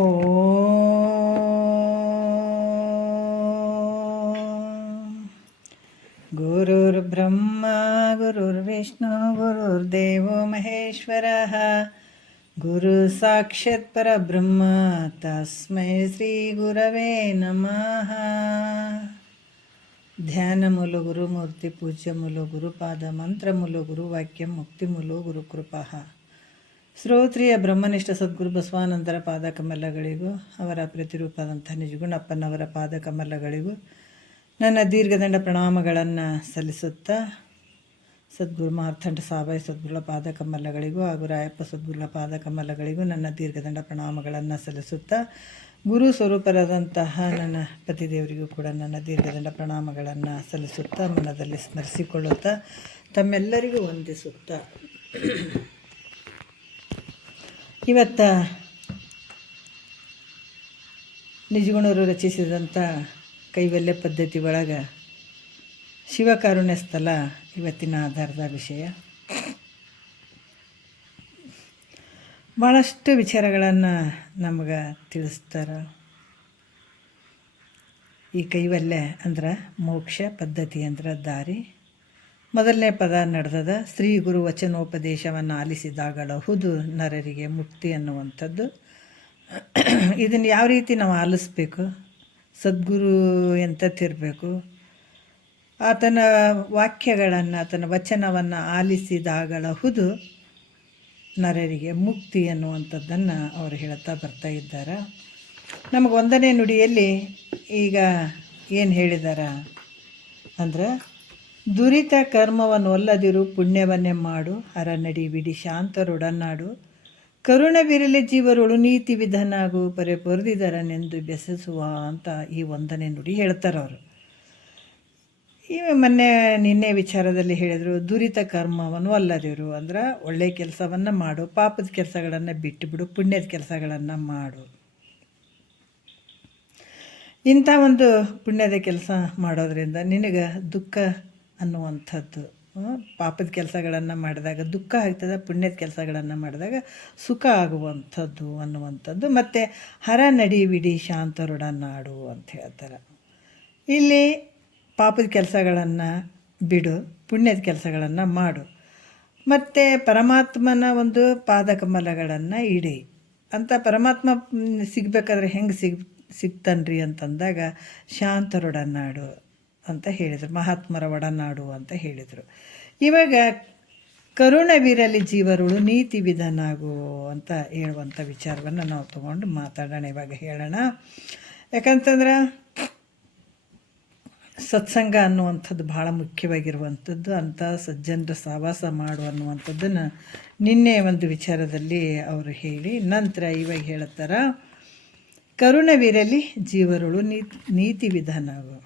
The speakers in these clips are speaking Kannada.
ಓ ಗುರುರ್ಬ್ರಹ್ಮ ಗುರುರ್ವಿಷ್ಣು ಗುರುರ್ದೇವೋ ಮಹೇಶ್ವರಃ ಗುರು ಸಾಕ್ಷಾತ್ ಪರಬ್ರಹ್ಮ ತಸ್ಮೈ ಶ್ರೀ ಗುರವೇ ನಮಃ. ಧ್ಯಾನ ಮೂಲ ಗುರುಮೂರ್ತಿ ಪೂಜ್ಯ ಮೂಲ ಗುರುಪಾದ ಮಂತ್ರ ಮೂಲ ಗುರುವಾಕ್ಯ ಮುಕ್ತಿ ಮೂಲ ಗುರುಕೃಪಾ. ಶ್ರೋತ್ರಿಯ ಬ್ರಹ್ಮನಿಷ್ಠ ಸದ್ಗುರು ಬಸವಾನಂದರ ಪಾದ ಕಮಲಗಳಿಗೂ ಅವರ ಪ್ರತಿರೂಪದಂಥ ನಿಜಗುಣಪ್ಪನವರ ಪಾದ ಕಮಲಗಳಿಗೂ ನನ್ನ ದೀರ್ಘದಂಡ ಪ್ರಣಾಮಗಳನ್ನು ಸಲ್ಲಿಸುತ್ತಾ, ಸದ್ಗುರು ಮಾರ್ಥಂಡ ಸಾಬಾಯಿ ಸದ್ಗುರುಗಳ ಪಾದ ಕಮಲಗಳಿಗೂ ಹಾಗೂ ರಾಯಪ್ಪ ಸದ್ಗುರುಗಳ ಪಾದ ಕಮಲಗಳಿಗೂ ನನ್ನ ದೀರ್ಘದಂಡ ಪ್ರಣಾಮಗಳನ್ನು ಸಲ್ಲಿಸುತ್ತಾ, ಗುರು ಸ್ವರೂಪರಾದಂತಹ ನನ್ನ ಪತಿದೇವರಿಗೂ ಕೂಡ ನನ್ನ ದೀರ್ಘದಂಡ ಪ್ರಣಾಮಗಳನ್ನು ಸಲ್ಲಿಸುತ್ತಾ, ಮನದಲ್ಲಿ ಸ್ಮರಿಸಿಕೊಳ್ಳುತ್ತಾ, ತಮ್ಮೆಲ್ಲರಿಗೂ ವಂದಿಸುತ್ತಾ, ಇವತ್ತ ನಿಜಗುಣರು ರಚಿಸಿದಂಥ ಕೈವಲ್ಯ ಪದ್ಧತಿ ಒಳಗೆ ಶಿವಕಾರುಣ್ಯ ಸ್ಥಳ ಇವತ್ತಿನ ಆಧಾರದ ವಿಷಯ. ಭಾಳಷ್ಟು ವಿಚಾರಗಳನ್ನು ನಮಗೆ ತಿಳಿಸ್ತಾರೆ. ಈ ಕೈವಲ್ಯ ಅಂದ್ರೆ ಮೋಕ್ಷ, ಪದ್ಧತಿ ಅಂದ್ರೆ ದಾರಿ. ಮೊದಲನೇ ಪದ ನಡೆದದ ಶ್ರೀ ಗುರು ವಚನೋಪದೇಶವನ್ನು ಆಲಿಸಿದಾಗಲಹುದು ನರರಿಗೆ ಮುಕ್ತಿ ಅನ್ನುವಂಥದ್ದು. ಇದನ್ನು ಯಾವ ರೀತಿ ನಾವು ಆಲಿಸ್ಬೇಕು, ಸದ್ಗುರು ಎಂಥತ್ತಿರಬೇಕು, ಆತನ ವಾಕ್ಯಗಳನ್ನು ಆತನ ವಚನವನ್ನು ಆಲಿಸಿದಾಗಲಹುದು ನರರಿಗೆ ಮುಕ್ತಿ ಅನ್ನುವಂಥದ್ದನ್ನು ಅವರು ಹೇಳ್ತಾ ಬರ್ತಾ ಇದ್ದಾರೆ. ನಮಗೆ ಒಂದನೇ ನುಡಿಯಲ್ಲಿ ಈಗ ಏನು ಹೇಳಿದಾರ ಅಂದ್ರೆ, ದುರಿತ ಕರ್ಮವನ್ನು ಒಲ್ಲದಿರು ಪುಣ್ಯವನ್ನೇ ಮಾಡು, ಹರನಡಿ ಬಿಡಿ ಶಾಂತರೊಡನಾಡು, ಕರುಣವಿರಲಿ ಜೀವರುಳು ನೀತಿ ವಿಧನಾಗು, ಪರೆ ಪೊರೆದಿದರನೆಂದು ಬೆಸಸುವ ಅಂತ ಈ ಒಂದನೇ ನುಡಿ ಹೇಳ್ತಾರೆ ಅವರು. ನಿನ್ನೆ ವಿಚಾರದಲ್ಲಿ ಹೇಳಿದರು, ದುರಿತ ಕರ್ಮವನ್ನು ಅಲ್ಲದಿರು ಅಂದ್ರೆ ಒಳ್ಳೆಯ ಕೆಲಸವನ್ನು ಮಾಡು, ಪಾಪದ ಕೆಲಸಗಳನ್ನು ಬಿಟ್ಟು ಬಿಡು, ಪುಣ್ಯದ ಕೆಲಸಗಳನ್ನು ಮಾಡು. ಇಂಥ ಒಂದು ಪುಣ್ಯದ ಕೆಲಸ ಮಾಡೋದ್ರಿಂದ ನಿನಗೆ ದುಃಖ ಅನ್ನುವಂಥದ್ದು, ಪಾಪದ ಕೆಲಸಗಳನ್ನು ಮಾಡಿದಾಗ ದುಃಖ ಆಗ್ತದೆ, ಪುಣ್ಯದ ಕೆಲಸಗಳನ್ನು ಮಾಡಿದಾಗ ಸುಖ ಆಗುವಂಥದ್ದು ಅನ್ನುವಂಥದ್ದು. ಮತ್ತು ಹರ ನಡಿವಿಡಿ ಶಾಂತರೊಡನಾಡು ಅಂತ ಹೇಳ್ತಾರೆ. ಇಲ್ಲಿ ಪಾಪದ ಕೆಲಸಗಳನ್ನು ಬಿಡು, ಪುಣ್ಯದ ಕೆಲಸಗಳನ್ನು ಮಾಡು, ಮತ್ತು ಪರಮಾತ್ಮನ ಒಂದು ಪಾದಕಮಲಗಳನ್ನು ಇಡಿ ಅಂತ. ಪರಮಾತ್ಮ ಸಿಗಬೇಕಾದ್ರೆ ಹೆಂಗೆ ಸಿಗ್ತಾನ್ರಿ ಅಂತಂದಾಗ ಶಾಂತರೊಡನಾಡು ಅಂತ ಹೇಳಿದರು, ಮಹಾತ್ಮರ ಒಡನಾಡು ಅಂತ ಹೇಳಿದರು. ಇವಾಗ ಕರುಣವಿರಲಿ ಜೀವರುಳು ನೀತಿ ವಿಧನಾಗು ಅಂತ ಹೇಳುವಂಥ ವಿಚಾರವನ್ನು ನಾವು ತೊಗೊಂಡು ಮಾತಾಡೋಣ. ಇವಾಗ ಹೇಳೋಣ. ಯಾಕಂತಂದ್ರೆ ಸತ್ಸಂಗ ಅನ್ನುವಂಥದ್ದು ಭಾಳ ಮುಖ್ಯವಾಗಿರುವಂಥದ್ದು. ಅಂಥ ಸಜ್ಜನರ ಸಹವಾಸ ಮಾಡು ಅನ್ನುವಂಥದ್ದನ್ನು ನಿನ್ನೆ ಒಂದು ವಿಚಾರದಲ್ಲಿ ಅವರು ಹೇಳಿ ನಂತರ ಇವಾಗ ಹೇಳ್ತಾರ, ಕರುಣವಿರಲಿ ಜೀವರುಳು ನೀತಿ ವಿಧಾನವು.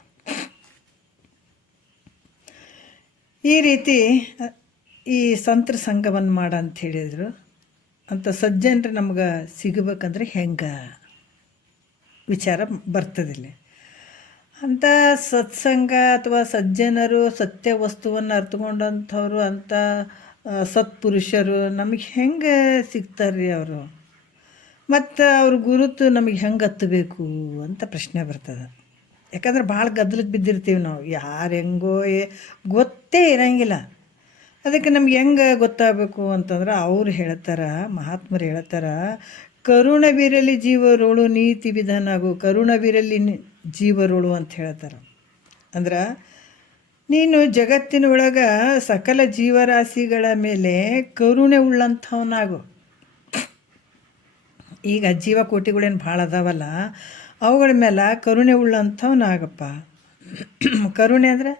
ಈ ರೀತಿ ಈ ಸಂತರ ಸಂಘವನ್ನು ಮಾಡ ಅಂತ ಹೇಳಿದರು. ಅಂಥ ಸಜ್ಜನರು ನಮ್ಗೆ ಸಿಗಬೇಕಂದ್ರೆ ಹೆಂಗೆ ವಿಚಾರ ಬರ್ತದಿಲ್ಲ. ಅಂಥ ಸತ್ಸಂಗ ಅಥವಾ ಸಜ್ಜನರು, ಸತ್ಯ ವಸ್ತುವನ್ನು ಅರ್ಥಕೊಂಡಂಥವ್ರು, ಅಂಥ ಸತ್ಪುರುಷರು ನಮಗೆ ಹೆಂಗೆ ಸಿಗ್ತಾರ್ರಿ ಅವರು, ಮತ್ತು ಅವ್ರ ಗುರುತು ನಮಗೆ ಹೆಂಗೆ ಹತ್ತಬೇಕು ಅಂತ ಪ್ರಶ್ನೆ ಬರ್ತದೆ. ಯಾಕಂದ್ರೆ ಭಾಳ ಗದ್ದಲಕ್ಕೆ ಬಿದ್ದಿರ್ತೀವಿ ನಾವು, ಯಾರು ಹೆಂಗೋ ಗೊತ್ತೇ ಇರೋಂಗಿಲ್ಲ. ಅದಕ್ಕೆ ನಮ್ಗೆ ಹೆಂಗೆ ಗೊತ್ತಾಗಬೇಕು ಅಂತಂದ್ರೆ ಅವ್ರು ಹೇಳ್ತಾರೆ, ಮಹಾತ್ಮರು ಹೇಳ್ತಾರೆ, ಕರುಣವಿರಲಿ ಜೀವರುಳು ನೀತಿ ವಿಧಾನಾಗು. ಕರುಣವಿರಲಿ ಜೀವರುಳು ಅಂತ ಹೇಳ್ತಾರೆ. ಅಂದ್ರೆ ನೀನು ಜಗತ್ತಿನ ಒಳಗೆ ಸಕಲ ಜೀವರಾಶಿಗಳ ಮೇಲೆ ಕರುಣೆ ಉಳ್ಳಂಥವನಾಗು. ಈಗ ಜೀವಕೋಟಿಗಳೇನು ಭಾಳ ಅದಾವಲ್ಲ, ಅವುಗಳ ಮೇಲೆ ಕರುಣೆ ಉಳ್ಳಂಥವನಾಗಪ್ಪ. ಕರುಣೆ ಅಂದರೆ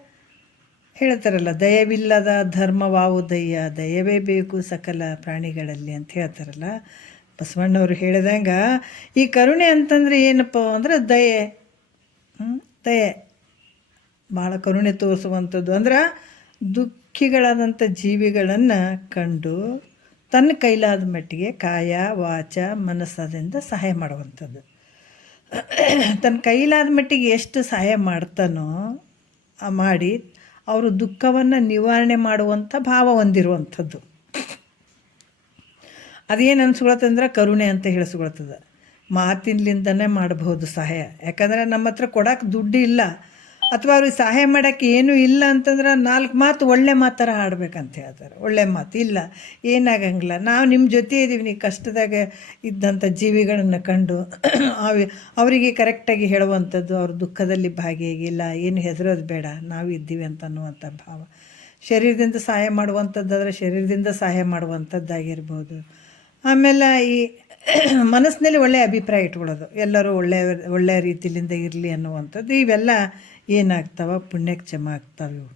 ಹೇಳ್ತಾರಲ್ಲ, ದಯವಿಲ್ಲದ ಧರ್ಮವಾವು ದಯ್ಯ, ದಯವೇ ಬೇಕು ಸಕಲ ಪ್ರಾಣಿಗಳಲ್ಲಿ ಅಂತ ಹೇಳ್ತಾರಲ್ಲ. ಬಸವಣ್ಣವರು ಹೇಳಿದಂಗೆ ಈ ಕರುಣೆ ಅಂತಂದರೆ ಏನಪ್ಪ ಅಂದ್ರೆ ದಯೆ. ದಯೆ ಭಾಳ ಕರುಣೆ ತೋರಿಸುವಂಥದ್ದು. ಅಂದ್ರೆ ದುಃಖಿಗಳಾದಂಥ ಜೀವಿಗಳನ್ನು ಕಂಡು ತನ್ನ ಕೈಲಾದ ಮಟ್ಟಿಗೆ ಕಾಯ ವಾಚ ಮನಸ್ಸದಿಂದ ಸಹಾಯ ಮಾಡುವಂಥದ್ದು. ತನ್ನ ಕೈಲಾದ ಮಟ್ಟಿಗೆ ಎಷ್ಟು ಸಹಾಯ ಮಾಡ್ತಾನೋ ಮಾಡಿ ಅವರು ದುಃಖವನ್ನು ನಿವಾರಣೆ ಮಾಡುವಂಥ ಭಾವ ಹೊಂದಿರುವಂಥದ್ದು. ಅದೇನು ಅನ್ಸ್ಕೊಳತ್ತಂದ್ರೆ ಕರುಣೆ ಅಂತ ಹೇಳಿಸ್ಕೊಳ್ತದೆ. ಮಾತಿನಿಂದನೇ ಮಾಡಬಹುದು ಸಹಾಯ. ಯಾಕಂದರೆ ನಮ್ಮ ಹತ್ರ ಕೊಡೋಕೆ ದುಡ್ಡು ಇಲ್ಲ, ಅಥವಾ ಅವ್ರಿಗೆ ಸಹಾಯ ಮಾಡೋಕ್ಕೆ ಏನೂ ಇಲ್ಲ ಅಂತಂದ್ರೆ 4 ಮಾತು ಒಳ್ಳೆ ಮಾತಾರ ಆಡ್ಬೇಕಂತ ಹೇಳ್ತಾರೆ. ಒಳ್ಳೆ ಮಾತು ಇಲ್ಲ, ಏನಾಗಂಗಿಲ್ಲ, ನಾವು ನಿಮ್ಮ ಜೊತೆ ಇದ್ದೀವಿ, ನೀವು ಕಷ್ಟದಾಗ ಇದ್ದಂಥ ಜೀವಿಗಳನ್ನು ಕಂಡು ಅವರಿಗೆ ಕರೆಕ್ಟಾಗಿ ಹೇಳುವಂಥದ್ದು, ಅವ್ರ ದುಃಖದಲ್ಲಿ ಭಾಗಿಯಾಗಿಲ್ಲ, ಏನು ಹೆದರೋದು ಬೇಡ, ನಾವು ಇದ್ದೀವಿ ಅಂತ ಅನ್ನುವಂಥ ಭಾವ. ಶರೀರದಿಂದ ಸಹಾಯ ಮಾಡುವಂಥದ್ದಾದರೆ ಶರೀರದಿಂದ ಸಹಾಯ ಮಾಡುವಂಥದ್ದಾಗಿರ್ಬೋದು. ಆಮೇಲೆ ಈ ಮನಸ್ಸಿನಲ್ಲಿ ಒಳ್ಳೆಯ ಅಭಿಪ್ರಾಯ ಇಟ್ಕೊಳ್ಳೋದು, ಎಲ್ಲರೂ ಒಳ್ಳೆಯ ರೀತಿಯಿಂದ ಇರಲಿ ಅನ್ನುವಂಥದ್ದು, ಇವೆಲ್ಲ ಏನಾಗ್ತಾವೆ, ಪುಣ್ಯಕ್ಕೆ ಜಮಾ ಆಗ್ತಾವೆ ಇವು.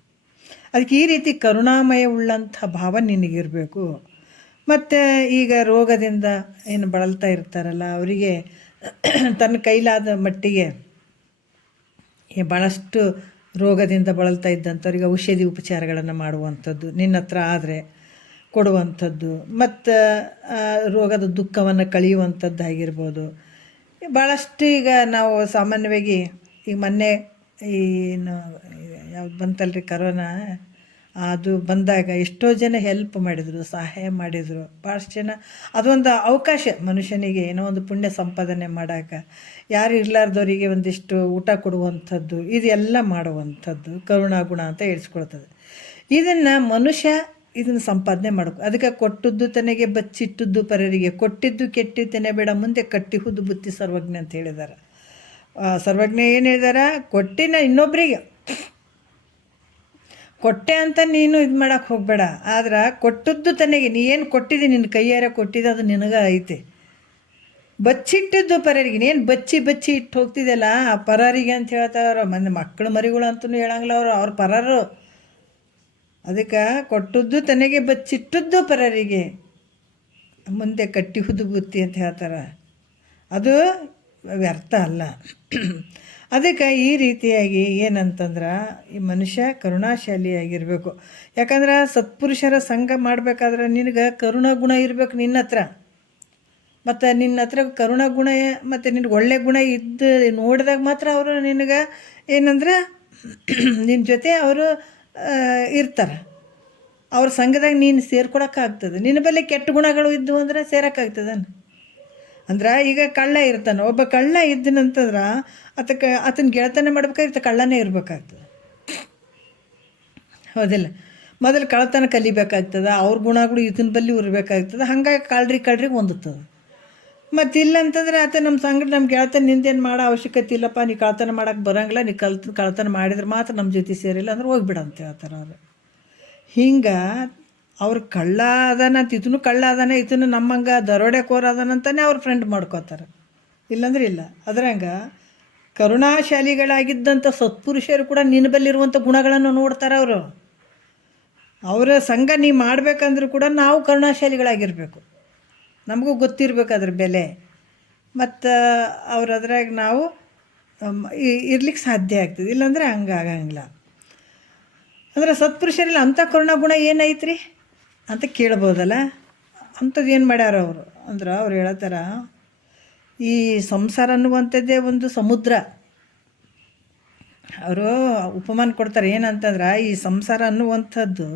ಅದಕ್ಕೆ ಈ ರೀತಿ ಕರುಣಾಮಯ ಉಳ್ಳಂಥ ಭಾವ ನಿನಗಿರಬೇಕು. ಮತ್ತು ಈಗ ರೋಗದಿಂದ ಏನು ಬಳಲ್ತಾ ಇರ್ತಾರಲ್ಲ ಅವರಿಗೆ ತನ್ನ ಕೈಲಾದ ಮಟ್ಟಿಗೆ ಭಾಳಷ್ಟು ರೋಗದಿಂದ ಬಳಲ್ತಾ ಇದ್ದಂಥವ್ರಿಗೆ ಔಷಧಿ ಉಪಚಾರಗಳನ್ನು ಮಾಡುವಂಥದ್ದು, ನಿನ್ನ ಹತ್ರ ಆದರೆ ಕೊಡುವಂಥದ್ದು, ಮತ್ತು ರೋಗದ ದುಃಖವನ್ನು ಕಳೆಯುವಂಥದ್ದಾಗಿರ್ಬೋದು. ಭಾಳಷ್ಟು ಈಗ ನಾವು ಸಾಮಾನ್ಯವಾಗಿ ಈಗ ಮೊನ್ನೆ ಏನು ಯಾವ್ದು ಬಂತಲ್ರಿ ಕರೋನಾ, ಅದು ಬಂದಾಗ ಎಷ್ಟೋ ಜನ ಹೆಲ್ಪ್ ಮಾಡಿದರು, ಸಹಾಯ ಮಾಡಿದರು. ಭಾಳಷ್ಟು ಜನ ಅದೊಂದು ಅವಕಾಶ ಮನುಷ್ಯನಿಗೆ ಏನೋ ಒಂದು ಪುಣ್ಯ ಸಂಪಾದನೆ ಮಾಡೋಕೆ, ಯಾರು ಇರಲಾರ್ದವರಿಗೆ ಒಂದಿಷ್ಟು ಊಟ ಕೊಡುವಂಥದ್ದು, ಇದೆಲ್ಲ ಮಾಡುವಂಥದ್ದು ಕರುಣಾಗುಣ ಅಂತ ಹೇಳ್ಸ್ಕೊಳ್ತದೆ. ಇದನ್ನು ಮನುಷ್ಯ ಇದನ್ನು ಸಂಪಾದನೆ ಮಾಡಬೇಕು. ಅದಕ್ಕೆ ಕೊಟ್ಟದ್ದು ತನಗೆ ಬಚ್ಚಿಟ್ಟದ್ದು ಪರರಿಗೆ, ಕೊಟ್ಟಿದ್ದು ಕೆಟ್ಟಿ ತೆನೆಬೇಡ, ಮುಂದೆ ಕಟ್ಟಿಹುದು ಬುತ್ತಿ ಸರ್ವಜ್ಞ ಅಂತ ಹೇಳಿದ್ದಾರೆ. ಸರ್ವಜ್ಞ ಏನು ಹೇಳಿದಾರ, ಕೊಟ್ಟಿನ ಇನ್ನೊಬ್ಬರಿಗೆ ಕೊಟ್ಟೆ ಅಂತ ನೀನು ಇದು ಮಾಡೋಕ್ಕೆ ಹೋಗಬೇಡ, ಆದ್ರೆ ಕೊಟ್ಟದ್ದು ತನಗೆ ನೀ ಏನು ಕೊಟ್ಟಿದ್ದಿ, ನಿನ್ನ ಕೈಯಾರ ಕೊಟ್ಟಿದ್ದು ಅದು ನಿನಗೆ ಐತೆ. ಬಚ್ಚಿಟ್ಟಿದ್ದು ಪರರಿಗೆ, ನೀನು ಬಚ್ಚಿ ಇಟ್ಟು ಹೋಗ್ತಿದ್ದಲ್ಲ ಆ ಪರರಿಗೆ ಅಂತ ಹೇಳ್ತಾರ. ಮಕ್ಕಳು ಮರಿಗಳು ಅಂತೂ ಹೇಳಂಗಿಲ್ಲ, ಅವ್ರ ಪರರು. ಅದಕ್ಕೆ ಕೊಟ್ಟದ್ದು ತನಗೆ ಬಚ್ಚಿಟ್ಟದ್ದು ಪರರಿಗೆ, ಮುಂದೆ ಕಟ್ಟಿಹುದು ಬುತ್ತಿ ಅಂತ ಹೇಳ್ತಾರೆ. ಅದು ವ್ಯರ್ಥ ಅಲ್ಲ. ಅದಕ್ಕೆ ಈ ರೀತಿಯಾಗಿ ಏನಂತಂದ್ರೆ ಈ ಮನುಷ್ಯ ಕರುಣಾಶಾಲಿಯಾಗಿರಬೇಕು. ಯಾಕಂದ್ರೆ ಸತ್ಪುರುಷರ ಸಂಘ ಮಾಡಬೇಕಾದ್ರೆ ನಿನಗೆ ಕರುಣಾಗುಣ ಇರಬೇಕು ನಿನ್ನ ಹತ್ರ. ಮತ್ತು ನಿನ್ನ ಹತ್ರ ಕರುಣಾಗುಣ ಮತ್ತು ನಿನಗೆ ಒಳ್ಳೆ ಗುಣ ಇದ್ದು ನೋಡಿದಾಗ ಮಾತ್ರ ಅವರು ನಿನಗೆ ಏನಂದ್ರೆ ನಿನ್ನ ಜೊತೆ ಅವರು ಇರ್ತಾರೆ. ಅವ್ರ ಸಂಘದಾಗ ನೀನು ಸೇರ್ಕೊಳಕ್ಕಾಗ್ತದೆ. ನಿನ್ನ ಬಳಿ ಕೆಟ್ಟ ಗುಣಗಳು ಇದ್ದು ಅಂದರೆ ಸೇರೋಕ್ಕಾಗ್ತದೆ ಅಂದ್ರೆ, ಈಗ ಕಳ್ಳ ಇರ್ತಾನೆ, ಒಬ್ಬ ಕಳ್ಳ ಇದ್ದನಂತಂದ್ರೆ ಆತನ ಗೆಳತನ ಮಾಡ್ಬೇಕಾಗಿರ್ತ ಕಳ್ಳನೇ ಇರಬೇಕಾಗ್ತದೆ, ಹೌದಿಲ್ಲ? ಮೊದಲು ಕಳ್ಳತನ ಕಲಿಬೇಕಾಗ್ತದೆ, ಅವ್ರ ಗುಣಗಳು ಇದನ್ನ ಬಲ್ಲಿ ಇರಬೇಕಾಗ್ತದೆ. ಹಾಗಾಗಿ ಕಳ್ರಿಗೆ ಹೊಂದುತ್ತದೆ. ಮತ್ತು ಇಲ್ಲಂತಂದ್ರೆ ಆತ ನಮ್ಮ ಸಂಗಡ ನಮ್ಮ ಗೆಳತನ ನಿಂದೇನು ಮಾಡೋ ಅವಶ್ಯಕತೆ ಇಲ್ಲಪ್ಪ, ನೀ ಕಳ್ಳತನ ಮಾಡೋಕ್ಕೆ ಬರೋಂಗಿಲ್ಲ, ನೀ ಕಳ್ಳತನ ಮಾಡಿದ್ರೆ ಮಾತ್ರ ನಮ್ಮ ಜೊತೆ ಸೇರಿಲ್ಲ ಅಂದ್ರೆ ಹೋಗ್ಬಿಡ ಅಂತ ಹೇಳ್ತಾರೆ ಅವರು. ಹಿಂಗೆ ಅವ್ರು ಕಳ್ಳ ಅದಾನಂತ ಇದನ್ನು ಕಳ್ಳ ಅದಾನೆ, ಇದನ್ನು ನಮ್ಮಂಗೆ ದರೋಡೆಕೋರ ಅದಾನಂತಾನೆ ಅವ್ರ ಫ್ರೆಂಡ್ ಮಾಡ್ಕೋತಾರೆ, ಇಲ್ಲಾಂದ್ರೆ ಇಲ್ಲ. ಅದ್ರಂಗೆ ಕರುಣಾಶಾಲಿಗಳಾಗಿದ್ದಂಥ ಸತ್ಪುರುಷರು ಕೂಡ ನಿನ್ನ ಬಲ್ಲಿರುವಂಥ ಗುಣಗಳನ್ನು ನೋಡ್ತಾರೆ ಅವರು. ಅವರ ಸಂಘ ನೀ ಮಾಡಬೇಕಂದ್ರೂ ಕೂಡ ನಾವು ಕರುಣಾಶಾಲಿಗಳಾಗಿರಬೇಕು, ನಮಗೂ ಗೊತ್ತಿರಬೇಕು ಅದ್ರ ಬೆಲೆ. ಮತ್ತು ಅದ್ರಾಗ ನಾವು ಇರ್ಲಿಕ್ಕೆ ಸಾಧ್ಯ ಆಗ್ತದೆ, ಇಲ್ಲಾಂದರೆ ಹಂಗೆ ಆಗಂಗಿಲ್ಲ. ಅಂದ್ರೆ ಸತ್ಪುರುಷರಲ್ಲಿ ಅಂಥ ಕರುಣಾಗುಣ ಏನೈತ್ರಿ ಅಂತ ಕೇಳ್ಬೋದಲ್ಲ. ಅಂಥದ್ದು ಏನು ಮಾಡ್ಯಾರ ಅವರು ಅಂದ್ರೆ, ಅವ್ರು ಹೇಳ್ತಾರ ಈ ಸಂಸಾರ ಅನ್ನುವಂಥದ್ದೇ ಒಂದು ಸಮುದ್ರ. ಅವರು ಉಪಮಾನ ಕೊಡ್ತಾರೆ ಏನಂತಂದ್ರೆ, ಈ ಸಂಸಾರ ಅನ್ನುವಂಥದ್ದು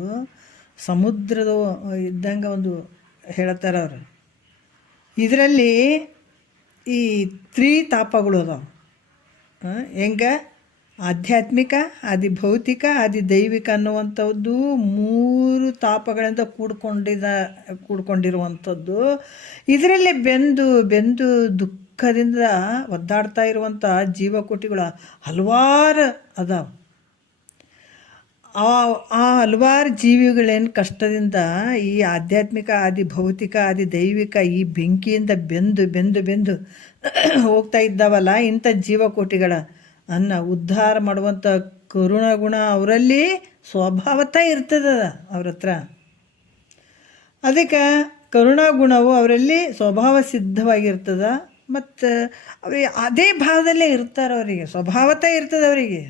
ಸಮುದ್ರದ ಇದ್ದಂಗೆ ಒಂದು ಹೇಳ್ತಾರೆ ಅವರು. ಇದರಲ್ಲಿ ಈ ತ್ರಿತಾಪಗಳು ಅದಾವೆ. ಹೆಂಗೆ ಆಧ್ಯಾತ್ಮಿಕ, ಆದಿ ಭೌತಿಕ, ಆದಿ ದೈವಿಕ ಅನ್ನುವಂಥದ್ದು 3 ತಾಪಗಳಿಂದ ಕೂಡ್ಕೊಂಡಿರುವಂಥದ್ದು. ಇದರಲ್ಲಿ ಬೆಂದು ದುಃಖದಿಂದ ಒದ್ದಾಡ್ತಾ ಇರುವಂಥ ಜೀವಕೋಟಿಗಳು ಹಲವಾರು ಅದಾವೆ. ಆ ಹಲವಾರು ಜೀವಿಗಳೇನು ಕಷ್ಟದಿಂದ ಈ ಆಧ್ಯಾತ್ಮಿಕ, ಆದಿ ಭೌತಿಕ, ಆದಿ ದೈವಿಕ ಈ ಬೆಂಕಿಯಿಂದ ಬೆಂದು ಹೋಗ್ತಾ ಇದ್ದಾವಲ್ಲ, ಇಂಥ ಜೀವಕೋಟಿಗಳ ಉದ್ಧಾರ ಮಾಡುವಂಥ ಕರುಣಾಗುಣ ಅವರಲ್ಲಿ ಸ್ವಭಾವತಃ ಇರ್ತದ ಅವ್ರ ಹತ್ರ. ಅದಕ್ಕೆ ಕರುಣಾಗುಣವು ಅವರಲ್ಲಿ ಸ್ವಭಾವ ಸಿದ್ಧವಾಗಿರ್ತದೆ. ಮತ್ತು ಅವರಿಗೆ ಅದೇ ಭಾವದಲ್ಲೇ ಇರ್ತಾರೆ, ಅವರಿಗೆ ಸ್ವಭಾವತಃ ಇರ್ತದೆ. ಅವರಿಗೆ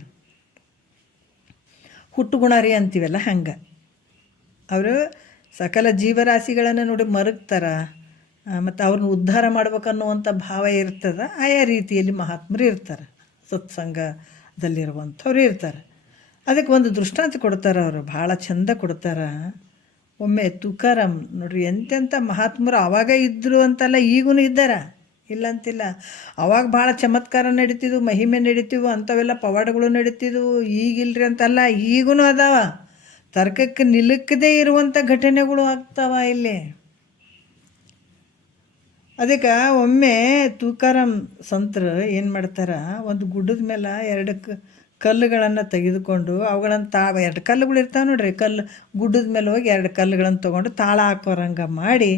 ಹುಟ್ಟುಗುಣ ರೀ ಅಂತೀವಲ್ಲ ಹಂಗೆ ಅವರು ಸಕಲ ಜೀವರಾಶಿಗಳನ್ನು ನೋಡಿ ಮರಗ್ತಾರೆ. ಮತ್ತು ಅವ್ರನ್ನ ಉದ್ಧಾರ ಮಾಡ್ಬೇಕನ್ನುವಂಥ ಭಾವ ಇರ್ತದೆ. ಆಯಾ ರೀತಿಯಲ್ಲಿ ಮಹಾತ್ಮರು ಇರ್ತಾರೆ, ಸತ್ಸಂಗದಲ್ಲಿರುವಂಥವ್ರು ಇರ್ತಾರೆ. ಅದಕ್ಕೆ ಒಂದು ದೃಷ್ಟಾಂತ ಕೊಡ್ತಾರೆ ಅವರು, ಭಾಳ ಚಂದ ಕೊಡ್ತಾರೆ. ಒಮ್ಮೆ ತುಕಾರಾಮ್ ನೋಡ್ರಿ, ಎಂತೆಂಥ ಮಹಾತ್ಮರು ಆವಾಗ ಇದ್ದರು ಅಂತಲ್ಲ, ಈಗೂ ಇದ್ದಾರೆ. ಇಲ್ಲಂತಿಲ್ಲ. ಅವಾಗ ಭಾಳ ಚಮತ್ಕಾರ ನಡೀತಿದ್ವು, ಮಹಿಮೆ ನಡೀತಿದ್ವು, ಅಂಥವೆಲ್ಲ ಪವಾಡಗಳು ನಡೀತಿದ್ವು. ಈಗಿಲ್ರಿ ಅಂತಲ್ಲ, ಈಗೂ ಅದಾವ. ತರ್ಕಕ್ಕೆ ನಿಲುಕದೇ ಇರುವಂಥ ಘಟನೆಗಳು ಆಗ್ತಾವ ಇಲ್ಲಿ. ಅದಕ್ಕೆ ಒಮ್ಮೆ ತೂಕಾರಾಮ್ ಸಂತರು ಏನು ಮಾಡ್ತಾರೆ, ಒಂದು ಗುಡ್ಡದ ಮೇಲೆ 2 ಕಲ್ಲುಗಳನ್ನು ತೆಗೆದುಕೊಂಡು ಅವುಗಳನ್ನು 2 ಕಲ್ಲುಗಳು ಇರ್ತಾವೆ ನೋಡ್ರಿ, ಗುಡ್ಡದ ಮೇಲೆ ಹೋಗಿ 2 ಕಲ್ಲುಗಳನ್ನು ತೊಗೊಂಡು ತಾಳ ಹಾಕೋರಂಗೆ ಮಾಡಿ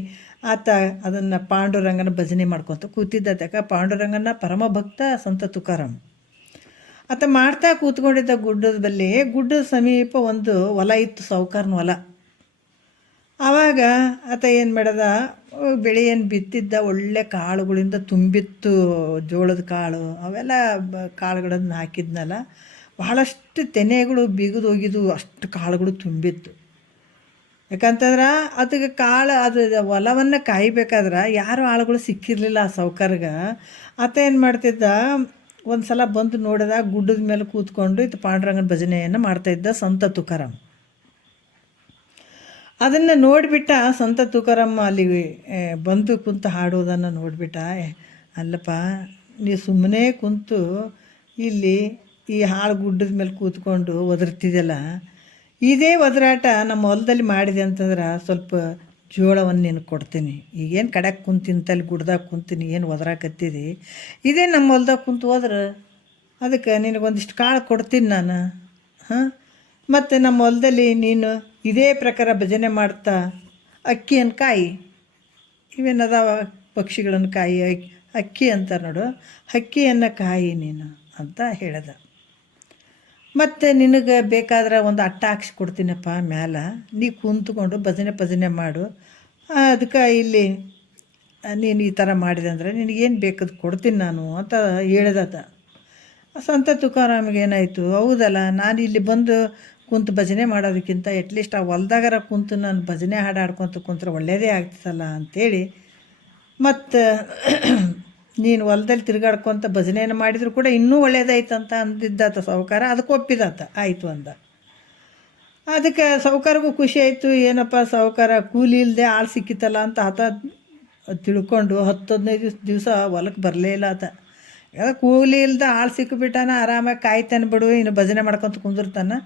ಆತ ಅದನ್ನು ಪಾಂಡುರಂಗನ ಭಜನೆ ಮಾಡ್ಕೊತ ಕೂತಿದ್ದ. ಪಾಂಡುರಂಗನ ಪರಮ ಭಕ್ತ ಸಂತ ತುಕಾರಾಮ್. ಆತ ಮಾಡ್ತಾ ಕೂತ್ಕೊಂಡಿದ್ದ ಗುಡ್ಡದ ಬಳಿ. ಗುಡ್ಡದ ಸಮೀಪ ಒಂದು ಹೊಲ ಇತ್ತು, ಸಾಹುಕಾರನ ಹೊಲ. ಆವಾಗ ಆತ ಏನು ಮಾಡ್ದ, ಬೆಳೆ ಏನು ಬಿತ್ತಿದ್ದ, ಒಳ್ಳೆ ಕಾಳುಗಳಿಂದ ತುಂಬಿತ್ತು, ಜೋಳದ ಕಾಳು ಅವೆಲ್ಲ ಕಾಳುಗಳನ್ನು ಹಾಕಿದ್ನಲ್ಲ, ಬಹಳಷ್ಟು ತೆನೆಗಳು ಬಿಗಿದು ಹೋಗಿದ್ವು, ಅಷ್ಟು ಕಾಳುಗಳು ತುಂಬಿತ್ತು. ಯಾಕಂತಂದ್ರೆ ಅದಕ್ಕೆ ಅದು ಹೊಲವನ್ನು ಕಾಯಬೇಕಾದ್ರೆ ಯಾರು ಆಳುಗಳು ಸಿಕ್ಕಿರಲಿಲ್ಲ ಆ ಸಾಹುಕಾರ್ಗೆ. ಆತ ಏನು ಮಾಡ್ತಿದ್ದ, ಒಂದು ಸಲ ಬಂದು ನೋಡಿದ, ಗುಡ್ಡದ ಮೇಲೆ ಕೂತ್ಕೊಂಡು ಇದು ಪಾಂಡುರಂಗನ ಭಜನೆಯನ್ನು ಮಾಡ್ತಾಯಿದ್ದ ಸಂತ ತುಕಾರಾಮ್. ಅದನ್ನು ನೋಡಿಬಿಟ್ಟ ಸಂತ ತುಕಾರಾಮ್, ಅಲ್ಲಿ ಬಂದು ಕುಂತು ಹಾಡೋದನ್ನು ನೋಡಿಬಿಟ್ಟ. ಅಲ್ಲಪ್ಪ, ನೀ ಸುಮ್ಮನೆ ಕುಂತು ಇಲ್ಲಿ ಈ ಹಾಳು ಗುಡ್ಡದ ಮೇಲೆ ಕೂತ್ಕೊಂಡು ಒದರ್ತಿದ್ದೆಲ್ಲ, ಇದೇ ಒದರಾಟ ನಮ್ಮ ಹೊಲದಲ್ಲಿ ಮಾಡಿದೆ ಅಂತಂದ್ರೆ ಸ್ವಲ್ಪ ಜೋಳವನ್ನು ನಿನಗೆ ಕೊಡ್ತೀನಿ. ಈಗೇನು ಕಡೆಗೆ ಕುಂತಿಂತಲ್ಲಿ ಗುಡ್ದಾಗ ಕುಂತೀನಿ, ಏನು ಒದರಾಕತ್ತಿದಿ, ಇದೇ ನಮ್ಮ ಹೊಲ್ದಾಗ ಕುಂತು ಹೋದ್ರೆ ಅದಕ್ಕೆ ನಿನಗೊಂದಿಷ್ಟು ಕಾಳು ಕೊಡ್ತೀನಿ ನಾನು. ಮತ್ತು ನಮ್ಮ ಹೊಲದಲ್ಲಿ ನೀನು ಇದೇ ಪ್ರಕಾರ ಭಜನೆ ಮಾಡ್ತಾ ಅಕ್ಕಿಯನ್ನು ಕಾಯಿ, ಇವೇನದಾವ ಪಕ್ಷಿಗಳನ್ನು ಕಾಯಿ, ಅಕ್ಕಿ ಅಂತಾರೆ ನೋಡು, ಅಕ್ಕಿಯನ್ನು ಕಾಯಿ ನೀನು ಅಂತ ಹೇಳ್ದ. ಮತ್ತು ನಿನಗೆ ಬೇಕಾದ್ರೆ ಒಂದು ಅಟ್ಟ ಹಾಕ್ಸಿ ಕೊಡ್ತೀನಪ್ಪ ಮ್ಯಾಲೆ, ನೀ ಕುಂತ್ಕೊಂಡು ಭಜನೆ ಮಾಡು. ಅದಕ್ಕೆ ಇಲ್ಲಿ ನೀನು ಈ ಥರ ಮಾಡಿದೆ ಅಂದರೆ ನಿನಗೇನು ಬೇಕದು ಕೊಡ್ತೀನಿ ನಾನು ಅಂತ ಹೇಳ್ದತ. ಸಂತ ತುಕಾರಾಮಿಗೆ ಏನಾಯಿತು, ಹೌದಲ್ಲ, ನಾನು ಇಲ್ಲಿ ಬಂದು ಕುಂತು ಭಜನೆ ಮಾಡೋದಕ್ಕಿಂತ ಅಟ್ಲೀಸ್ಟ್ ಆ ಹೊಲ್ದಾಗರ ಕುಂತು ನಾನು ಭಜನೆ ಹಾಡ್ಕೊತ ಕುಂತ್ರೆ ಒಳ್ಳೆಯದೇ ಆಗ್ತದಲ್ಲ ಅಂಥೇಳಿ, ಮತ್ತು ನೀನು ಹೊಲದಲ್ಲಿ ತಿರುಗಾಡ್ಕೊತ ಭಜನೆಯನ್ನು ಮಾಡಿದರೂ ಕೂಡ ಇನ್ನೂ ಒಳ್ಳೇದಾಯ್ತಂತ ಅಂದಿದ್ದಾತ ಸಾಹುಕಾರ. ಅದಕ್ಕೆ ಒಪ್ಪಿದಾತ, ಆಯಿತು ಅಂದ. ಅದಕ್ಕೆ ಸಾಹುಕಾರಿಗೂ ಖುಷಿ ಆಯಿತು. ಏನಪ್ಪ ಸಾಹುಕಾರ ಕೂಲಿ ಇಲ್ಲದೆ ಆಳು ಸಿಕ್ಕಿತ್ತಲ್ಲ ಅಂತ ಆತ ತಿಳ್ಕೊಂಡು 10-15 ದಿವಸ ಹೊಲಕ್ಕೆ ಬರಲೇ ಇಲ್ಲ ಆತ. ಕೂಲಿ ಇಲ್ಲದೆ ಆಳು ಸಿಕ್ಕಿಬಿಟ್ಟಾನ, ಆರಾಮಾಗಿ ಕಾಯ್ತಾನೆ ಬಿಡು, ಇನ್ನು ಭಜನೆ ಮಾಡ್ಕೊತ ಕುಂದಿರ್ತಾನೆ,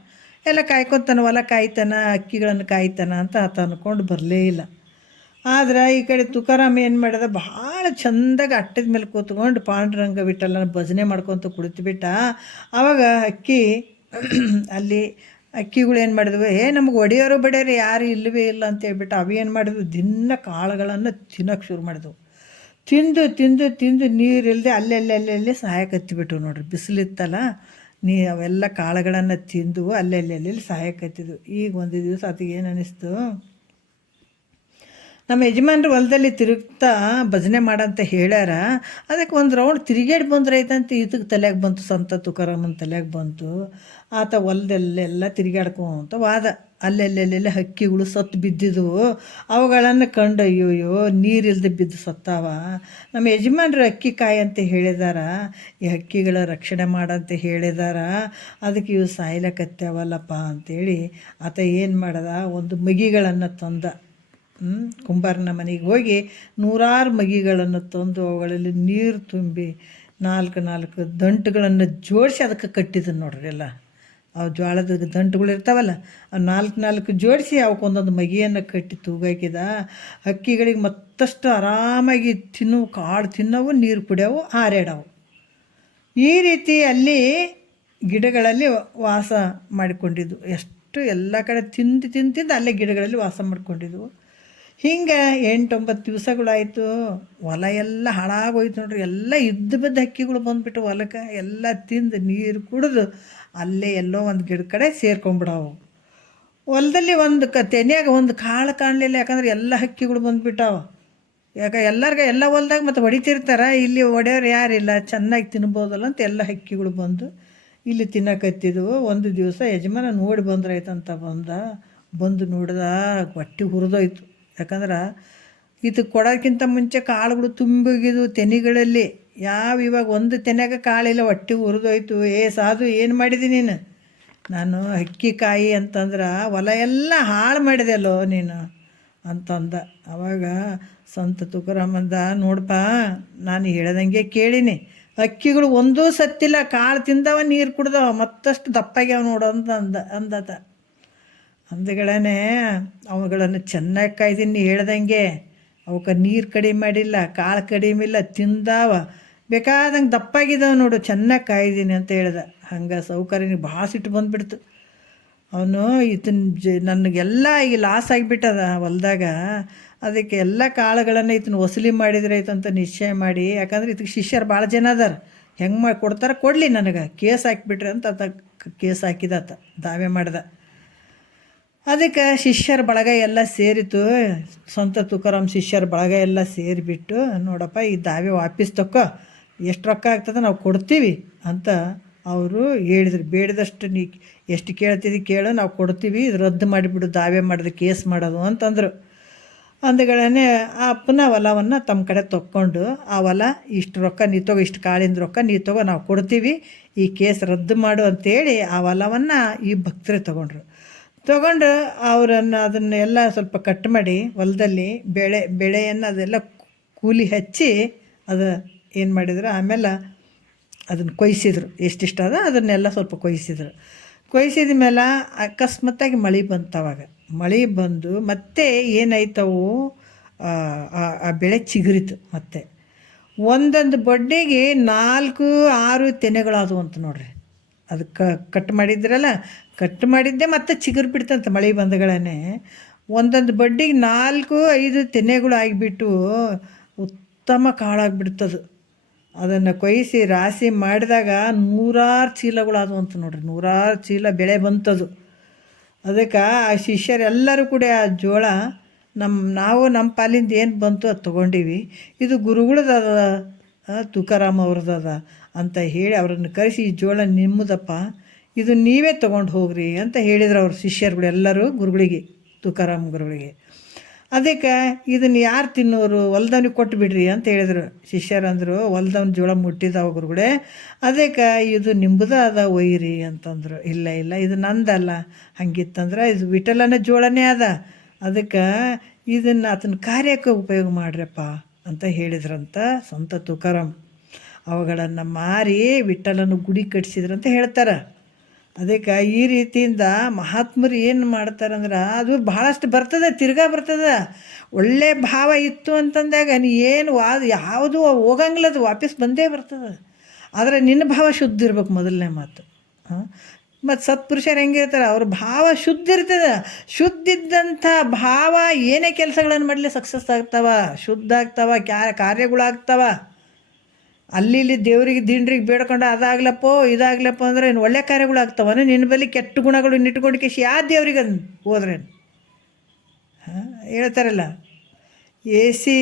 ಎಲ್ಲ ಕಾಯ್ಕೊತಾನೆ, ಹೊಲ ಕಾಯ್ತಾನೆ, ಅಕ್ಕಿಗಳನ್ನು ಕಾಯ್ತಾನೆ ಅಂತ ಆತ ಅಂದ್ಕೊಂಡು ಬರಲೇ ಇಲ್ಲ. ಆದ್ರೆ ಈ ಕಡೆ ತುಕಾರಾಮ್ ಏನು ಮಾಡಿದ, ಭಾಳ ಚೆಂದಾಗಿ ಅಟ್ಟದ ಮೇಲೆ ಕೂತ್ಕೊಂಡು ಪಾಂಡುರಂಗ ವಿಠಲನ ಭಜನೆ ಮಾಡ್ಕೊತ ಕುಳಿತುಬಿಟ್ಟ. ಆವಾಗ ಅಕ್ಕಿ ಅಲ್ಲಿ ಅಕ್ಕಿಗಳು ಏನು ಮಾಡಿದ್ವು, ನಮಗೆ ಒಡೆಯೋರು ಬಡಿಯೋರು ಯಾರು ಇಲ್ಲವೇ ಇಲ್ಲ ಅಂತ ಹೇಳ್ಬಿಟ್ಟು ಅವೇನು ಮಾಡಿದ್ವು, ದಿನ ಕಾಳುಗಳನ್ನು ತಿನ್ನೋಕೆ ಶುರು ಮಾಡಿದ್ವು. ತಿಂದು ನೀರಿಲ್ಲದೆ ಅಲ್ಲೆಲ್ಲಿ ಸಹಾಯಕತ್ತಿಬಿಟ್ಟು ನೋಡ್ರಿ. ಬಿಸಿಲಿತ್ತಲ್ಲ, ಅವೆಲ್ಲ ಕಾಳುಗಳನ್ನು ತಿಂದು ಅಲ್ಲೆಲ್ಲಿ ಸಹಾಯಕತ್ತಿದ್ವು. ಈಗ ಒಂದು ದಿವಸ ಅದಕ್ಕೆ ಏನು ಅನ್ನಿಸ್ತು, ನಮ್ಮ ಯಜಮಾನ್ರು ಹೊಲದಲ್ಲಿ ತಿರುಗ್ತಾ ಭಜನೆ ಮಾಡಂತ ಹೇಳ್ಯಾರ, ಅದಕ್ಕೆ ಒಂದು ರೌಂಡ್ ತಿರುಗೇಡಿ ಬಂದ್ರೆ ಐತಂತ ಇದಕ್ಕೆ ತಲೆಯಾಗ ಬಂತು, ಸಂತ ತುಕಾರಾಮನ ತಲೆಯಾಗ ಬಂತು. ಆತ ಹೊಲದಲ್ಲೆಲ್ಲ ತಿರುಗಾಡ್ಕೊಂತ ವಾದ. ಅಲ್ಲೆಲ್ಲೆಲ್ಲೆಲ್ಲ ಹಕ್ಕಿಗಳು ಸತ್ತು ಬಿದ್ದಿದ್ವು. ಅವುಗಳನ್ನು ಕಂಡು ಅಯ್ಯೋಯ್ಯೋ ನೀರಿಲ್ಲದೆ ಬಿದ್ದು ಸತ್ತಾವ. ನಮ್ಮ ಯಜಮಾನ್ರು ಅಕ್ಕಿ ಕಾಯಿ ಅಂತ ಹೇಳಿದಾರ, ಈ ಹಕ್ಕಿಗಳ ರಕ್ಷಣೆ ಮಾಡಂತ ಹೇಳಿದಾರ, ಅದಕ್ಕೆ ಇವು ಸಾಯ್ಲಕತ್ಯಾವಲ್ಲಪ್ಪ ಅಂಥೇಳಿ ಆತ ಏನು ಮಾಡ್ದ, ಒಂದು ಮಗಿಗಳನ್ನು ತಂದ. ಕುಂಬಾರನ ಮನೆಗೆ ಹೋಗಿ 100 ಮಗಿಗಳನ್ನು ತಂದು ಅವುಗಳಲ್ಲಿ ನೀರು ತುಂಬಿ 4 ದಂಟುಗಳನ್ನು ಜೋಡಿಸಿ ಅದಕ್ಕೆ ಕಟ್ಟಿದ್ರು ನೋಡ್ರಿ. ಎಲ್ಲ ಅವು ಜೋಳದ ದಂಟುಗಳು ಇರ್ತಾವಲ್ಲ, ಅವು 4 ಜೋಡಿಸಿ ಅವಕ್ಕೊಂದೊಂದು ಮಗಿಯನ್ನು ಕಟ್ಟಿ ತೂಗಾಕಿದ. ಹಕ್ಕಿಗಳಿಗೆ ಮತ್ತಷ್ಟು ಆರಾಮಾಗಿ ಕಾಳು ತಿನ್ನವು, ನೀರು ಕುಡಿಯವು, ಹಾರಾಡವು. ಈ ರೀತಿ ಅಲ್ಲಿ ಗಿಡಗಳಲ್ಲಿ ವಾಸ ಮಾಡಿಕೊಂಡಿದ್ದು. ಎಷ್ಟು ಎಲ್ಲ ಕಡೆ ತಿಂದು ಅಲ್ಲೇ ಗಿಡಗಳಲ್ಲಿ ವಾಸ ಮಾಡಿಕೊಂಡಿದ್ವು. ಹಿಂಗೆ 8-9 ದಿವಸಗಳಾಯಿತು. ಹೊಲ ಎಲ್ಲ ಹಾಳಾಗೋಯ್ತು ನೋಡ್ರಿ. ಎಲ್ಲ ಬಿದ್ದ ಹಕ್ಕಿಗಳು ಬಂದುಬಿಟ್ಟು ಹೊಲಕ್ಕೆ ಎಲ್ಲ ತಿಂದು ನೀರು ಕುಡಿದು ಅಲ್ಲೇ ಎಲ್ಲೋ ಒಂದು ಗಿಡ ಕಡೆ ಸೇರ್ಕೊಂಡ್ಬಿಡವು. ಹೊಲದಲ್ಲಿ ಒಂದು ತೆನೆಯಾಗ ಒಂದು ಕಾಳು ಕಾಣಲಿಲ್ಲ, ಯಾಕಂದ್ರೆ ಎಲ್ಲ ಹಕ್ಕಿಗಳು ಬಂದುಬಿಟ್ಟಾವ. ಎಲ್ಲ ಹೊಲ್ದಾಗ ಮತ್ತು ಹೊಡಿತಿರ್ತಾರೆ, ಇಲ್ಲಿ ಹೊಡೆಯೋರು ಯಾರಿಲ್ಲ, ಚೆನ್ನಾಗಿ ತಿನ್ಬೋದಲ್ಲ ಅಂತ ಎಲ್ಲ ಹಕ್ಕಿಗಳು ಬಂದು ಇಲ್ಲಿ ತಿನ್ನಕತ್ತಿದ್ವು. ಒಂದು ದಿವಸ ಯಜಮಾನ ನೋಡಿ ಬಂದ್ರಾಯ್ತಂತ ಬಂದು ನೋಡ್ದ, ಹೊಟ್ಟೆ ಹುರಿದೋಯ್ತು. ಯಾಕಂದ್ರೆ ಇದು ಕೊಡೋಕ್ಕಿಂತ ಮುಂಚೆ ಕಾಳುಗಳು ತುಂಬೋಗಿದ್ವು ತೆನೆಗಳಲ್ಲಿ. ಇವಾಗ ಒಂದು ತೆನೆಯಾಗ ಕಾಳಿಲ್ಲ, ಹೊಟ್ಟೆ ಹುರಿದೋಯ್ತು. ಸಾಧು ಏನು ಮಾಡಿದಿ ನೀನು, ನಾನು ಅಕ್ಕಿ ಕಾಯಿ ಅಂತಂದ್ರೆ ಹೊಲ ಎಲ್ಲ ಹಾಳು ಮಾಡಿದೆ ಅಲ್ಲೋ ನೀನು ಅಂತಂದ. ಆವಾಗ ಸಂತ ತುಕಾರಾಮಂದ ನೋಡಪ್ಪ, ನಾನು ಹೇಳ್ದಂಗೆ ಕೇಳೀನಿ, ಅಕ್ಕಿಗಳು ಒಂದೂ ಸತ್ತಿಲ್ಲ, ಕಾಳು ತಿಂದವ, ನೀರು ಕುಡ್ದವ, ಮತ್ತಷ್ಟು ದಪ್ಪಾಗ್ಯಾವ ನೋಡು ಅಂದತ. ಅಂದಗಳೇ ಅವುಗಳನ್ನು ಚೆನ್ನಾಗಿ ಕಾಯ್ದೀನಿ, ಹೇಳ್ದಂಗೆ ಅವಕ್ಕೆ ನೀರು ಕಡಿಮೆ ಮಾಡಿಲ್ಲ, ಕಾಳು ಕಡಿಮೆ ಇಲ್ಲ, ತಿಂದಾವ, ಬೇಕಾದಂಗೆ ದಪ್ಪಾಗಿದ್ದಾವೆ ನೋಡು, ಚೆನ್ನಾಗಿ ಕಾಯ್ದೀನಿ ಅಂತ ಹೇಳ್ದ. ಹಂಗೆ ಸೌಕರ್ಯನಿಗೆ ಭಾಳ ಸಿಟ್ಟು ಬಂದುಬಿಡ್ತು. ಅವನು ನನಗೆಲ್ಲ ಈಗ ಲಾಸ್ ಆಗಿಬಿಟ್ಟದ ಹೊಲ್ದಾಗ, ಅದಕ್ಕೆ ಎಲ್ಲ ಕಾಳುಗಳನ್ನು ಈತನ ವಸೂಲಿ ಮಾಡಿದ್ರೆ ಆಯ್ತು ಅಂತ ನಿಶ್ಚಯ ಮಾಡಿ, ಯಾಕಂದ್ರೆ ಇದಕ್ಕೆ ಶಿಷ್ಯರು ಭಾಳ ಜನ ಅದಾರ, ಹೆಂಗೆ ಮಾಡಿ ಕೊಡ್ತಾರೆ ಕೊಡಲಿ, ನನಗೆ ಕೇಸ್ ಹಾಕಿಬಿಟ್ರಿ ಅಂತ ಕೇಸ್ ಹಾಕಿದತ್ತ, ದಾವೆ ಮಾಡ್ದ. ಅದಕ್ಕೆ ಶಿಷ್ಯರ ಬಳಗ ಎಲ್ಲ ಸೇರಿತು. ಸಂತ ತುಕಾರಾಮ್ ಶಿಷ್ಯರ ಬಳಗ ಎಲ್ಲ ಸೇರಿಬಿಟ್ಟು, ನೋಡಪ್ಪ ಈ ದಾವೆ ವಾಪಸ್ ತಕ್ಕೋ, ಎಷ್ಟು ರೊಕ್ಕ ಆಗ್ತದೆ ನಾವು ಕೊಡ್ತೀವಿ ಅಂತ ಅವರು ಹೇಳಿದ್ರು. ಬೇಡಿದಷ್ಟು ನೀ ಎಷ್ಟು ಕೇಳ್ತಿದ್ದಿ ಕೇಳು, ನಾವು ಕೊಡ್ತೀವಿ, ಇದು ರದ್ದು ಮಾಡಿಬಿಡು, ದಾವೆ ಮಾಡಿದ್ರೆ ಕೇಸ್ ಮಾಡೋದು ಅಂತಂದರು. ಅಂದಗಳೇ ಆ ಅಪ್ಪನ ಹೊಲವನ್ನು ತಮ್ಮ ಕಡೆ ತೊಕ್ಕೊಂಡು, ಆ ಹೊಲ ಇಷ್ಟು ರೊಕ್ಕ ನೀ ತಗೋ, ಇಷ್ಟು ಕಾಳಿಂದ ರೊಕ್ಕ ನೀ ತಗೋ, ನಾವು ಕೊಡ್ತೀವಿ, ಈ ಕೇಸ್ ರದ್ದು ಮಾಡು ಅಂತೇಳಿ ಆ ಹೊಲವನ್ನು ಈ ಭಕ್ತರೇ ತೊಗೊಂಡ್ರು. ತೊಗೊಂಡು ಅದನ್ನೆಲ್ಲ ಸ್ವಲ್ಪ ಕಟ್ ಮಾಡಿ ಹೊಲದಲ್ಲಿ ಬೆಳೆಯನ್ನು ಅದೆಲ್ಲ ಕೂಲಿ ಹಚ್ಚಿ ಅದು ಏನು ಮಾಡಿದ್ರು, ಆಮೇಲೆ ಅದನ್ನು ಕೊಯ್ಸಿದ್ರು, ಎಷ್ಟಿಷ್ಟ ಅದ ಅದನ್ನೆಲ್ಲ ಸ್ವಲ್ಪ ಕೊಯ್ಸಿದ ಮೇಲೆ ಅಕಸ್ಮಾತ್ತಾಗಿ ಮಳೆ ಬಂತು. ಅವಾಗ ಮಳೆ ಬಂದು ಮತ್ತೆ ಏನಾಯ್ತವು, ಆ ಬೆಳೆ ಚಿಗುರಿತು. ಮತ್ತೆ ಒಂದೊಂದು ಬಡ್ಡಿಗೆ 4-6 ತೆನೆಗಳಾದವು ಅಂತ ನೋಡ್ರಿ. ಅದಕ್ಕೆ ಕಟ್ ಮಾಡಿದ್ದೆ ಮತ್ತೆ ಚಿಗುರು ಬಿಡ್ತಂತ ಮಳೆ ಬಂದಗಳೇ. ಒಂದೊಂದು ಬಡ್ಡಿಗೆ 4-5 ತೆನೆಗಳು ಆಗಿಬಿಟ್ಟು ಉತ್ತಮ ಕಾಳಾಗಿಬಿಡ್ತದು. ಅದನ್ನು ಕೊಯ್ಸಿ ರಾಶಿ ಮಾಡಿದಾಗ 100 ಚೀಲಗಳಾದವು ಅಂತ ನೋಡ್ರಿ, 100 ಚೀಲ ಬೆಳೆ ಬಂತದು. ಅದಕ್ಕೆ ಆ ಶಿಷ್ಯರೆಲ್ಲರೂ ಕೂಡ ಆ ಜೋಳ ನಾವು ನಮ್ಮ ಪಾಲಿಂದ ಏನು ಬಂತು ಅದು ತೊಗೊಂಡೀವಿ, ಇದು ಗುರುಗಳದದ, ತುಕಾರಾಮ್ ಅವ್ರದ್ದದ ಅಂತ ಹೇಳಿ ಅವರನ್ನು ಕರೆಸಿ, ಈ ಜೋಳ ನಿಮ್ಮದಪ್ಪ, ಇದು ನೀವೇ ತೊಗೊಂಡು ಹೋಗ್ರಿ ಅಂತ ಹೇಳಿದ್ರು ಅವ್ರ ಶಿಷ್ಯರುಗಳು ಎಲ್ಲರೂ ಗುರುಗಳಿಗೆ, ತುಕಾರಾಮ್ ಗುರುಗಳಿಗೆ. ಅದಕ್ಕೆ ಇದನ್ನು ಯಾರು ತಿನ್ನೋರು, ಹೊಲ್ದವ್ನಿಗೆ ಕೊಟ್ಟು ಬಿಡ್ರಿ ಅಂತ ಹೇಳಿದ್ರು. ಶಿಷ್ಯರಂದರು, ಹೊಲ್ದವ್ನ ಜೋಳ ಮುಟ್ಟಿದಾವ ಗುರುಗಳೇ, ಅದಕ್ಕೆ ಇದು ನಿಂಬುದ ಅದ ಒಯ್ಯಿರಿ ಅಂತಂದರು. ಇಲ್ಲ ಇದು ನಂದಲ್ಲ, ಹಂಗಿತ್ತಂದ್ರೆ ಇದು ವಿಠಲನ ಜೋಳನೇ ಅದ, ಅದಕ್ಕೆ ಇದನ್ನು ಆತನ ಕಾರ್ಯಕ್ಕೆ ಉಪಯೋಗ ಮಾಡ್ರಪ್ಪ ಅಂತ ಹೇಳಿದ್ರಂತ ಸಂತ ತುಕಾರಾಮ್. ಅವುಗಳನ್ನು ಮಾರಿ ವಿಠಲನ ಗುಡಿ ಕಟ್ಸಿದ್ರಂತ ಹೇಳ್ತಾರೆ. ಅದಕ್ಕೆ ಈ ರೀತಿಯಿಂದ ಮಹಾತ್ಮರು ಏನು ಮಾಡ್ತಾರಂದ್ರೆ, ಅದು ಭಾಳಷ್ಟು ಬರ್ತದೆ, ತಿರ್ಗಾ ಬರ್ತದೆ. ಒಳ್ಳೆ ಭಾವ ಇತ್ತು ಅಂತಂದಾಗ ನೀ ಏನು ಯಾವುದು ಹೋಗಂಗಿಲ್ಲ, ಅದು ವಾಪಸ್ ಬಂದೇ ಬರ್ತದೆ. ಆದರೆ ನಿನ್ನ ಭಾವ ಶುದ್ಧ ಇರ್ಬೇಕು, ಮೊದಲನೇ ಮಾತು. ಮತ್ತು ಸತ್ಪುರುಷರು ಹೆಂಗಿರ್ತಾರೆ, ಅವ್ರ ಭಾವ ಶುದ್ಧ ಇರ್ತದೆ. ಶುದ್ಧ ಇದ್ದಂಥ ಭಾವ ಏನೇ ಕೆಲಸಗಳನ್ನು ಮಾಡಲಿ ಸಕ್ಸಸ್ ಆಗ್ತಾವ, ಶುದ್ಧ ಆಗ್ತಾವ, ಕಾರ್ಯಗಳಾಗ್ತಾವ. ಅಲ್ಲಿ ದೇವ್ರಿಗೆ ದಿಂಡ್ರಿಗೆ ಬೇಡ್ಕೊಂಡು ಅದಾಗ್ಲಪ್ಪೋ ಇದಾಗ್ಲಪ್ಪ ಅಂದ್ರೆ ಏನು ಒಳ್ಳೆ ಕಾರ್ಯಗಳಾಗ್ತಾವನ? ನಿನ್ನ ಬಳಿ ಕೆಟ್ಟ ಗುಣಗಳು ಇಟ್ಕೊಂಡು ಕೇಸಿ ಯಾವ ದೇವ್ರಿಗೆ ಹೋದ್ರೇನು? ಹೇಳ್ತಾರಲ್ಲ, ಸಿ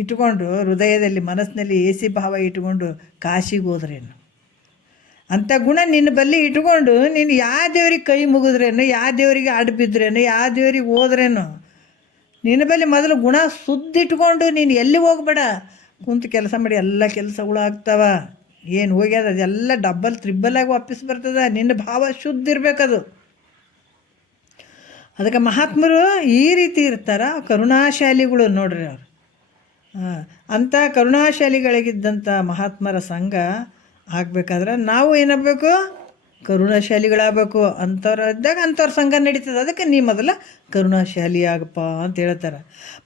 ಇಟ್ಕೊಂಡು ಹೃದಯದಲ್ಲಿ ಮನಸ್ಸಿನಲ್ಲಿ ಸಿ ಭಾವ ಇಟ್ಕೊಂಡು ಕಾಶಿಗೆ ಹೋದ್ರೇನು? ಅಂಥ ಗುಣ ನಿನ್ನ ಬಳಿ ಇಟ್ಕೊಂಡು ನೀನು ಯಾವ ದೇವ್ರಿಗೆ ಕೈ ಮುಗಿದ್ರೇನು, ಯಾವ ದೇವರಿಗೆ ಅಡ್ಡ ಬಿದ್ರೇನು, ಯಾವ ದೇವ್ರಿಗೆ ಹೋದ್ರೇನು? ನಿನ್ನ ಬಳಿ ಮೊದಲು ಗುಣ ಶುದ್ಧ ಇಟ್ಕೊಂಡು ನೀನು ಎಲ್ಲಿ ಹೋಗ್ಬೇಡ, ಕುಂತು ಕೆಲಸ ಮಾಡಿ ಎಲ್ಲ ಕೆಲಸಗಳು ಆಗ್ತಾವ. ಏನು ಹೋಗ್ಯದ ಅದೆಲ್ಲ ಡಬ್ಬಲ್ ತ್ರಿಬ್ಬಲಾಗಿ ವಾಪಸ್ ಬರ್ತದೆ. ನಿನ್ನ ಭಾವ ಶುದ್ಧ ಇರಬೇಕದು. ಅದಕ್ಕೆ ಮಹಾತ್ಮರು ಈ ರೀತಿ ಇರ್ತಾರೆ, ಕರುಣಾಶಾಲಿಗಳು ನೋಡ್ರಿ ಅವರು. ಅಂಥ ಕರುಣಾಶಾಲಿಗಳಿಗಿದ್ದಂಥ ಮಹಾತ್ಮರ ಸಂಘ ಆಗಬೇಕಾದ್ರೆ ನಾವು ಏನಾಗಬೇಕು, ಕರುಣಾಶಾಲಿಗಳಾಗಬೇಕು. ಅಂಥವ್ರು ಇದ್ದಾಗ ಅಂಥವ್ರ ಸಂಘ ನಡೀತದೆ. ಅದಕ್ಕೆ ನೀ ಮೊದಲ ಕರುಣಾಶಾಲಿ ಆಗಪ್ಪ ಅಂತ ಹೇಳ್ತಾರೆ.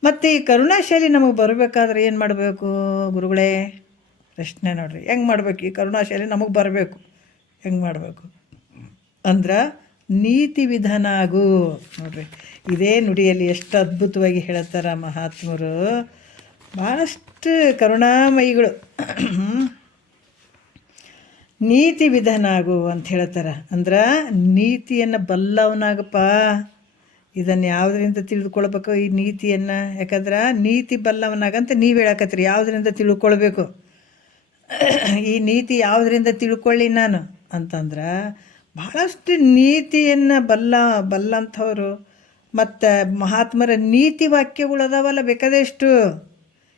ಮತ್ತು ಈ ಕರುಣಾಶಾಲಿ ನಮಗೆ ಬರಬೇಕಾದ್ರೆ ಏನು ಮಾಡಬೇಕು ಗುರುಗಳೇ? ಪ್ರಶ್ನೆ ನೋಡ್ರಿ, ಹೆಂಗೆ ಮಾಡ್ಬೇಕು ಈ ಕರುಣಾಶಾಲಿ ನಮಗೆ ಬರಬೇಕು? ಹೆಂಗೆ ಮಾಡಬೇಕು ಅಂದ್ರೆ ನೀತಿ ವಿಧಾನ ಆಗು. ನೋಡ್ರಿ, ಇದೇ ನುಡಿಯಲ್ಲಿ ಎಷ್ಟು ಅದ್ಭುತವಾಗಿ ಹೇಳ್ತಾರೆ ಮಹಾತ್ಮರು. ಭಾಳಷ್ಟು ಕರುಣಾಮಯಿಗಳು. ನೀತಿ ವಿಧಾನ ಆಗು ಅಂತ ಹೇಳ್ತಾರೆ. ಅಂದ್ರೆ ನೀತಿಯನ್ನು ಬಲ್ಲವನಾಗಪ್ಪ. ಇದನ್ನು ಯಾವುದರಿಂದ ತಿಳಿದುಕೊಳ್ಬೇಕು ಈ ನೀತಿಯನ್ನು? ಯಾಕಂದ್ರೆ ನೀತಿ ಬಲ್ಲವನಾಗಂತ ನೀವು ಹೇಳಕತ್ತೀರಿ, ಯಾವುದರಿಂದ ತಿಳ್ಕೊಳ್ಬೇಕು ಈ ನೀತಿ? ಯಾವುದರಿಂದ ತಿಳ್ಕೊಳ್ಳಿ ನಾನು ಅಂತಂದ್ರೆ, ಭಾಳಷ್ಟು ನೀತಿಯನ್ನು ಬಲ್ಲಂಥವ್ರು ಮತ್ತು ಮಹಾತ್ಮರ ನೀತಿ ವಾಕ್ಯಗಳು ಅದಾವಲ್ಲ ಬೇಕಾದಷ್ಟು,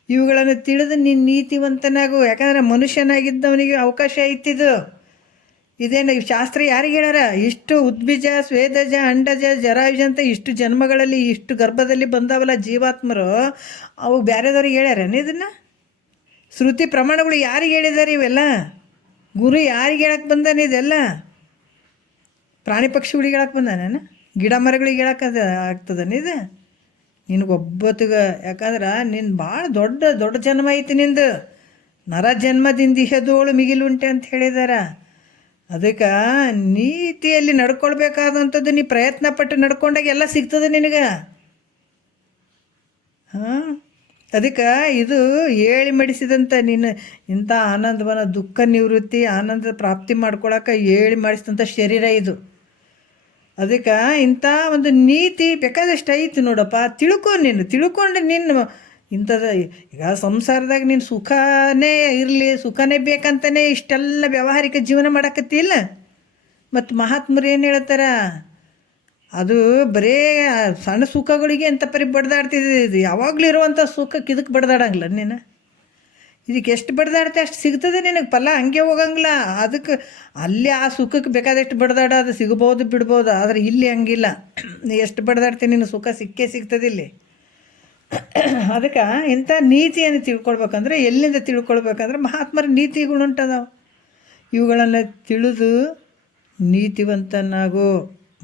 ಇವುಗಳನ್ನು ತಿಳಿದು ನೀನು ನೀತಿವಂತನಾಗು. ಯಾಕಂದರೆ ಮನುಷ್ಯನಾಗಿದ್ದವನಿಗೆ ಅವಕಾಶ ಐತಿದು. ಇದೇನು ಶಾಸ್ತ್ರ ಯಾರಿಗೆ ಹೇಳ್ಯಾರ? ಇಷ್ಟು ಉದ್ಬೀಜ ಸ್ವೇದಜ ಅಂಡಜ ಜರಾಯುಜ ಅಂತ ಇಷ್ಟು ಜನ್ಮಗಳಲ್ಲಿ ಇಷ್ಟು ಗರ್ಭದಲ್ಲಿ ಬಂದವಲ್ಲ ಜೀವಾತ್ಮರು, ಅವು ಬೇರೆದವ್ರಿಗೆ ಹೇಳ್ಯಾರೇನು ಇದನ್ನು? ಶ್ರುತಿ ಪ್ರಮಾಣಗಳು ಯಾರಿಗೆ ಹೇಳಿದ್ದಾರೆ ಇವೆಲ್ಲ? ಗುರು ಯಾರಿಗೆ ಹೇಳಕ್ಕೆ ಬಂದಾನೆ ಇದೆಲ್ಲ? ಪ್ರಾಣಿ ಪಕ್ಷಿಗಳಿಗೆ ಹೇಳಕ್ಕೆ ಬಂದಾನೇನು? ಗಿಡ ಮರಗಳಿಗೆ ಹೇಳಕ್ಕೆ ಆಗ್ತದನ ಇದು? ನಿನಗೊಬ್ಬತ್ತಿಗೆ, ಯಾಕಂದ್ರೆ ನಿನ್ನ ಭಾಳ ದೊಡ್ಡ ದೊಡ್ಡ ಜನ್ಮ ಐತಿ ನಿಂದು. ನರ ಜನ್ಮದಿಂದ ಇಹದೋಳು ಮಿಗಿಲುಂಟೆ ಅಂತ ಹೇಳಿದಾರ. ಅದಕ್ಕೆ ನೀತಿಯಲ್ಲಿ ನಡ್ಕೊಳ್ಬೇಕಾದಂಥದ್ದು ನೀ ಪ್ರಯತ್ನ ಪಟ್ಟು ನಡ್ಕೊಂಡಾಗ ಎಲ್ಲ ಸಿಗ್ತದೆ ನಿನಗೆ. ಹಾಂ, ಅದಕ್ಕೆ ಇದು ಹೇಳಿ ಮಾಡಿಸಿದಂಥ ನೀನು ಇಂಥ ಆನಂದವನ ದುಃಖ ನಿವೃತ್ತಿ ಆನಂದ ಪ್ರಾಪ್ತಿ ಮಾಡ್ಕೊಳಕ್ಕೆ ಹೇಳಿ ಮಾಡಿಸಿದಂಥ ಶರೀರ ಇದು. ಅದಕ್ಕೆ ಇಂಥ ಒಂದು ನೀತಿ ಬೇಕಾದಷ್ಟು ಐತಿ ನೋಡಪ್ಪ. ತಿಳ್ಕೊಂಡು ನಿನ್ನ ಇಂಥದ್ದು ಈಗ ಸಂಸಾರದಾಗ ನೀನು ಸುಖನೇ ಇರಲಿ, ಸುಖನೇ ಬೇಕಂತಲೇ ಇಷ್ಟೆಲ್ಲ ವ್ಯಾವಹಾರಿಕ ಜೀವನ ಮಾಡಕತ್ತಿಲ್ಲ. ಮತ್ತು ಮಹಾತ್ಮರು ಏನು ಹೇಳ್ತಾರ? ಅದು ಬರೇ ಸಣ್ಣ ಸುಖಗಳಿಗೆ ಅಂತ ಪರಿ ಬಡ್ದಾಡ್ತಿದ್ದೆ. ಇದು ಯಾವಾಗಲೂ ಇರುವಂಥ ಸುಖಕ್ಕೆ ಇದಕ್ಕೆ ಬಡ್ದಾಡಂಗಿಲ್ಲ ನೀನು. ಇದಕ್ಕೆ ಎಷ್ಟು ಬಡ್ದಾಡ್ತೆ ಅಷ್ಟು ಸಿಗ್ತದೆ ನಿನಗೆ ಫಲ, ಹಂಗೆ ಹೋಗಂಗಿಲ್ಲ. ಅದಕ್ಕೆ ಅಲ್ಲಿ ಆ ಸುಖಕ್ಕೆ ಬೇಕಾದಷ್ಟು ಬಡ್ದಾಡ, ಅದು ಸಿಗ್ಬೋದು ಬಿಡ್ಬೋದು. ಆದರೆ ಇಲ್ಲಿ ಹಂಗಿಲ್ಲ. ನೀ ಎಷ್ಟು ಬಡ್ದಾಡ್ತೀನಿ ನಿನ್ನ ಸುಖ ಸಿಕ್ಕೇ ಸಿಗ್ತದೆ ಇಲ್ಲಿ. ಅದಕ್ಕೆ ಇಂಥ ನೀತಿಯನ್ನು ತಿಳ್ಕೊಳ್ಬೇಕಂದ್ರೆ ಎಲ್ಲಿಂದ ತಿಳ್ಕೊಳ್ಬೇಕಂದ್ರೆ ಮಹಾತ್ಮರ ನೀತಿಗಳುಂಟದಾವ. ಇವುಗಳನ್ನು ತಿಳಿದು ನೀತಿವಂತನಾಗು.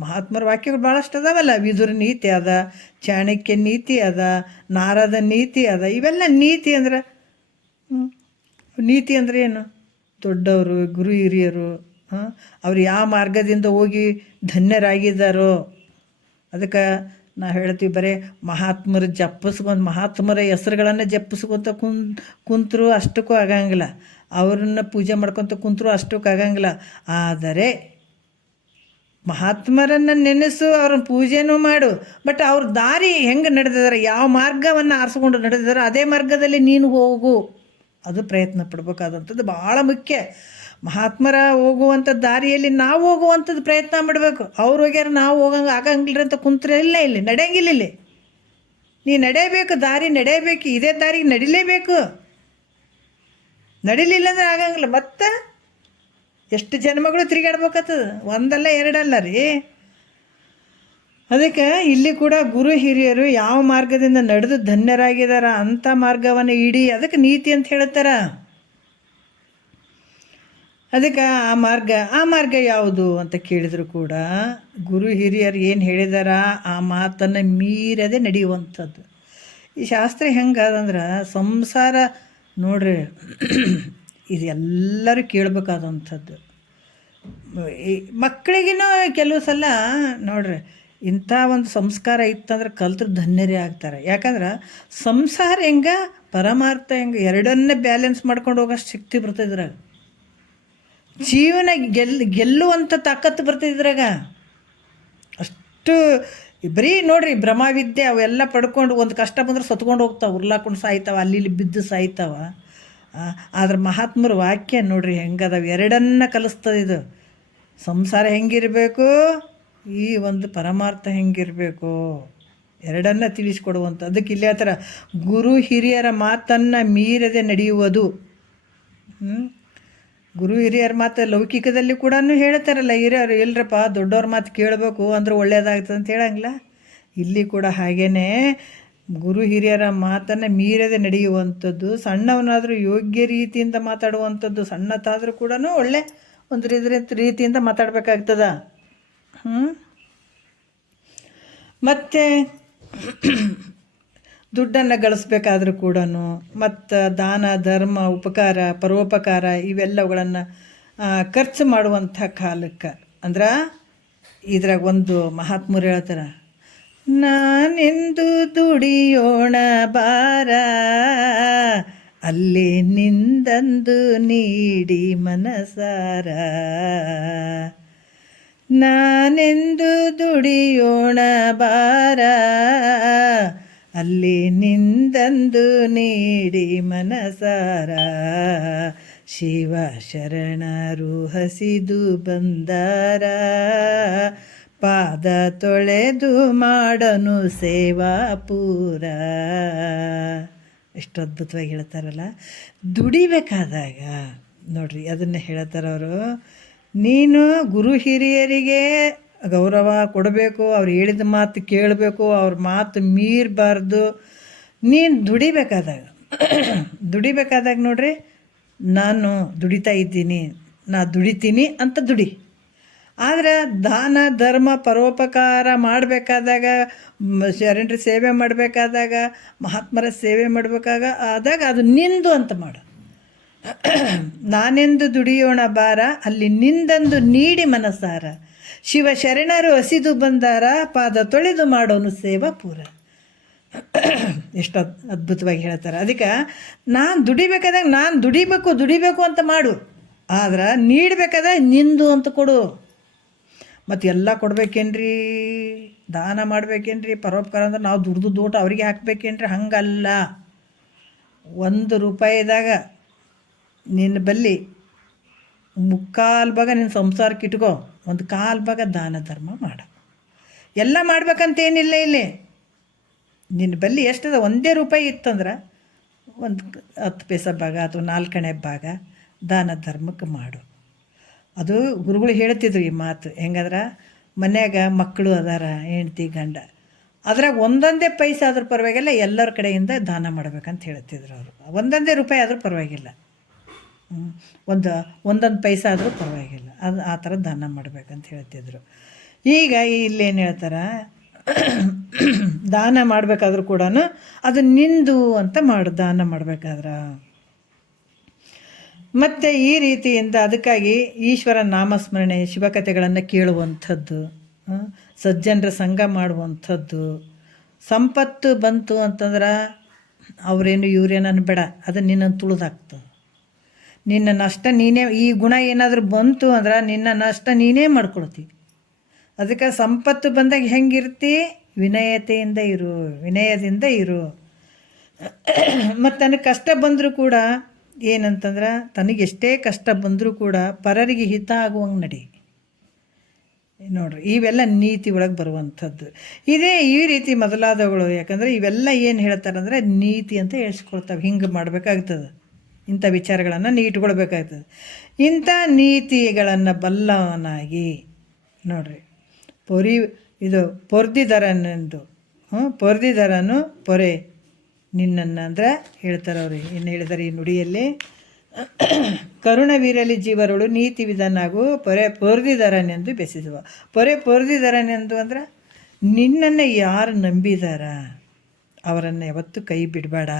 ಮಹಾತ್ಮರ ವಾಕ್ಯಗಳು ಭಾಳಷ್ಟು ಅದಾವಲ್ಲ. ವಿದುರ ನೀತಿ ಅದ, ಚಾಣಕ್ಯ ನೀತಿ ಅದ, ನಾರದ ನೀತಿ ಅದ. ಇವೆಲ್ಲ ನೀತಿ ಅಂದ್ರೆ ನೀತಿ ಅಂದರೆ ಏನು? ದೊಡ್ಡವರು, ಗುರು ಹಿರಿಯರು, ಅವ್ರು ಯಾವ ಮಾರ್ಗದಿಂದ ಹೋಗಿ ಧನ್ಯರಾಗಿದ್ದಾರೋ. ಅದಕ್ಕೆ ನಾವು ಹೇಳ್ತೀವಿ, ಬರೀ ಮಹಾತ್ಮರು ಮಹಾತ್ಮರ ಹೆಸರುಗಳನ್ನು ಜಪಿಸ್ಕೊತ ಕುಂತರೂ ಅಷ್ಟಕ್ಕೂ ಆಗಂಗಿಲ್ಲ. ಅವ್ರನ್ನ ಪೂಜೆ ಮಾಡ್ಕೊತ ಕುಂತರೂ ಅಷ್ಟಕ್ಕೂ ಆಗಂಗಿಲ್ಲ. ಆದರೆ ಮಹಾತ್ಮರನ್ನು ನೆನೆಸು, ಅವ್ರನ್ನ ಪೂಜೆನೂ ಮಾಡು. ಬಟ್ ಅವ್ರ ದಾರಿ ಹೆಂಗೆ ನಡೆದಿದ್ದಾರೆ, ಯಾವ ಮಾರ್ಗವನ್ನು ಆರಿಸ್ಕೊಂಡು ನಡೆದಿದ್ದಾರೆ ಅದೇ ಮಾರ್ಗದಲ್ಲಿ ನೀನು ಹೋಗು. ಅದು ಪ್ರಯತ್ನ ಪಡ್ಬೇಕಾದಂಥದ್ದು ಭಾಳ ಮುಖ್ಯ. ಮಹಾತ್ಮರ ಹೋಗುವಂಥ ದಾರಿಯಲ್ಲಿ ನಾವು ಹೋಗುವಂಥದ್ದು ಪ್ರಯತ್ನ ಮಾಡಬೇಕು. ಅವ್ರು ಹೋಗ್ಯಾರ ನಾವು ಆಗಂಗಿಲ್ಲ ಅಂತ ಕುಂತ್ರೆ ಇಲ್ಲ, ಇಲ್ಲಿ ನಡೆಯಂಗಿಲ್ಲ. ಇಲ್ಲಿ ನೀ ನಡೆಯಬೇಕು, ದಾರಿ ನಡೆಯಬೇಕು, ಇದೇ ದಾರಿಗೆ ನಡಿಲೇಬೇಕು. ನಡಿಲಿಲ್ಲ ಅಂದ್ರೆ ಆಗಂಗಿಲ್ಲ. ಮತ್ತು ಎಷ್ಟು ಜನ್ಮಗಳು ತಿರುಗಾಡ್ಬೇಕಾಗ್ತದೆ, ಒಂದಲ್ಲ ಎರಡಲ್ಲ ರೀ. ಅದಕ್ಕೆ ಇಲ್ಲಿ ಕೂಡ ಗುರು ಹಿರಿಯರು ಯಾವ ಮಾರ್ಗದಿಂದ ನಡೆದು ಧನ್ಯರಾಗಿದ್ದಾರ ಅಂಥ ಮಾರ್ಗವನ್ನು ಇಡೀ. ಅದಕ್ಕೆ ನೀತಿ ಅಂತ ಹೇಳ್ತಾರ. ಅದಕ್ಕೆ ಆ ಮಾರ್ಗ ಯಾವುದು ಅಂತ ಕೇಳಿದ್ರು ಕೂಡ ಗುರು ಹಿರಿಯರು ಏನು ಹೇಳಿದಾರ ಆ ಮಾತನ್ನು ಮೀರದೆ ನಡೆಯುವಂಥದ್ದು. ಈ ಶಾಸ್ತ್ರ ಹೆಂಗದಂದ್ರೆ ಸಂಸಾರ ನೋಡ್ರಿ, ಇದು ಎಲ್ಲರೂ ಕೇಳಬೇಕಾದಂಥದ್ದು. ಮಕ್ಕಳಿಗಿನೂ ಕೆಲವು ಸಲ ನೋಡ್ರಿ ಇಂಥ ಒಂದು ಸಂಸ್ಕಾರ ಇತ್ತಂದ್ರೆ ಕಲ್ತ್ರು ಧನ್ಯರೇ ಆಗ್ತಾರೆ. ಯಾಕಂದ್ರೆ ಸಂಸಾರ ಹೆಂಗೆ, ಪರಮಾರ್ಥ ಹೆಂಗೆ, ಎರಡನ್ನೇ ಬ್ಯಾಲೆನ್ಸ್ ಮಾಡ್ಕೊಂಡು ಹೋಗೋಷ್ಟು ಶಕ್ತಿ ಬರ್ತದಿದ್ರಾಗ. ಜೀವನ ಗೆಲ್ಲುವಂಥ ತಾಕತ್ತು ಬರ್ತದಿದ್ರಾಗ. ಅಷ್ಟು ಬರೀ ನೋಡ್ರಿ ಭ್ರಮವಿದ್ಯೆ ಅವೆಲ್ಲ ಪಡ್ಕೊಂಡು ಒಂದು ಕಷ್ಟ ಬಂದ್ರೆ ಸತ್ಕೊಂಡು ಹೋಗ್ತಾವೆ, ಉರ್ಲಾಕೊಂಡು ಸಾಯ್ತಾವೆ, ಅಲ್ಲಿ ಇಲ್ಲಿ ಬಿದ್ದು ಸಾಯ್ತಾವ. ಆದ್ರೆ ಮಹಾತ್ಮರ ವಾಕ್ಯ ನೋಡ್ರಿ ಹೆಂಗದಾವೆ, ಎರಡನ್ನ ಕಲಿಸ್ತದೆ ಇದು. ಸಂಸಾರ ಹೆಂಗಿರಬೇಕು, ಈ ಒಂದು ಪರಮಾರ್ಥ ಹೆಂಗಿರಬೇಕು, ಎರಡನ್ನ ತಿಳಿಸ್ಕೊಡುವಂಥ. ಅದಕ್ಕೆ ಇಲ್ಲಿ ಆ ಥರ ಗುರು ಹಿರಿಯರ ಮಾತನ್ನು ಮೀರದೆ ನಡೆಯುವುದು. ಗುರು ಹಿರಿಯರ ಮಾತು ಲೌಕಿಕದಲ್ಲಿ ಕೂಡ ಹೇಳ್ತಾರಲ್ಲ, ಹಿರಿಯರು ಇಲ್ಲರಪ್ಪ ದೊಡ್ಡವ್ರ ಮಾತು ಕೇಳಬೇಕು ಅಂದ್ರೆ ಒಳ್ಳೆಯದಾಗ್ತದೆ ಅಂತ ಹೇಳಂಗಿಲ್ಲ. ಇಲ್ಲಿ ಕೂಡ ಹಾಗೇ ಗುರು ಹಿರಿಯರ ಮಾತನ್ನು ಮೀರದೆ ನಡೆಯುವಂಥದ್ದು. ಸಣ್ಣವನಾದರೂ ಯೋಗ್ಯ ರೀತಿಯಿಂದ ಮಾತಾಡುವಂಥದ್ದು, ಸಣ್ಣತಾದರೂ ಕೂಡ ಒಳ್ಳೆ ಒಂದು ರೀತಿಯಿಂದ ಮಾತಾಡಬೇಕಾಗ್ತದ. ಮತ್ತು ದುಡ್ಡನ್ನು ಗಳಿಸ್ಬೇಕಾದ್ರೂ ಕೂಡ ಮತ್ತು ದಾನ ಧರ್ಮ ಉಪಕಾರ ಪರೋಪಕಾರ ಇವೆಲ್ಲವುಗಳನ್ನು ಖರ್ಚು ಮಾಡುವಂಥ ಕಾಲಕ್ಕೆ ಅಂದ್ರೆ ಇದ್ರಾಗ ಒಂದು ಮಹಾತ್ಮರು ಹೇಳ್ತಾರೆ, ನಾನೆಂದು ದುಡಿಯೋಣ ಬಾರ ಅಲ್ಲಿ ನಿಂದಂದು ನೀಡಿ ಮನಸಾರ. ನಾನೆಂದು ದುಡಿಯೋಣ ಬಾರ ಅಲ್ಲಿ ನಿಂದಂದು ನೀಡಿ ಮನಸಾರ. ಶಿವ ಶರಣರು ಹಸಿದು ಬಂದಾರ ಪಾದ ತೊಳೆದು ಮಾಡನು ಸೇವಾ ಪೂರ. ಎಷ್ಟು ಅದ್ಭುತವಾಗಿ ಹೇಳ್ತಾರಲ್ಲ. ದುಡಿಬೇಕಾದಾಗ ನೋಡ್ರಿ ಅದನ್ನು ಹೇಳ್ತಾರೆ ಅವರು, ನೀನು ಗುರು ಹಿರಿಯರಿಗೆ ಗೌರವ ಕೊಡಬೇಕು, ಅವ್ರು ಹೇಳಿದ ಮಾತು ಕೇಳಬೇಕು, ಅವ್ರ ಮಾತು ಮೀರಬಾರ್ದು. ನೀನು ದುಡಿಬೇಕಾದಾಗ ನೋಡ್ರಿ, ನಾನು ದುಡಿತಾ ಇದ್ದೀನಿ, ನಾ ದುಡಿತೀನಿ ಅಂತ ದುಡಿ. ಆದರೆ ದಾನ ಧರ್ಮ ಪರೋಪಕಾರ ಮಾಡಬೇಕಾದಾಗ, ಶರಣರ ಸೇವೆ ಮಾಡಬೇಕಾದಾಗ, ಮಹಾತ್ಮರ ಸೇವೆ ಆದಾಗ ಅದು ನಿಂದು ಅಂತ ಮಾಡು. ನಾನೆಂದು ದುಡಿಯೋಣ ಬಾರ, ಅಲ್ಲಿ ನಿಂದಂದು ನೀಡಿ ಮನಸಾರ, ಶಿವ ಶರಣರು ಹಸಿದು ಬಂದಾರ, ಪಾದ ತೊಳೆದು ಮಾಡೋನು ಸೇವಾ ಪೂರ. ಎಷ್ಟು ಅದ್ಭುತವಾಗಿ ಹೇಳ್ತಾರೆ. ಅದಕ್ಕೆ ನಾನು ದುಡಿಬೇಕಾದಾಗ ನಾನು ದುಡಿಬೇಕು ಅಂತ ಮಾಡು, ಆದ್ರೆ ನೀಡಬೇಕಾದಾಗ ನಿಂದು ಅಂತ ಕೊಡು. ಮತ್ತು ಎಲ್ಲ ಕೊಡ್ಬೇಕೇನ್ರಿ, ದಾನ ಮಾಡ್ಬೇಕೇನ್ರಿ, ಪರೋಪಕಾರ ಅಂದ್ರೆ ನಾವು ದುಡ್ದು ದೋಟ ಅವರಿಗೆ ಹಾಕ್ಬೇಕೇನ್ರಿ? ಹಂಗಲ್ಲ. 1 ರೂಪಾಯಿದಾಗ ನಿನ್ನ ಬಲ್ಲಿ 3/4 ಭಾಗ ನಿನ್ನ ಸಂಸಾರಕ್ಕೆ ಇಟ್ಕೋ, 1/4 ಭಾಗ ದಾನ ಧರ್ಮ ಮಾಡು. ಎಲ್ಲ ಮಾಡ್ಬೇಕಂತೇನಿಲ್ಲ ಇಲ್ಲಿ. ನಿನ್ನ ಬಲ್ಲಿ ಎಷ್ಟದ 1 ರೂಪಾಯಿ ಇತ್ತಂದ್ರೆ 10 ಪೈಸೆ ಭಾಗ ಅಥವಾ 4 ಅಣೆ ಭಾಗ ದಾನ ಧರ್ಮಕ್ಕೆ ಮಾಡು. ಅದು ಗುರುಗಳು ಹೇಳ್ತಿದ್ರು ಈ ಮಾತು. ಹೆಂಗಂದ್ರೆ ಮನ್ಯಾಗ ಮಕ್ಕಳು ಅದಾರ, ಹೆಂಡ್ತಿ ಗಂಡ, ಅದ್ರಾಗ 1 ಪೈಸೆ ಆದ್ರೂ ಪರವಾಗಿಲ್ಲ, ಎಲ್ಲರ ಕಡೆಯಿಂದ ದಾನ ಮಾಡ್ಬೇಕಂತ ಹೇಳ್ತಿದ್ರು ಅವರು. 1 ರೂಪಾಯಿ ಆದರೂ ಪರವಾಗಿಲ್ಲ, 1 ಪೈಸೆ ಆದರೂ ಪರವಾಗಿಲ್ಲ, ಅದು ಆ ಥರ ದಾನ ಮಾಡ್ಬೇಕಂತ ಹೇಳ್ತಿದ್ರು. ಈಗ ಇಲ್ಲೇನು ಹೇಳ್ತಾರೆ, ದಾನ ಮಾಡಬೇಕಾದ್ರೂ ಕೂಡ ಅದು ನಿಂದು ಅಂತ ಮಾಡು ದಾನ ಮಾಡಬೇಕಾದ್ರೆ. ಮತ್ತು ಈ ರೀತಿಯಿಂದ ಅದಕ್ಕಾಗಿ ಈಶ್ವರ ನಾಮಸ್ಮರಣೆ, ಶಿವಕಥೆಗಳನ್ನು ಕೇಳುವಂಥದ್ದು, ಸಜ್ಜನರ ಸಂಘ ಮಾಡುವಂಥದ್ದು. ಸಂಪತ್ತು ಬಂತು ಅಂತಂದ್ರೆ ಅವರೇನು ಇವರೇನು ಅನ್ಬೇಡ, ಅದು ನಿನ್ನನ್ನು ತುಳಿದಾಕ್ತದೆ. ನಿನ್ನ ನಷ್ಟ ನೀನೇ, ಈ ಗುಣ ಏನಾದರೂ ಬಂತು ಅಂದ್ರೆ ನಿನ್ನ ನಷ್ಟ ನೀನೇ ಮಾಡ್ಕೊಳ್ತಿ. ಅದಕ್ಕೆ ಸಂಪತ್ತು ಬಂದಾಗ ಹೆಂಗಿರ್ತಿ? ವಿನಯದಿಂದ ಇರು. ಮತ್ತು ತನಗೆ ಕಷ್ಟ ಬಂದರೂ ಕೂಡ ಏನಂತಂದ್ರೆ, ತನಗೆಷ್ಟೇ ಕಷ್ಟ ಬಂದರೂ ಕೂಡ ಪರರಿಗೆ ಹಿತ ಆಗುವಂಗೆ ನಡಿ. ನೋಡ್ರಿ, ಇವೆಲ್ಲ ನೀತಿ ಒಳಗೆ ಬರುವಂಥದ್ದು. ಈ ರೀತಿ ಮೊದಲಾದವುಗಳು. ಯಾಕಂದರೆ ಇವೆಲ್ಲ ಏನು ಹೇಳ್ತಾರಂದರೆ ನೀತಿ ಅಂತ ಹೇಳ್ಸ್ಕೊಳ್ತಾವೆ. ಹಿಂಗೆ ಮಾಡಬೇಕಾಗ್ತದೆ, ಇಂಥ ವಿಚಾರಗಳನ್ನು ನೀಟ್ಕೊಳ್ಬೇಕಾಗ್ತದೆ. ಇಂಥ ನೀತಿಗಳನ್ನು ಬಲ್ಲವನಾಗಿ ನೋಡ್ರಿ, ಪೊರ್ದಿದರನು ಪೊರೆ ನಿನ್ನನ್ನು ಅಂದ್ರೆ ಹೇಳ್ತಾರೆ ಅವರು. ಏನು ಹೇಳಿದ್ದಾರೆ ಈ ನುಡಿಯಲ್ಲಿ? ಕರುಣವಿರಲಿ ಜೀವರುಳು ನೀತಿ ವಿಧಾನಾಗು ಪೊರ್ದಿದರನೆಂದು ಬೆಸೆಸುವ. ಪೊರ್ದಿದರನೆಂದು ಅಂದ್ರೆ ನಿನ್ನನ್ನು ಯಾರು ನಂಬಿದಾರ ಅವರನ್ನು ಯಾವತ್ತೂ ಕೈ ಬಿಡಬೇಡ.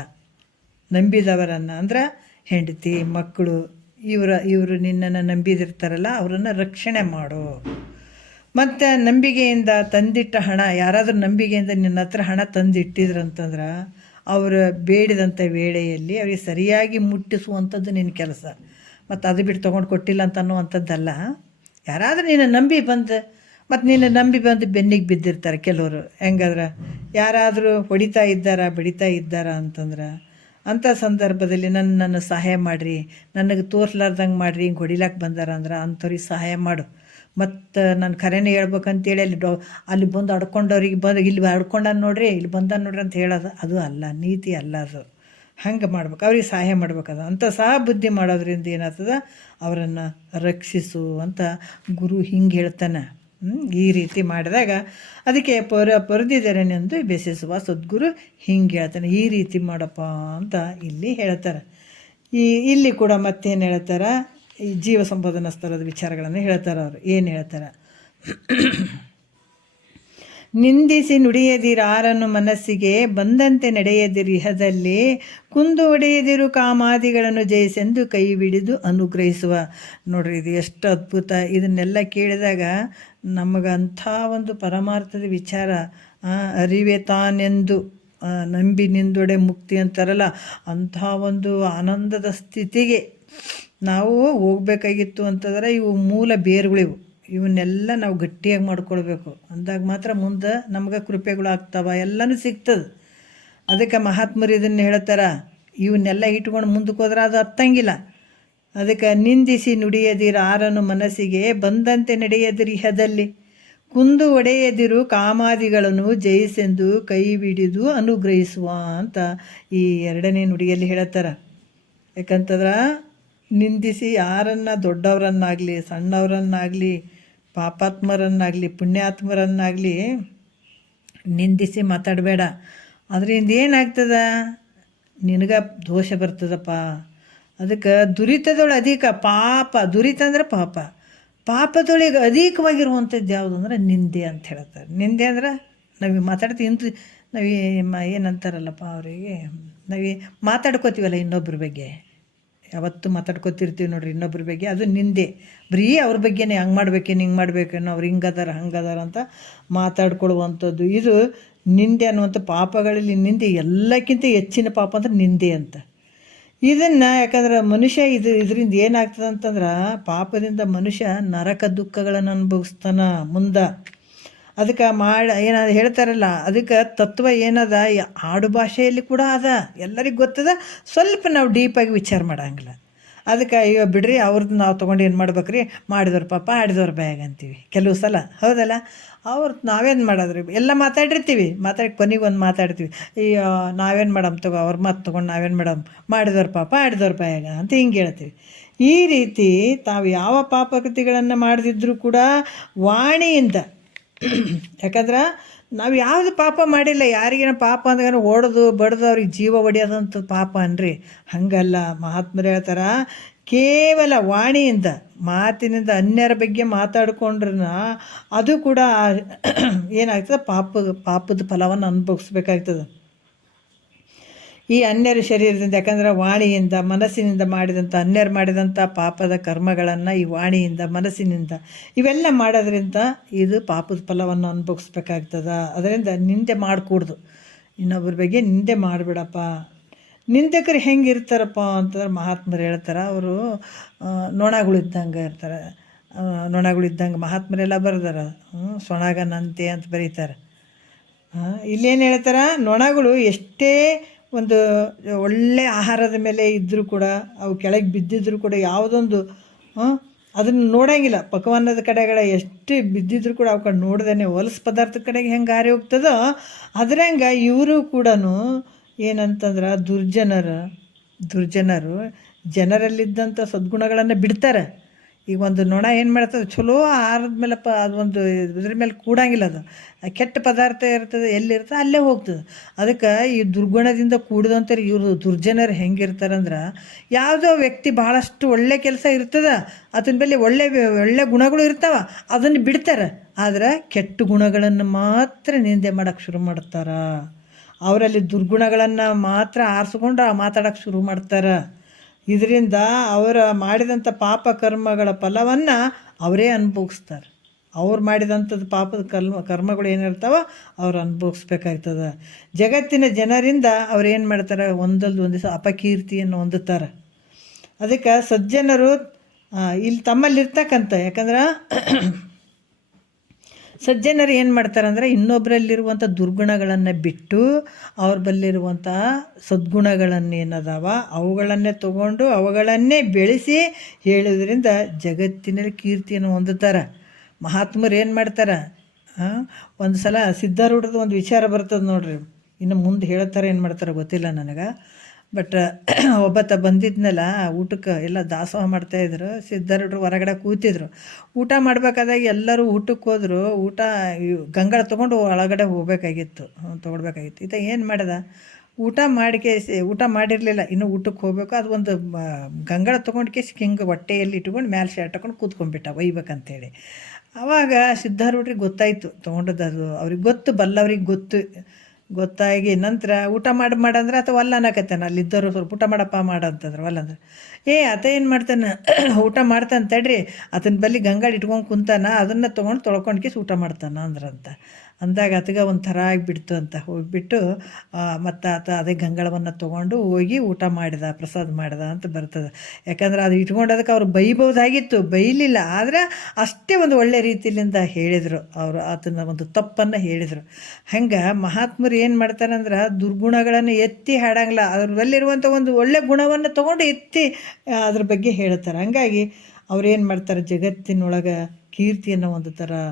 ನಂಬಿದವರನ್ನು ಅಂದ್ರೆ ಹೆಂಡತಿ ಮಕ್ಕಳು, ಇವರು ನಿನ್ನನ್ನು ನಂಬಿದಿರ್ತಾರಲ್ಲ, ಅವರನ್ನು ರಕ್ಷಣೆ ಮಾಡು. ಮತ್ತು ನಂಬಿಕೆಯಿಂದ ತಂದಿಟ್ಟ ಹಣ, ಯಾರಾದರೂ ನಂಬಿಕೆಯಿಂದ ನಿನ್ನ ಹತ್ರ ಹಣ ತಂದಿಟ್ಟಿದ್ರಂತಂದ್ರೆ ಅವರು ಬೇಡಿದಂಥ ವೇಳೆಯಲ್ಲಿ ಅವರಿಗೆ ಸರಿಯಾಗಿ ಮುಟ್ಟಿಸುವಂಥದ್ದು ನಿನ್ನ ಕೆಲಸ. ಮತ್ತು ಅದು ಬಿಟ್ಟು ತೊಗೊಂಡು ಕೊಟ್ಟಿಲ್ಲ ಅಂತ ಅನ್ನುವಂಥದ್ದಲ್ಲ. ಯಾರಾದರೂ ನಿನ್ನ ನಂಬಿ ಬಂದು ಬೆನ್ನಿಗೆ ಬಿದ್ದಿರ್ತಾರೆ ಕೆಲವರು. ಹೆಂಗಾದ್ರೆ ಯಾರಾದರೂ ಬಡಿತಾ ಇದ್ದಾರಾ ಅಂತಂದ್ರೆ, ಅಂಥ ಸಂದರ್ಭದಲ್ಲಿ ನನ್ನನ್ನು ಸಹಾಯ ಮಾಡಿರಿ, ನನಗೆ ತೋರಿಸ್ಲಾರ್ದಂಗೆ ಮಾಡಿರಿ, ಹಿಂಗೆ ಹೊಡಿಲಾಕ್ಕೆ ಬಂದಾರ ಅಂದ್ರೆ ಅಂಥವ್ರಿಗೆ ಸಹಾಯ ಮಾಡು. ಮತ್ತು ನಾನು ಖರೇನೆ ಹೇಳ್ಬೇಕಂತೇಳಿ ಅಲ್ಲಿ ಬಂದು ಅಡ್ಕೊಂಡವ್ರಿಗೆ ಇಲ್ಲಿ ಅಡ್ಕೊಂಡಾನ ನೋಡ್ರಿ, ಇಲ್ಲಿ ಬಂದಾನ ನೋಡ್ರಿ ಅಂತ ಹೇಳೋದು ಅದು ಅಲ್ಲ, ನೀತಿ ಅಲ್ಲ ಅದು. ಹಂಗೆ ಮಾಡ್ಬೇಕು, ಅವ್ರಿಗೆ ಸಹಾಯ ಮಾಡ್ಬೇಕದು. ಅಂಥ ಸಹ ಬುದ್ಧಿ ಮಾಡೋದ್ರಿಂದ ಏನಾಗ್ತದೆ, ಅವರನ್ನು ರಕ್ಷಿಸು ಅಂತ ಗುರು ಹಿಂಗೆ ಹೇಳ್ತಾನೆ. ಈ ರೀತಿ ಮಾಡಿದಾಗ ಅದಕ್ಕೆ ಪೊರೆದಿದರನೆಂದು ಬೆಸೆಸುವ ಸದ್ಗುರು ಹಿಂಗೆ ಹೇಳ್ತಾನೆ. ಈ ರೀತಿ ಮಾಡಪ್ಪ ಅಂತ ಇಲ್ಲಿ ಹೇಳ್ತಾರೆ. ಇಲ್ಲಿ ಕೂಡ ಮತ್ತೇನು ಹೇಳ್ತಾರೆ, ಈ ಜೀವ ಸಂಬೋಧನಾ ಸ್ತರದ ವಿಚಾರಗಳನ್ನು ಹೇಳ್ತಾರೆ ಅವರು. ಏನು ಹೇಳ್ತಾರೆ? ನಿಂದಿಸಿ ನುಡಿಯದಿರಾರನ್ನು ಮನಸ್ಸಿಗೆ ಬಂದಂತೆ ನಡೆಯದಿರಿಹದಲ್ಲಿ ಕುಂದು ಒಡೆಯದಿರು ಕಾಮಾದಿಗಳನ್ನು ಜಯಿಸೆಂದು ಕೈ ಬಿಡಿದು ಅನುಗ್ರಹಿಸುವ. ನೋಡ್ರಿ, ಇದು ಎಷ್ಟು ಅದ್ಭುತ. ಇದನ್ನೆಲ್ಲ ಕೇಳಿದಾಗ ನಮಗಂಥ ಒಂದು ಪರಮಾರ್ಥದ ವಿಚಾರ, ಅರಿವೆ ತಾನೆಂದು ನಂಬಿ ನಿಂದೊಡೆ ಮುಕ್ತಿ ಅಂತಾರಲ್ಲ, ಅಂಥ ಒಂದು ಆನಂದದ ಸ್ಥಿತಿಗೆ ನಾವು ಹೋಗ್ಬೇಕಾಗಿತ್ತು ಅಂತಂದ್ರೆ ಇವು ಮೂಲ ಬೇರುಗಳಿವು. ಇವನ್ನೆಲ್ಲ ನಾವು ಗಟ್ಟಿಯಾಗಿ ಮಾಡ್ಕೊಳ್ಬೇಕು. ಅಂದಾಗ ಮಾತ್ರ ಮುಂದೆ ನಮ್ಗೆ ಕೃಪೆಗಳು ಆಗ್ತಾವ, ಎಲ್ಲನೂ ಸಿಗ್ತದೆ. ಅದಕ್ಕೆ ಮಹಾತ್ಮರು ಇದನ್ನು ಹೇಳ್ತಾರೆ, ಇವನ್ನೆಲ್ಲ ಇಟ್ಕೊಂಡು ಮುಂದಕ್ಕೆ ಹೋದ್ರೆ ಅದು ಹತ್ತಂಗಿಲ್ಲ. ಅದಕ್ಕೆ ನಿಂದಿಸಿ ನುಡಿಯದಿರ ಆರನು ಮನಸ್ಸಿಗೆ ಬಂದಂತೆ ನಡೆಯದಿರಿಹದಲ್ಲಿ ಕುಂದು ಒಡೆಯದಿರು ಕಾಮಾದಿಗಳನ್ನು ಜಯಿಸೆಂದು ಕೈ ಬಿಡಿದು ಅನುಗ್ರಹಿಸುವ ಅಂತ ಈ 2ನೇ ನುಡಿಯಲ್ಲಿ ಹೇಳ್ತಾರೆ. ಯಾಕಂತಂದ್ರೆ ನಿಂದಿಸಿ ಯಾರನ್ನು ದೊಡ್ಡವರನ್ನಾಗಲಿ ಸಣ್ಣವರನ್ನಾಗಲಿ ಪಾಪಾತ್ಮರನ್ನಾಗಲಿ ಪುಣ್ಯಾತ್ಮರನ್ನಾಗಲಿ ನಿಂದಿಸಿ ಮಾತಾಡಬೇಡ. ಅದರಿಂದ ಏನಾಗ್ತದ, ನಿನಗೆ ದೋಷ ಬರ್ತದಪ್ಪ. ಅದಕ್ಕೆ ದುರಿತದೊಳಗೆ ಅಧಿಕ ಪಾಪ, ದುರಿತ ಅಂದರೆ ಪಾಪ, ಪಾಪದೊಳಗೆ ಅಧಿಕವಾಗಿರುವಂಥದ್ದು ಯಾವುದು ಅಂದ್ರೆ ನಿಂದೆ ಅಂತ ಹೇಳ್ತಾರೆ. ನಿಂದೆ ಅಂದ್ರೆ ನಾವು ಮಾತಾಡ್ತೀವಿ ನಾವು ಏನಂತಾರಲ್ಲಪ್ಪ ಅವರಿಗೆ, ನಾವು ಮಾತಾಡ್ಕೋತೀವಲ್ಲ ಇನ್ನೊಬ್ಬರ ಬಗ್ಗೆ, ಯಾವತ್ತು ಮಾತಾಡ್ಕೊತಿರ್ತೀವಿ ನೋಡ್ರಿ ಇನ್ನೊಬ್ಬರ ಬಗ್ಗೆ, ಅದು ನಿಂದೆ. ಬರೀ ಅವ್ರ ಬಗ್ಗೆನೇ ಹಂಗೆ ಮಾಡ್ಬೇಕೇನು ಹಿಂಗೆ ಮಾಡ್ಬೇಕೇನೋ, ಅವ್ರು ಹಿಂಗದಾರ ಹಂಗದಾರ ಅಂತ ಮಾತಾಡ್ಕೊಳ್ಳುವಂಥದ್ದು ಇದು ನಿಂದೆ ಅನ್ನುವಂಥ ಪಾಪಗಳಲ್ಲಿ ನಿಂದೆ ಎಲ್ಲಕ್ಕಿಂತ ಹೆಚ್ಚಿನ ಪಾಪ ಅಂದ್ರೆ ನಿಂದೆ ಅಂತ. ಇದನ್ನು ಯಾಕಂದ್ರೆ ಮನುಷ್ಯ ಇದರಿಂದ ಏನಾಗ್ತದೆ ಅಂತಂದ್ರೆ, ಪಾಪದಿಂದ ಮನುಷ್ಯ ನರಕ ದುಃಖಗಳನ್ನು ಅನುಭವಿಸ್ತಾನ ಮುಂದೆ. ಅದಕ್ಕೆ ಏನಾದ ಹೇಳ್ತಾರಲ್ಲ, ಅದಕ್ಕೆ ತತ್ವ ಏನದ ಆಡು ಭಾಷೆಯಲ್ಲಿ ಕೂಡ ಅದ, ಎಲ್ಲರಿಗೂ ಗೊತ್ತದ. ಸ್ವಲ್ಪ ನಾವು ಡೀಪಾಗಿ ವಿಚಾರ ಮಾಡೋಂಗಿಲ್ಲ. ಅದಕ್ಕೆ ಅಯ್ಯೋ ಬಿಡ್ರಿ, ಅವ್ರದ್ದು ನಾವು ತೊಗೊಂಡು ಏನು ಮಾಡ್ಬೇಕ್ರಿ, ಮಾಡಿದವ್ರು ಪಾಪ ಆಡಿದವ್ರ ಬ್ಯಾಗ್ ಅಂತೀವಿ ಕೆಲವು ಸಲ, ಹೌದಲ್ಲ. ನಾವೇನು ಮಾಡೋದ್ರಿ, ಎಲ್ಲ ಮಾತಾಡಿರ್ತೀವಿ, ಕೊನೆಗೆ ಒಂದು ಮಾತಾಡ್ತೀವಿ, ಅಯ್ಯೋ ನಾವೇನು ಮಾಡಮ್ ತಗೋ, ಅವ್ರ ಮಾತು ತೊಗೊಂಡು ನಾವೇನು ಮಾಡಮ್, ಮಾಡಿದವ್ರ ಪಾಪ ಆಡಿದವ್ರ ಬ್ಯಾಗ ಅಂತ ಹಿಂಗೆ ಹೇಳ್ತೀವಿ. ಈ ರೀತಿ ತಾವು ಯಾವ ಪಾಪಕೃತಿಗಳನ್ನು ಮಾಡದಿದ್ರೂ ಕೂಡ ವಾಣಿಯಿಂದ, ಯಾಕಂದ್ರೆ ನಾವು ಯಾವುದು ಪಾಪ ಮಾಡಿಲ್ಲ, ಯಾರಿಗೇನ ಪಾಪ ಅಂದ್ರೆ ಹೊಡೆದು ಬಡ್ದು ಅವ್ರಿಗೆ ಜೀವ ಹೊಡೆಯೋದಂಥ ಪಾಪ ಅನ್ರಿ, ಹಂಗಲ್ಲ. ಮಹಾತ್ಮರು ಹೇಳ್ತಾರೆ, ಕೇವಲ ವಾಣಿಯಿಂದ, ಮಾತಿನಿಂದ ಅನ್ಯರ ಬಗ್ಗೆ ಮಾತಾಡ್ಕೊಂಡ್ರನ್ನ ಅದು ಕೂಡ ಏನಾಗ್ತದೆ, ಪಾಪದ ಫಲವನ್ನು ಅನುಭವಿಸ್ಬೇಕಾಗ್ತದೆ ಈ ಅನ್ಯರ ಶರೀರದಿಂದ. ಯಾಕಂದರೆ ವಾಣಿಯಿಂದ ಮನಸ್ಸಿನಿಂದ ಮಾಡಿದಂಥ, ಅನ್ಯರು ಮಾಡಿದಂಥ ಪಾಪದ ಕರ್ಮಗಳನ್ನು ಈ ವಾಣಿಯಿಂದ ಮನಸ್ಸಿನಿಂದ ಇವೆಲ್ಲ ಮಾಡೋದ್ರಿಂದ ಇದು ಪಾಪದ ಫಲವನ್ನು ಅನುಭವಿಸ್ಬೇಕಾಗ್ತದೆ. ಅದರಿಂದ ನಿಂದೆ ಮಾಡಿಕೊಡ್ದು, ಇನ್ನೊಬ್ಬರ ಬಗ್ಗೆ ನಿಂದೆ ಮಾಡಿಬಿಡಪ್ಪ. ನಿಂದಕರು ಹೆಂಗೆ ಇರ್ತಾರಪ್ಪ ಅಂತಂದ್ರೆ ಮಹಾತ್ಮರು ಹೇಳ್ತಾರೆ, ಅವರು ನೊಣಗಳಿದ್ದಂಗೆ ಇರ್ತಾರೆ. ನೊಣಗಳಿದ್ದಂಗೆ ಮಹಾತ್ಮರೆಲ್ಲ ಬರ್ದಾರ, ಸೊಣಗನಂತೆ ಅಂತ ಬರೀತಾರೆ. ಇಲ್ಲೇನು ಹೇಳ್ತಾರೆ, ನೊಣಗಳು ಎಷ್ಟೇ ಒಂದು ಒಳ್ಳೆಯ ಆಹಾರದ ಮೇಲೆ ಇದ್ದರೂ ಕೂಡ, ಅವು ಕೆಳಗೆ ಬಿದ್ದಿದ್ರೂ ಕೂಡ ಯಾವುದೊಂದು ಅದನ್ನು ನೋಡೋಂಗಿಲ್ಲ. ಪಕ್ವಾನ್ನದ ಕಡೆಗಳ ಎಷ್ಟು ಬಿದ್ದಿದ್ರು ಕೂಡ ಅವಕ್ಕೆ ನೋಡ್ದೇ ಹೊಲಸು ಪದಾರ್ಥದ ಕಡೆಗೆ ಹೆಂಗೆ ಹಾರಿ ಹೋಗ್ತದೋ ಅದ್ರಂಗೆ ಇವರು ಕೂಡ ಏನಂತಂದ್ರೆ ದುರ್ಜನರು ಜನರಲ್ಲಿದ್ದಂಥ ಸದ್ಗುಣಗಳನ್ನು ಬಿಡ್ತಾರೆ. ಈಗ ಒಂದು ನೊಣ ಏನು ಮಾಡ್ತದೆ, ಚಲೋ ಆಹಾರದ ಮೇಲಪ್ಪ ಅದೊಂದು ಇದ್ರ ಮೇಲೆ ಕೂಡಂಗಿಲ್ಲ, ಅದು ಕೆಟ್ಟ ಪದಾರ್ಥ ಇರ್ತದೆ ಎಲ್ಲಿರ್ತದೆ ಅಲ್ಲೇ ಹೋಗ್ತದೆ. ಅದಕ್ಕೆ ಈ ದುರ್ಗುಣದಿಂದ ಕೂಡಿದಂಥವ್ರು ಇವರು ದುರ್ಜನರು ಹೆಂಗಿರ್ತಾರಂದ್ರೆ, ಯಾವುದೋ ವ್ಯಕ್ತಿ ಭಾಳಷ್ಟು ಒಳ್ಳೆ ಕೆಲಸ ಇರ್ತದೆ, ಅದನ್ನ ಮೇಲೆ ಒಳ್ಳೆ ಗುಣಗಳು ಇರ್ತಾವೆ, ಅದನ್ನು ಬಿಡ್ತಾರೆ. ಆದರೆ ಕೆಟ್ಟ ಗುಣಗಳನ್ನು ಮಾತ್ರ ನಿಂದೆ ಮಾಡೋಕ್ಕೆ ಶುರು ಮಾಡ್ತಾರೆ. ಅವರಲ್ಲಿ ದುರ್ಗುಣಗಳನ್ನು ಮಾತ್ರ ಆರಿಸ್ಕೊಂಡು ಮಾತಾಡೋಕ್ಕೆ ಶುರು ಮಾಡ್ತಾರೆ. ಇದರಿಂದ ಅವರ ಮಾಡಿದಂಥ ಪಾಪ ಕರ್ಮಗಳ ಫಲವನ್ನು ಅವರೇ ಅನುಭವಿಸ್ತಾರೆ. ಅವ್ರು ಮಾಡಿದಂಥದ್ದು ಪಾಪದ ಕರ್ಮಗಳು ಏನಿರ್ತಾವೋ ಅವ್ರು ಅನುಭವಿಸ್ಬೇಕಾಗ್ತದೆ. ಜಗತ್ತಿನ ಜನರಿಂದ ಅವ್ರು ಏನು ಮಾಡ್ತಾರೆ, ಒಂದೊಂದು ದಿವಸ ಅಪಕೀರ್ತಿಯನ್ನು ಹೊಂದುತ್ತಾರೆ. ಅದಕ್ಕೆ ಸಜ್ಜನರು ಇಲ್ಲಿ ತಮ್ಮಲ್ಲಿರ್ತಕ್ಕಂಥ, ಯಾಕಂದ್ರೆ ಸಜ್ಜನರು ಏನು ಮಾಡ್ತಾರಂದ್ರೆ, ಇನ್ನೊಬ್ಬರಲ್ಲಿರುವಂಥ ದುರ್ಗುಣಗಳನ್ನು ಬಿಟ್ಟು ಅವ್ರ ಬಲ್ಲಿರುವಂಥ ಸದ್ಗುಣಗಳನ್ನೇನದಾವ ಅವುಗಳನ್ನೇ ತಗೊಂಡು ಅವುಗಳನ್ನೇ ಬೆಳೆಸಿ ಹೇಳೋದ್ರಿಂದ ಜಗತ್ತಿನಲ್ಲಿ ಕೀರ್ತಿಯನ್ನು ಹೊಂದುತ್ತಾರೆ. ಮಹಾತ್ಮರು ಏನು ಮಾಡ್ತಾರೆ, ಒಂದು ಸಲ ಸಿದ್ಧಾರೂಢದ ಒಂದು ವಿಚಾರ ಬರ್ತದೆ ನೋಡ್ರಿ, ಇನ್ನು ಮುಂದೆ ಹೇಳ್ತಾರೆ ಏನು ಮಾಡ್ತಾರೆ ಗೊತ್ತಿಲ್ಲ ನನಗೆ. ಬಟ್ ಒಬ್ಬತ್ತ ಬಂದಿದ್ನಲ್ಲ ಊಟಕ್ಕೆ, ಎಲ್ಲ ದಾಸೋಹ ಮಾಡ್ತಾಯಿದ್ರು. ಸಿದ್ಧಾರೂಢರು ಹೊರಗಡೆ ಕೂತಿದ್ರು. ಊಟ ಮಾಡಬೇಕಾದಾಗ ಎಲ್ಲರೂ ಊಟಕ್ಕೆ ಹೋದರು. ಗಂಗಾಳ ತೊಗೊಂಡು ಒಳಗಡೆ ಹೋಗ್ಬೇಕಾಗಿತ್ತು, ತೊಗೊಳ್ಬೇಕಾಗಿತ್ತು. ಈತ ಏನು ಮಾಡ್ದ, ಊಟ ಮಾಡಿರಲಿಲ್ಲ, ಇನ್ನೂ ಊಟಕ್ಕೆ ಹೋಗ್ಬೇಕು. ಅದು ಒಂದು ಗಂಗಾಳ ತೊಗೊಂಡು ಹಿಂಗೆ ಹೊಟ್ಟೆಯಲ್ಲಿ ಇಟ್ಕೊಂಡು ಮ್ಯಾಲೆ ಶರ್ಟ್ ಹಾಕೊಂಡು ಕೂತ್ಕೊಂಡ್ಬಿಟ್ಟ ಒಯ್ಬೇಕಂತೇಳಿ. ಆವಾಗ ಸಿದ್ಧಾರೂಢರಿಗೆ ಗೊತ್ತಾಯಿತು ತೊಗೊಂಡದ್ದು, ಅದು ಅವ್ರಿಗೆ ಗೊತ್ತು, ಬಲ್ಲವ್ರಿಗೆ ಗೊತ್ತಾಗಿ ನಂತರ ಊಟ ಮಾಡಂದ್ರೆ ಅಥವಾ ಅಲ್ಲ ಅನ್ನಕತ್ತಾನ. ಅಲ್ಲಿದ್ದವರು ಸ್ವಲ್ಪ ಊಟ ಮಾಡಪ್ಪ ಮಾಡಂತಂದ್ರೆ ಅಲ್ಲಂದ್ರೆ ಆತ ಏನು ಮಾಡ್ತಾನೆ, ಊಟ ಮಾಡ್ತಾನೆ ತಡ್ರಿ, ಆತನ ಬಲ್ಲಿ ಗಂಗಾಳ ಇಟ್ಕೊಂಡು ಕುಂತಾನ, ಅದನ್ನು ತೊಗೊಂಡು ತೊಳ್ಕೊಂಡು ಊಟ ಮಾಡ್ತಾನೆ ಅಂದ್ರಂತ. ಅಂದಾಗ ಆತಗೆ ಒಂಥರ ಆಗಿಬಿಡ್ತು ಅಂತ. ಹೋಗಿಬಿಟ್ಟು ಮತ್ತು ಆತ ಅದೇ ಗಂಗಾಳವನ್ನು ತೊಗೊಂಡು ಹೋಗಿ ಊಟ ಮಾಡಿದ, ಪ್ರಸಾದ ಮಾಡಿದ ಅಂತ ಬರ್ತದೆ. ಯಾಕಂದ್ರೆ ಅದು ಇಟ್ಕೊಂಡೋದಕ್ಕೆ ಅವ್ರು ಬೈಬೋದಾಗಿತ್ತು, ಬೈಲಿಲ್ಲ. ಆದರೆ ಅಷ್ಟೇ ಒಂದು ಒಳ್ಳೆ ರೀತಿಯಿಂದ ಹೇಳಿದರು ಅವರು, ಆತನ ಒಂದು ತಪ್ಪನ್ನು ಹೇಳಿದರು. ಹಂಗೆ ಮಹಾತ್ಮರು ಏನು ಮಾಡ್ತಾರಂದ್ರೆ, ದುರ್ಗುಣಗಳನ್ನು ಎತ್ತಿ ಹಾಡಂಗಿಲ್ಲ, ಅದರಲ್ಲಿರುವಂಥ ಒಂದು ಒಳ್ಳೆ ಗುಣವನ್ನು ತೊಗೊಂಡು ಎತ್ತಿ ಅದ್ರ ಬಗ್ಗೆ ಹೇಳ್ತಾರೆ. ಹಂಗಾಗಿ ಅವ್ರೇನು ಮಾಡ್ತಾರೆ, ಜಗತ್ತಿನೊಳಗೆ ಕೀರ್ತಿಯನ್ನು ಹೊಂದುತ್ತಾರೆ.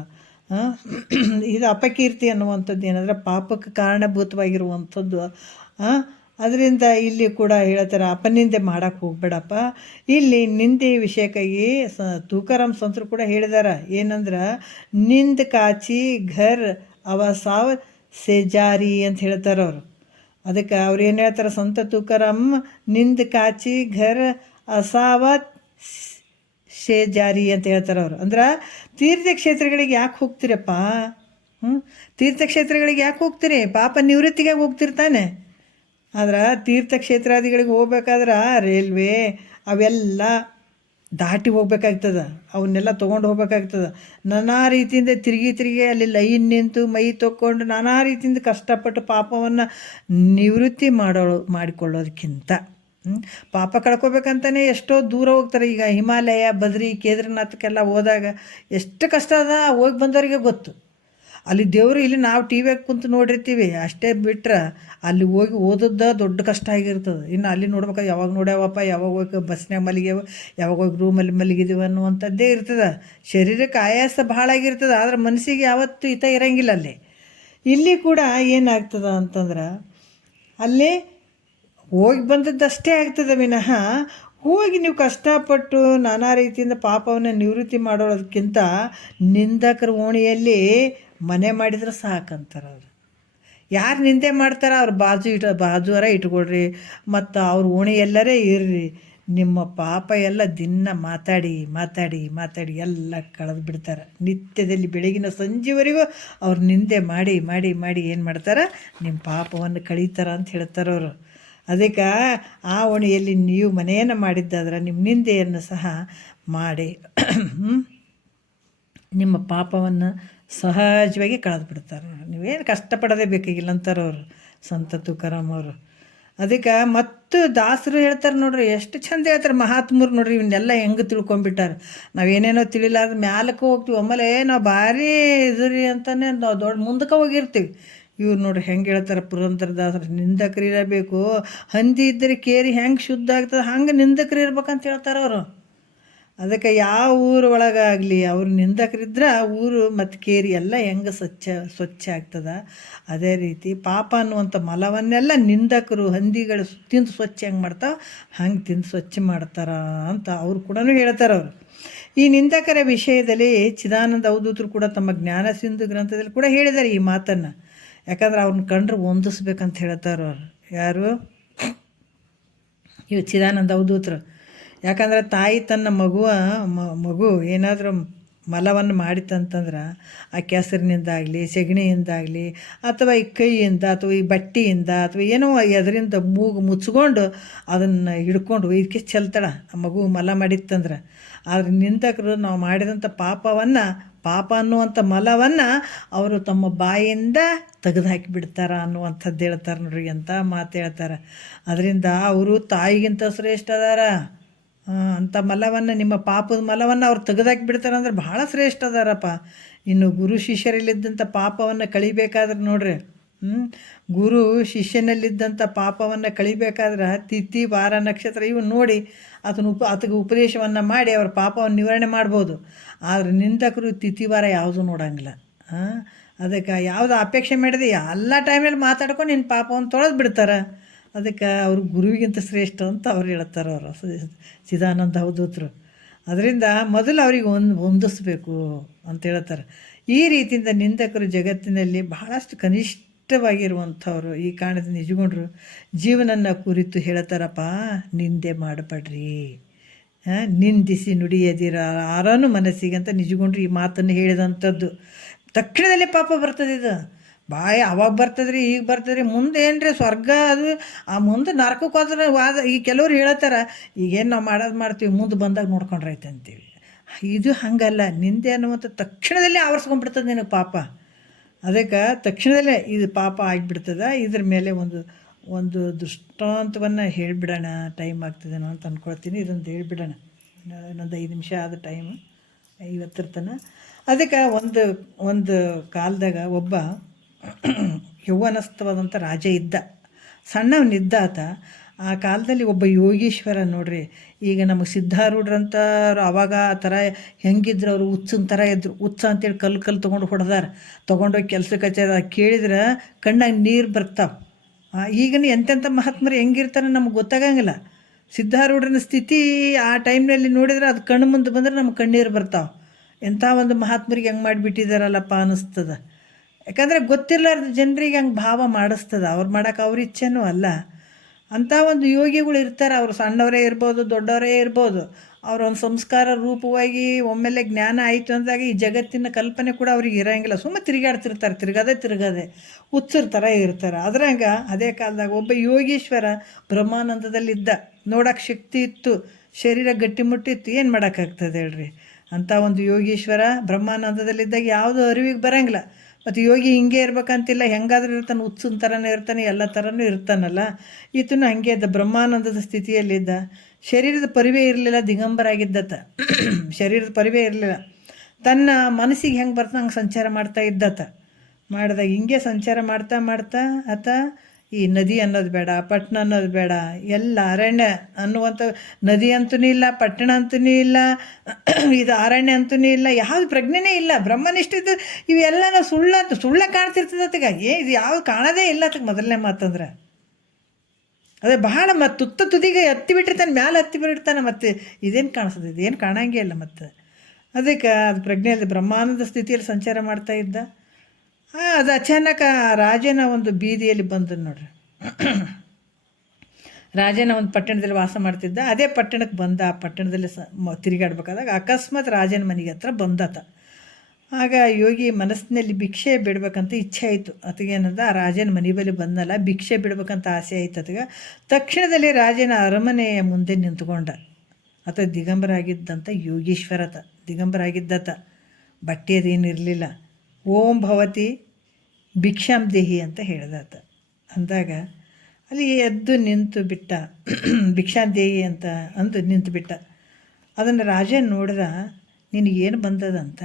ಇದು ಅಪಕೀರ್ತಿ ಅನ್ನುವಂಥದ್ದು ಏನಂದರೆ ಪಾಪಕ್ಕೆ ಕಾರಣಭೂತವಾಗಿರುವಂಥದ್ದು. ಅದರಿಂದ ಇಲ್ಲಿ ಕೂಡ ಹೇಳ್ತಾರೆ, ಅಪನಿಂದೆ ಮಾಡೋಕ್ಕೆ ಹೋಗ್ಬೇಡಪ್ಪ. ಇಲ್ಲಿ ನಿಂದೆ ವಿಷಯಕ್ಕಾಗಿ ತೂಕರಾಮ್ ಸಂತರು ಕೂಡ ಹೇಳಿದಾರೆ, ಏನಂದ್ರೆ ನಿಂದ ಕಾಚಿ ಘರ್ ಅವಸಾವ ಸೇಜಾರಿ ಅಂತ ಹೇಳ್ತಾರೆ ಅವರು. ಅದಕ್ಕೆ ಅವ್ರು ಏನು ಹೇಳ್ತಾರೆ ಸಂತ ತೂಕರಾಮ್, ನಿಂದ ಕಾಚಿ ಘರ್ ಅಸಾವತ್ ಶೇಜಾರಿ ಅಂತ ಹೇಳ್ತಾರೆ ಅವರು. ಅಂದ್ರೆ ತೀರ್ಥಕ್ಷೇತ್ರಗಳಿಗೆ ಯಾಕೆ ಹೋಗ್ತೀರಪ್ಪ? ತೀರ್ಥಕ್ಷೇತ್ರಗಳಿಗೆ ಯಾಕೆ ಹೋಗ್ತೀರಿ? ಪಾಪ ನಿವೃತ್ತಿಗೆ ಹೋಗ್ತಿರ್ತಾನೆ. ಆದ್ರೆ ತೀರ್ಥಕ್ಷೇತ್ರಾದಿಗಳಿಗೆ ಹೋಗ್ಬೇಕಾದ್ರೆ ರೈಲ್ವೆ ಅವೆಲ್ಲ ದಾಟಿ ಹೋಗ್ಬೇಕಾಗ್ತದೆ, ಅವನ್ನೆಲ್ಲ ತೊಗೊಂಡು ಹೋಗ್ಬೇಕಾಗ್ತದೆ. ನಾನಾ ರೀತಿಯಿಂದ ತಿರುಗಿ ಅಲ್ಲಿ ಲೈನ್ ನಿಂತು ಮೈ ತೊಗೊಂಡು ನಾನಾ ರೀತಿಯಿಂದ ಕಷ್ಟಪಟ್ಟು ಪಾಪವನ್ನು ನಿವೃತ್ತಿ ಮಾಡಿಕೊಳ್ಳೋದಕ್ಕಿಂತ ಪಾಪ ಕಳ್ಕೊಬೇಕಂತಲೇ ಎಷ್ಟೋ ದೂರ ಹೋಗ್ತಾರೆ. ಈಗ ಹಿಮಾಲಯ, ಬದ್ರಿ, ಕೇದಾರನಾಥಕ್ಕೆಲ್ಲ ಹೋದಾಗ ಎಷ್ಟು ಕಷ್ಟ ಅದ ಹೋಗಿ ಬಂದವರಿಗೆ ಗೊತ್ತು. ಅಲ್ಲಿ ದೇವರು, ಇಲ್ಲಿ ನಾವು ಟಿ ವಿಯಾಗ ಕುಂತು ನೋಡಿರ್ತೀವಿ ಅಷ್ಟೇ, ಬಿಟ್ರೆ ಅಲ್ಲಿ ಹೋಗಿ ಓದೋದ ದೊಡ್ಡ ಕಷ್ಟ ಆಗಿರ್ತದೆ. ಇನ್ನು ಅಲ್ಲಿ ನೋಡ್ಬೇಕಾದ್ರೆ ಯಾವಾಗ ನೋಡ್ಯಾವಪ್ಪ, ಯಾವಾಗ ಹೋಗಿ ಬಸ್ನಾಗ ಮಲಗ್ಯಾವ, ಯಾವಾಗ ಹೋಗಿ ರೂಮಲ್ಲಿ ಮಲಗಿದೀವಿ ಅನ್ನುವಂಥದ್ದೇ ಇರ್ತದೆ. ಶರೀರಕ್ಕೆ ಆಯಾಸ ಭಾಳ ಆಗಿರ್ತದೆ, ಆದರೆ ಮನಸ್ಸಿಗೆ ಯಾವತ್ತೂ ಹಿತ ಇರೋಂಗಿಲ್ಲ ಅಲ್ಲಿ. ಇಲ್ಲಿ ಕೂಡ ಏನಾಗ್ತದೆ ಅಂತಂದ್ರೆ ಅಲ್ಲಿ ಹೋಗಿ ಬಂದದ್ದಷ್ಟೇ ಆಗ್ತದೆ ವಿನಃ ಹೋಗಿ ನೀವು ಕಷ್ಟಪಟ್ಟು ನಾನಾ ರೀತಿಯಿಂದ ಪಾಪವನ್ನು ನಿವೃತ್ತಿ ಮಾಡೋದಕ್ಕಿಂತ ನಿಂದಕರ ಓಣಿಯಲ್ಲಿ ಮನೆ ಮಾಡಿದ್ರೆ ಸಾಕಂತಾರೆ ಅವರು. ಯಾರು ನಿಂದೆ ಮಾಡ್ತಾರೆ ಅವ್ರು ಬಾಜುವರ ಇಟ್ಕೊಳ್ರಿ, ಮತ್ತು ಅವ್ರ ಓಣಿ ಎಲ್ಲರೇ ಇರ್ರಿ. ನಿಮ್ಮ ಪಾಪ ಎಲ್ಲ ದಿನ ಮಾತಾಡಿ ಎಲ್ಲ ಕಳೆದು ಬಿಡ್ತಾರೆ. ನಿತ್ಯದಲ್ಲಿ ಬೆಳಗಿನ ಸಂಜೆವರೆಗೂ ಅವ್ರು ನಿಂದೆ ಮಾಡಿ ಏನು ಮಾಡ್ತಾರೆ, ನಿಮ್ಮ ಪಾಪವನ್ನು ಕಳೀತಾರೆ ಅಂತ ಹೇಳ್ತಾರೆ ಅವರು. ಅದಕ್ಕೆ ಆ ಓಣಿಯಲ್ಲಿ ನೀವು ಮನೆಯನ್ನು ಮಾಡಿದ್ದಾದ್ರೆ ನಿಮ್ಮ ನಿಂದೆಯನ್ನು ಸಹ ಮಾಡಿ ನಿಮ್ಮ ಪಾಪವನ್ನು ಸಹಜವಾಗಿ ಕಳೆದು ಬಿಡ್ತಾರೆ. ನೀವೇನು ಕಷ್ಟಪಡೋದೇ ಬೇಕಾಗಿಲ್ಲ ಅಂತಾರೆ ಅವರು ಸಂತ ತುಕಾರಾಮ್ ಅವರು. ಅದಕ್ಕೆ ಮತ್ತು ದಾಸರು ಹೇಳ್ತಾರೆ ನೋಡ್ರಿ, ಎಷ್ಟು ಚಂದ ಹೇಳ್ತಾರೆ ಮಹಾತ್ಮರು ನೋಡ್ರಿ. ಇವನ್ನೆಲ್ಲ ಹೆಂಗೆ ತಿಳ್ಕೊಂಬಿಟ್ಟಾರೆ. ನಾವೇನೇನೋ ತಿಳಿಲಾರ್ದ ಮ್ಯಾಲಕ್ಕೆ ಹೋಗ್ತೀವಿ, ಆಮೇಲೆ ನಾವು ಭಾರಿ ಇದ್ರಿ ಅಂತಲೇ ನಾವು ದೊಡ್ಡ ಮುಂದಕ್ಕೆ ಹೋಗಿರ್ತೀವಿ. ಇವ್ರು ನೋಡ್ರಿ ಹೆಂಗೆ ಹೇಳ್ತಾರೆ ಪುರಂದರದಾಸರು, ನಿಂದಕರಿರಬೇಕು, ಹಂದಿ ಇದ್ದರೆ ಕೇರಿ ಹೆಂಗೆ ಶುದ್ಧ ಆಗ್ತದೆ ಹಂಗೆ ನಿಂದಕರು ಇರ್ಬೇಕಂತ ಹೇಳ್ತಾರೆ ಅವರು. ಅದಕ್ಕೆ ಯಾವ ಊರು ಒಳಗಾಗಲಿ ಅವ್ರು ನಿಂದಕರಿದ್ರೆ ಆ ಊರು ಮತ್ತು ಕೇರಿ ಎಲ್ಲ ಹೆಂಗೆ ಸ್ವಚ್ಛ ಆಗ್ತದೆ, ಅದೇ ರೀತಿ ಪಾಪ ಅನ್ನುವಂಥ ಮಲವನ್ನೆಲ್ಲ ನಿಂದಕರು ಹಂದಿಗಳು ತಿಂದು ಸ್ವಚ್ಛ ಹೆಂಗೆ ಮಾಡ್ತಾವೆ ಹಂಗೆ ತಿಂದು ಸ್ವಚ್ಛ ಮಾಡ್ತಾರ ಅಂತ ಅವ್ರು ಕೂಡ ಹೇಳ್ತಾರೆ ಅವರು. ಈ ನಿಂದಕರ ವಿಷಯದಲ್ಲಿ ಚಿದಾನಂದ ಅವಧೂತರು ಕೂಡ ತಮ್ಮ ಜ್ಞಾನ ಸಿಂಧು ಗ್ರಂಥದಲ್ಲಿ ಕೂಡ ಹೇಳಿದ್ದಾರೆ ಈ ಮಾತನ್ನು. ಯಾಕಂದ್ರೆ ಅವ್ರನ್ನ ಕಂಡ್ರೆ ಹೊಂದಿಸ್ಬೇಕಂತ ಹೇಳ್ತಾರೆ ಅವರು. ಯಾರು? ಇವು ಚಿದಾನಂದ ಅವಧೂತರು. ಯಾಕಂದ್ರೆ ತಾಯಿ ತನ್ನ ಮಗು ಏನಾದರೂ ಮಲವನ್ನು ಮಾಡಿತಂತಂದ್ರೆ ಆ ಕೆಸರಿನಿಂದಾಗಲಿ ಸೆಗಣಿಯಿಂದಾಗಲಿ ಅಥವಾ ಈ ಕೈಯಿಂದ ಅಥವಾ ಈ ಬಟ್ಟೆಯಿಂದ ಅಥವಾ ಏನೋ ಅದರಿಂದ ಮೂಗು ಮುಚ್ಕೊಂಡು ಅದನ್ನು ಹಿಡ್ಕೊಂಡು ಇದಕ್ಕೆ ಚೆಲ್ತಾಳೆ ಆ ಮಗು ಮಲ ಮಾಡಿತ್ತಂದ್ರೆ. ಆದರೆ ನಿಂದಕರು ನಾವು ಮಾಡಿದಂಥ ಪಾಪ ಅನ್ನುವಂಥ ಮಲವನ್ನು ಅವರು ತಮ್ಮ ಬಾಯಿಂದ ತೆಗೆದು ಹಾಕಿಬಿಡ್ತಾರೆ ಅನ್ನುವಂಥದ್ದು ಹೇಳ್ತಾರೆ ನೋಡ್ರಿ, ಎಂಥ ಮಾತು ಹೇಳ್ತಾರೆ. ಅದರಿಂದ ಅವರು ತಾಯಿಗಿಂತ ಶ್ರೇಷ್ಠ ಅದಾರ. ಅಂಥ ಮಲವನ್ನು, ನಿಮ್ಮ ಪಾಪದ ಮಲವನ್ನು ಅವ್ರು ತೆಗೆದಾಕಿ ಬಿಡ್ತಾರೆ ಅಂದ್ರೆ ಭಾಳ ಶ್ರೇಷ್ಠ ಅದಾರಪ್ಪ. ಇನ್ನು ಗುರು ಶಿಷ್ಯರಲ್ಲಿದ್ದಂಥ ಪಾಪವನ್ನು ಕಳಿಬೇಕಾದ್ರೆ ನೋಡ್ರಿ, ಗುರು ಶಿಷ್ಯನಲ್ಲಿದ್ದಂಥ ಪಾಪವನ್ನು ಕಳಿಬೇಕಾದ್ರೆ ತಿಥಿ ವಾರ ನಕ್ಷತ್ರ ಇವು ನೋಡಿ ಆತಗೆ ಉಪದೇಶವನ್ನು ಮಾಡಿ ಅವ್ರ ಪಾಪವನ್ನು ನಿವಾರಣೆ ಮಾಡ್ಬೋದು. ಆದರೆ ನಿಂದಕರು ತಿಥಿ ವಾರ ಯಾವುದೂ ನೋಡೋಂಗಿಲ್ಲ. ಅದಕ್ಕೆ ಯಾವುದು ಅಪೇಕ್ಷೆ ಮಾಡಿದೆ ಎಲ್ಲ ಟೈಮಲ್ಲಿ ಮಾತಾಡ್ಕೊಂಡು ನಿನ್ನ ಪಾಪವನ್ನು ತೊಳೆದು ಬಿಡ್ತಾರೆ. ಅದಕ್ಕೆ ಅವರು ಗುರುವಿಗಿಂತ ಶ್ರೇಷ್ಠ ಅಂತ ಅವ್ರು ಹೇಳ್ತಾರೆ ಅವರು ಚಿದಾನಂದ ಅವಧೂತರು. ಅದರಿಂದ ಮೊದಲು ಅವ್ರಿಗೆ ಹೊಂದಿಸ್ಬೇಕು ಅಂತ ಹೇಳ್ತಾರೆ. ಈ ರೀತಿಯಿಂದ ನಿಂದಕರು ಜಗತ್ತಿನಲ್ಲಿ ಬಹಳಷ್ಟು ಕನಿಷ್ಠವಾಗಿರುವಂಥವ್ರು. ಈ ಕಾರಣದಿಂದ ನಿಜಗೊಂಡ್ರು ಜೀವನನ ಕುರಿತು ಹೇಳ್ತಾರಪ್ಪ, ನಿಂದೆ ಮಾಡಬೇಡ್ರಿ, ನಿಂದಿಸಿ ನುಡಿಯದಿರ ಆರನು ಮನಸ್ಸಿಗೆ ಅಂತ ನಿಜಗೊಂಡ್ರು ಈ ಮಾತನ್ನು ಹೇಳಿದಂಥದ್ದು. ತಕ್ಷಣದಲ್ಲೇ ಪಾಪ ಬರ್ತದೆ. ಇದು ಅವಾಗ ಬರ್ತದ್ರಿ, ಈಗ ಬರ್ತದ್ರಿ, ಮುಂದೆ ಏನ್ರಿ ಸ್ವರ್ಗ ಅದು ಆ ಮುಂದೆ ನರಕಕ್ಕೆ ಹೋದ್ರೆ ಈ ಕೆಲವ್ರು ಹೇಳ್ತಾರೆ ಈಗೇನು ನಾವು ಮಾಡ್ತೀವಿ ಮುಂದೆ ಬಂದಾಗ ನೋಡ್ಕೊಂಡ್ರೈತೆ ಅಂತೀವಿ. ಇದು ಹಾಗಲ್ಲ. ನಿಂದೆ ಅನ್ನುವಂಥ ತಕ್ಷಣದಲ್ಲೇ ಆವರಿಸ್ಕೊಂಡ್ಬಿಡ್ತದೆ ನಿನಗೆ ಪಾಪ. ಅದಕ್ಕೆ ತಕ್ಷಣದಲ್ಲೇ ಇದು ಪಾಪ ಆಗಿಬಿಡ್ತದೆ. ಇದ್ರ ಮೇಲೆ ಒಂದು ದೃಷ್ಟಾಂತವನ್ನು ಹೇಳಿಬಿಡೋಣ. ಟೈಮ್ ಆಗ್ತದೇನೋ ಅಂತ ಅಂದ್ಕೊಳ್ತೀನಿ. ಇದೊಂದು ಹೇಳಿಬಿಡೋಣ. ಇನ್ನೊಂದು 5 ನಿಮಿಷ ಆದ ಟೈಮು ಇವತ್ತಿರ್ತನ. ಅದಕ್ಕೆ ಒಂದು ಕಾಲದಾಗ ಒಬ್ಬ ಯೌವನಸ್ಥವಾದಂಥ ರಾಜ ಇದ್ದ, ಸಣ್ಣವನಿದ್ದ ಆತ. ಆ ಕಾಲದಲ್ಲಿ ಒಬ್ಬ ಯೋಗೀಶ್ವರ ನೋಡ್ರಿ. ಈಗ ನಮಗೆ ಸಿದ್ಧಾರೂಢರಂತ ಅವಾಗ ಆ ಥರ ಹೆಂಗಿದ್ರು ಅವರು ಹುಚ್ಚನ ಥರ ಇದ್ದರು. ಹುಚ್ಚ ಅಂತೇಳಿ ಕಲ್ಲು ತೊಗೊಂಡು ಹೊಡೆದಾರ. ತೊಗೊಂಡೋಗಿ ಕೆಲಸಕ್ಕೆ ಹಚ್ಚಾರ. ಕೇಳಿದ್ರೆ ಕಣ್ಣಾಗ ನೀರು ಬರ್ತಾವೆ. ಈಗಿನ ಎಂತೆಂಥ ಮಹಾತ್ಮರು ಹೆಂಗಿರ್ತಾರೆ ನಮ್ಗೆ ಗೊತ್ತಾಗಂಗಿಲ್ಲ. ಸಿದ್ಧಾರೂಢನ ಸ್ಥಿತಿ ಆ ಟೈಮ್ನಲ್ಲಿ ನೋಡಿದ್ರೆ ಅದು ಕಣ್ಣು ಮುಂದೆ ಬಂದರೆ ನಮ್ಗೆ ಕಣ್ಣೀರು ಬರ್ತಾವೆ. ಎಂಥ ಒಂದು ಮಹಾತ್ಮರಿಗೆ ಹೆಂಗೆ ಮಾಡಿಬಿಟ್ಟಿದ್ದಾರಲ್ಲಪ್ಪ ಅನ್ನಿಸ್ತದ. ಯಾಕಂದರೆ ಗೊತ್ತಿರಲಾರ್ದ ಜನರಿಗೆ ಹಂಗೆ ಭಾವ ಮಾಡಿಸ್ತದ. ಅವ್ರು ಮಾಡೋಕೆ ಅವ್ರ ಇಚ್ಛೆನೂ ಅಲ್ಲ. ಅಂಥ ಒಂದು ಯೋಗಿಗಳು ಇರ್ತಾರೆ. ಅವರು ಸಣ್ಣವರೇ ಇರ್ಬೋದು, ದೊಡ್ಡವರೇ ಇರ್ಬೋದು. ಅವರೊಂದು ಸಂಸ್ಕಾರ ರೂಪವಾಗಿ ಒಮ್ಮೆಲೆ ಜ್ಞಾನ ಆಯಿತು ಅಂದಾಗ ಈ ಜಗತ್ತಿನ ಕಲ್ಪನೆ ಕೂಡ ಅವ್ರಿಗೆ ಇರೋಂಗಿಲ್ಲ. ಸುಮ್ಮನೆ ತಿರುಗಾಡ್ತಿರ್ತಾರೆ, ತಿರುಗದೆ ಹುಚ್ಚರ ಥರ ಇರ್ತಾರೆ. ಅದ್ರಂಗೆ ಅದೇ ಕಾಲದಾಗ ಒಬ್ಬ ಯೋಗೀಶ್ವರ ಬ್ರಹ್ಮಾನಂದದಲ್ಲಿದ್ದ. ನೋಡೋಕೆ ಶಕ್ತಿ ಇತ್ತು, ಶರೀರ ಗಟ್ಟಿಮುಟ್ಟಿತ್ತು, ಏನು ಮಾಡೋಕ್ಕಾಗ್ತದೆ ಹೇಳ್ರಿ. ಅಂಥ ಒಂದು ಯೋಗೀಶ್ವರ ಬ್ರಹ್ಮಾನಂದದಲ್ಲಿದ್ದಾಗ ಯಾವುದೂ ಅರಿವಿಗೆ ಬರೋಂಗಿಲ್ಲ. ಮತ್ತು ಯೋಗಿ ಹಿಂಗೆ ಇರ್ಬೇಕಂತಿಲ್ಲ, ಹೆಂಗಾದ್ರೂ ಇರ್ತಾನೆ, ಹುಚ್ಚನ ಥರನೇ ಇರ್ತಾನೆ, ಎಲ್ಲ ಥರನೂ ಇರ್ತಾನಲ್ಲ. ಈತನು ಹಂಗೆ ಇದ್ದ, ಬ್ರಹ್ಮಾನಂದದ ಸ್ಥಿತಿಯಲ್ಲಿದ್ದ. ಶರೀರದ ಪರಿವೇ ಇರಲಿಲ್ಲ, ದಿಗಂಬರ ಆಗಿದ್ದತ. ಶರೀರದ ಪರಿವೇ ಇರಲಿಲ್ಲ. ತನ್ನ ಮನಸ್ಸಿಗೆ ಹೆಂಗೆ ಬರ್ತಾನೆ ಹಂಗೆ ಸಂಚಾರ ಮಾಡ್ತಾ ಇದ್ದತ. ಮಾಡಿದಾಗ ಹಿಂಗೆ ಸಂಚಾರ ಮಾಡ್ತಾ ಮಾಡ್ತಾ ಆತ ಈ ನದಿ ಅನ್ನೋದು ಬೇಡ, ಪಟ್ಟಣ ಅನ್ನೋದು ಬೇಡ, ಎಲ್ಲ ಅರಣ್ಯ ಅನ್ನುವಂಥ ನದಿ ಅಂತೂ ಇಲ್ಲ, ಪಟ್ಟಣ ಅಂತೂ ಇಲ್ಲ, ಇದು ಅರಣ್ಯ ಅಂತೂ ಇಲ್ಲ, ಯಾವುದು ಪ್ರಜ್ಞೆನೇ ಇಲ್ಲ. ಬ್ರಹ್ಮನಿಷ್ಠದ್ದು ಇವೆಲ್ಲ ಸುಳ್ಳ ಕಾಣ್ತಿರ್ತದೆ ಅತ್ತಗ. ಇದು ಯಾವುದು ಕಾಣೋದೇ ಇಲ್ಲ ಅದಕ್ಕೆ. ಮೊದಲನೇ ಮಾತಂದ್ರೆ ಅದೇ ಬಹಳ ತುತ್ತ ತುದಿಗೆ ಹತ್ತಿ ಬಿಟ್ಟಿರ್ತಾನೆ, ಮ್ಯಾಲೆ ಹತ್ತಿ ಬಿಟ್ಟಿರ್ತಾನೆ. ಮತ್ತು ಇದೇನು ಕಾಣಿಸ್ತದೆ, ಇದೇನು ಕಾಣಂಗೇ ಇಲ್ಲ. ಮತ್ತು ಅದಕ್ಕೆ ಅದು ಪ್ರಜ್ಞೆಯಲ್ಲಿ ಬ್ರಹ್ಮಾನಂದ ಸ್ಥಿತಿಯಲ್ಲಿ ಸಂಚಾರ ಮಾಡ್ತಾ ಇದ್ದ. ಅದು ಅಚಾನಕ ರಾಜನ ಒಂದು ಬೀದಿಯಲ್ಲಿ ಬಂದು ನೋಡ್ರಿ. ರಾಜನ ಒಂದು ಪಟ್ಟಣದಲ್ಲಿ ವಾಸ ಮಾಡ್ತಿದ್ದ. ಅದೇ ಪಟ್ಟಣಕ್ಕೆ ಬಂದ. ಆ ಪಟ್ಟಣದಲ್ಲಿ ತಿರುಗಾಡ್ಬೇಕಾದಾಗ ಅಕಸ್ಮಾತ್ ರಾಜನ ಮನೆಗೆ ಹತ್ರ ಬಂದಾತ. ಆಗ ಯೋಗಿ ಮನಸ್ಸಿನಲ್ಲಿ ಭಿಕ್ಷೆ ಬಿಡ್ಬೇಕಂತ ಇಚ್ಛೆ ಆಯಿತು. ಅತಗೇನದ ಆ ರಾಜನ ಮನೆ ಬಳಿ ಬಂದಲ್ಲ, ಭಿಕ್ಷೆ ಬಿಡ್ಬೇಕಂತ ಆಸೆ ಆಯ್ತು ಅತಗ. ತಕ್ಷಣದಲ್ಲಿ ರಾಜನ ಅರಮನೆಯ ಮುಂದೆ ನಿಂತ್ಕೊಂಡ. ಆತ ದಿಗಂಬರ ಆಗಿದ್ದಂಥ ಯೋಗೀಶ್ವರತ, ದಿಗಂಬರ ಆಗಿದ್ದತ. ಬಟ್ಟೆ ಅದೇನಿರಲಿಲ್ಲ. ಓಂ ಭವತಿ ಭಿಕ್ಷಾಂ ದೇಹಿ ಅಂತ ಹೇಳ್ದಾತ. ಅಂದಾಗ ಅಲ್ಲಿ ಎದ್ದು ನಿಂತು ಬಿಟ್ಟ. ಭಿಕ್ಷಾಂ ದೇಹಿ ಅಂತ ಅಂದು ನಿಂತು ಬಿಟ್ಟ. ಅದನ್ನು ರಾಜ ನೋಡಿದ. ನಿನಗೇನು ಬಂದದಂತ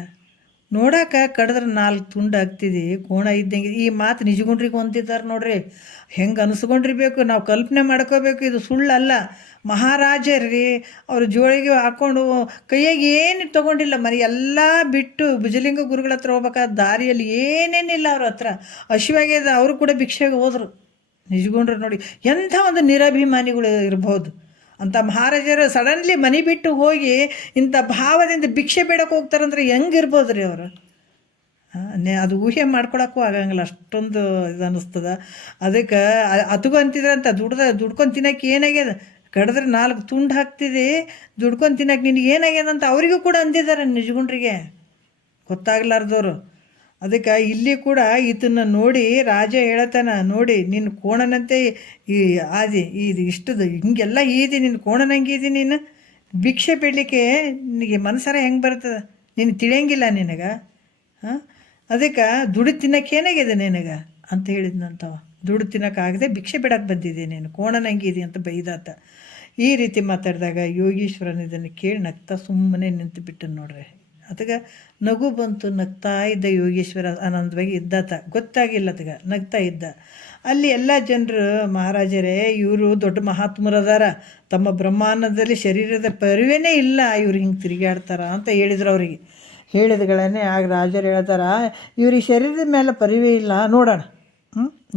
ನೋಡಾಕ ಕಡಿದ್ರೆ 4 ತುಂಡು ಆಗ್ತಿದೆ, ಕೋಣ ಇದ್ದಂಗೆ. ಈ ಮಾತು ನಿಜಗುಂಡ್ರಿಗೆ ಹೊಂದಿದ್ದಾರೆ ನೋಡ್ರಿ. ಹೆಂಗೆ ಅನಿಸ್ಕೊಂಡಿರ್ಬೇಕು, ನಾವು ಕಲ್ಪನೆ ಮಾಡ್ಕೋಬೇಕು. ಇದು ಸುಳ್ಳಲ್ಲ. ಮಹಾರಾಜರ್ರಿ ಅವ್ರ ಜೋಳಿಗೆ ಹಾಕ್ಕೊಂಡು ಕೈಯಾಗಿ ಏನು ತೊಗೊಂಡಿಲ್ಲ. ಮನೆ ಎಲ್ಲ ಬಿಟ್ಟು ಭುಜಲಿಂಗ ಗುರುಗಳ ಹತ್ರ ಹೋಗ್ಬೇಕಾದ ದಾರಿಯಲ್ಲಿ ಏನೇನಿಲ್ಲ ಅವ್ರ ಹತ್ರ. ಹಸಿವಾಗ್ಯದ, ಅವರು ಕೂಡ ಭಿಕ್ಷೆಗೆ ಹೋದರು. ನಿಜಗುಂಡ್ರು ನೋಡಿ ಎಂಥ ಒಂದು ನಿರಭಿಮಾನಿಗಳು ಇರ್ಬೋದು. ಅಂಥ ಮಹಾರಾಜರು ಸಡನ್ಲಿ ಮನೆ ಬಿಟ್ಟು ಹೋಗಿ ಇಂಥ ಭಾವದಿಂದ ಭಿಕ್ಷೆ ಬೇಡಕ್ಕೆ ಹೋಗ್ತಾರಂದ್ರೆ ಹೆಂಗಿರ್ಬೋದು ರೀ ಅವರು. ಅದು ಊಹೆ ಮಾಡ್ಕೊಳಕ್ಕೂ ಆಗಂಗಿಲ್ಲ, ಅಷ್ಟೊಂದು ಇದು ಅನ್ನಿಸ್ತದ. ಅದಕ್ಕೆ ಅತಗೂ ಅಂತಿದ್ರಂತ, ದುಡ್ಕೊಂಡು ತಿನ್ನೋಕೆ ಏನಾಗ್ಯದ, ಕಡಿದ್ರೆ 4 ತುಂಡು ಹಾಕ್ತಿದೆ, ದುಡ್ಕೊಂಡು ತಿನ್ನೋಕೆ ನಿನಗೆ ಏನಾಗ್ಯದ ಅಂತ ಅವರಿಗೂ ಕೂಡ ಅಂದಿದ್ದಾರೆ ನಿಜಗುಂಡ್ರಿಗೆ, ಗೊತ್ತಾಗ್ಲಾರ್ದವರು. ಅದಕ್ಕೆ ಇಲ್ಲಿ ಕೂಡ ಇದನ್ನು ನೋಡಿ ರಾಜ ಹೇಳ್ತಾನ, ನೋಡಿ ನಿನ್ನ ಕೋಣನಂತೆ ಈ ಆದಿ ಇದು ಇಷ್ಟದು ಹಿಂಗೆಲ್ಲ ಈದಿ, ನಿನ್ನ ಕೋಣನಂಗೆ ಇದಿ, ನೀನು ಭಿಕ್ಷೆ ಬಿಡಲಿಕ್ಕೆ ನಿನಗೆ ಮನಸ್ಸಾರ ಹೆಂಗೆ ಬರ್ತದೆ, ನೀನು ತಿಳಿಯಂಗಿಲ್ಲ ನಿನಗೆ. ಅದಕ್ಕೆ ದುಡ್ಡು ತಿನ್ನೋಕೆ ಏನಾಗಿದೆ ನಿನಗೆ ಅಂತ ಹೇಳಿದ್ನಂತವ. ದುಡ್ಡು ತಿನ್ನೋಕ್ಕಾಗದೆ ಭಿಕ್ಷೆ ಬಿಡಕ್ಕೆ ಬಂದಿದೆ ನೀನು, ಕೋಣನಂಗೆ ಇದೆ ಅಂತ ಬೈದಾತ. ಈ ರೀತಿ ಮಾತಾಡಿದಾಗ ಯೋಗೀಶ್ವರನ ಇದನ್ನು ಕೇಳಿ ನಗ್ತಾ ಸುಮ್ಮನೆ ನಿಂತು ಬಿಟ್ಟು ನೋಡ್ರಿ. ಅದಕ್ಕೆ ನಗು ಬಂತು. ನಗ್ತಾ ಇದ್ದ ಯೋಗೇಶ್ವರ ಆನಂದವಾಗಿ ಇದ್ದಾತ, ಗೊತ್ತಾಗಿಲ್ಲ ಅದಕ್ಕೆ ನಗ್ತಾ ಇದ್ದ. ಅಲ್ಲಿ ಎಲ್ಲ ಜನರು ಮಹಾರಾಜರೇ ಇವರು ದೊಡ್ಡ ಮಹಾತ್ಮರದಾರ, ತಮ್ಮ ಬ್ರಹ್ಮಾಂಡದಲ್ಲಿ ಶರೀರದ ಪರಿವೇನೇ ಇಲ್ಲ, ಇವ್ರು ಹಿಂಗೆ ತಿರುಗಾಡ್ತಾರ ಅಂತ ಹೇಳಿದ್ರು ಅವರಿಗೆ. ಹೇಳಿದಗಳನ್ನೇ ಆಗ ರಾಜರು ಹೇಳ್ತಾರ, ಇವ್ರಿಗೆ ಶರೀರದ ಮೇಲೆ ಪರಿವೇ ಇಲ್ಲ, ನೋಡೋಣ.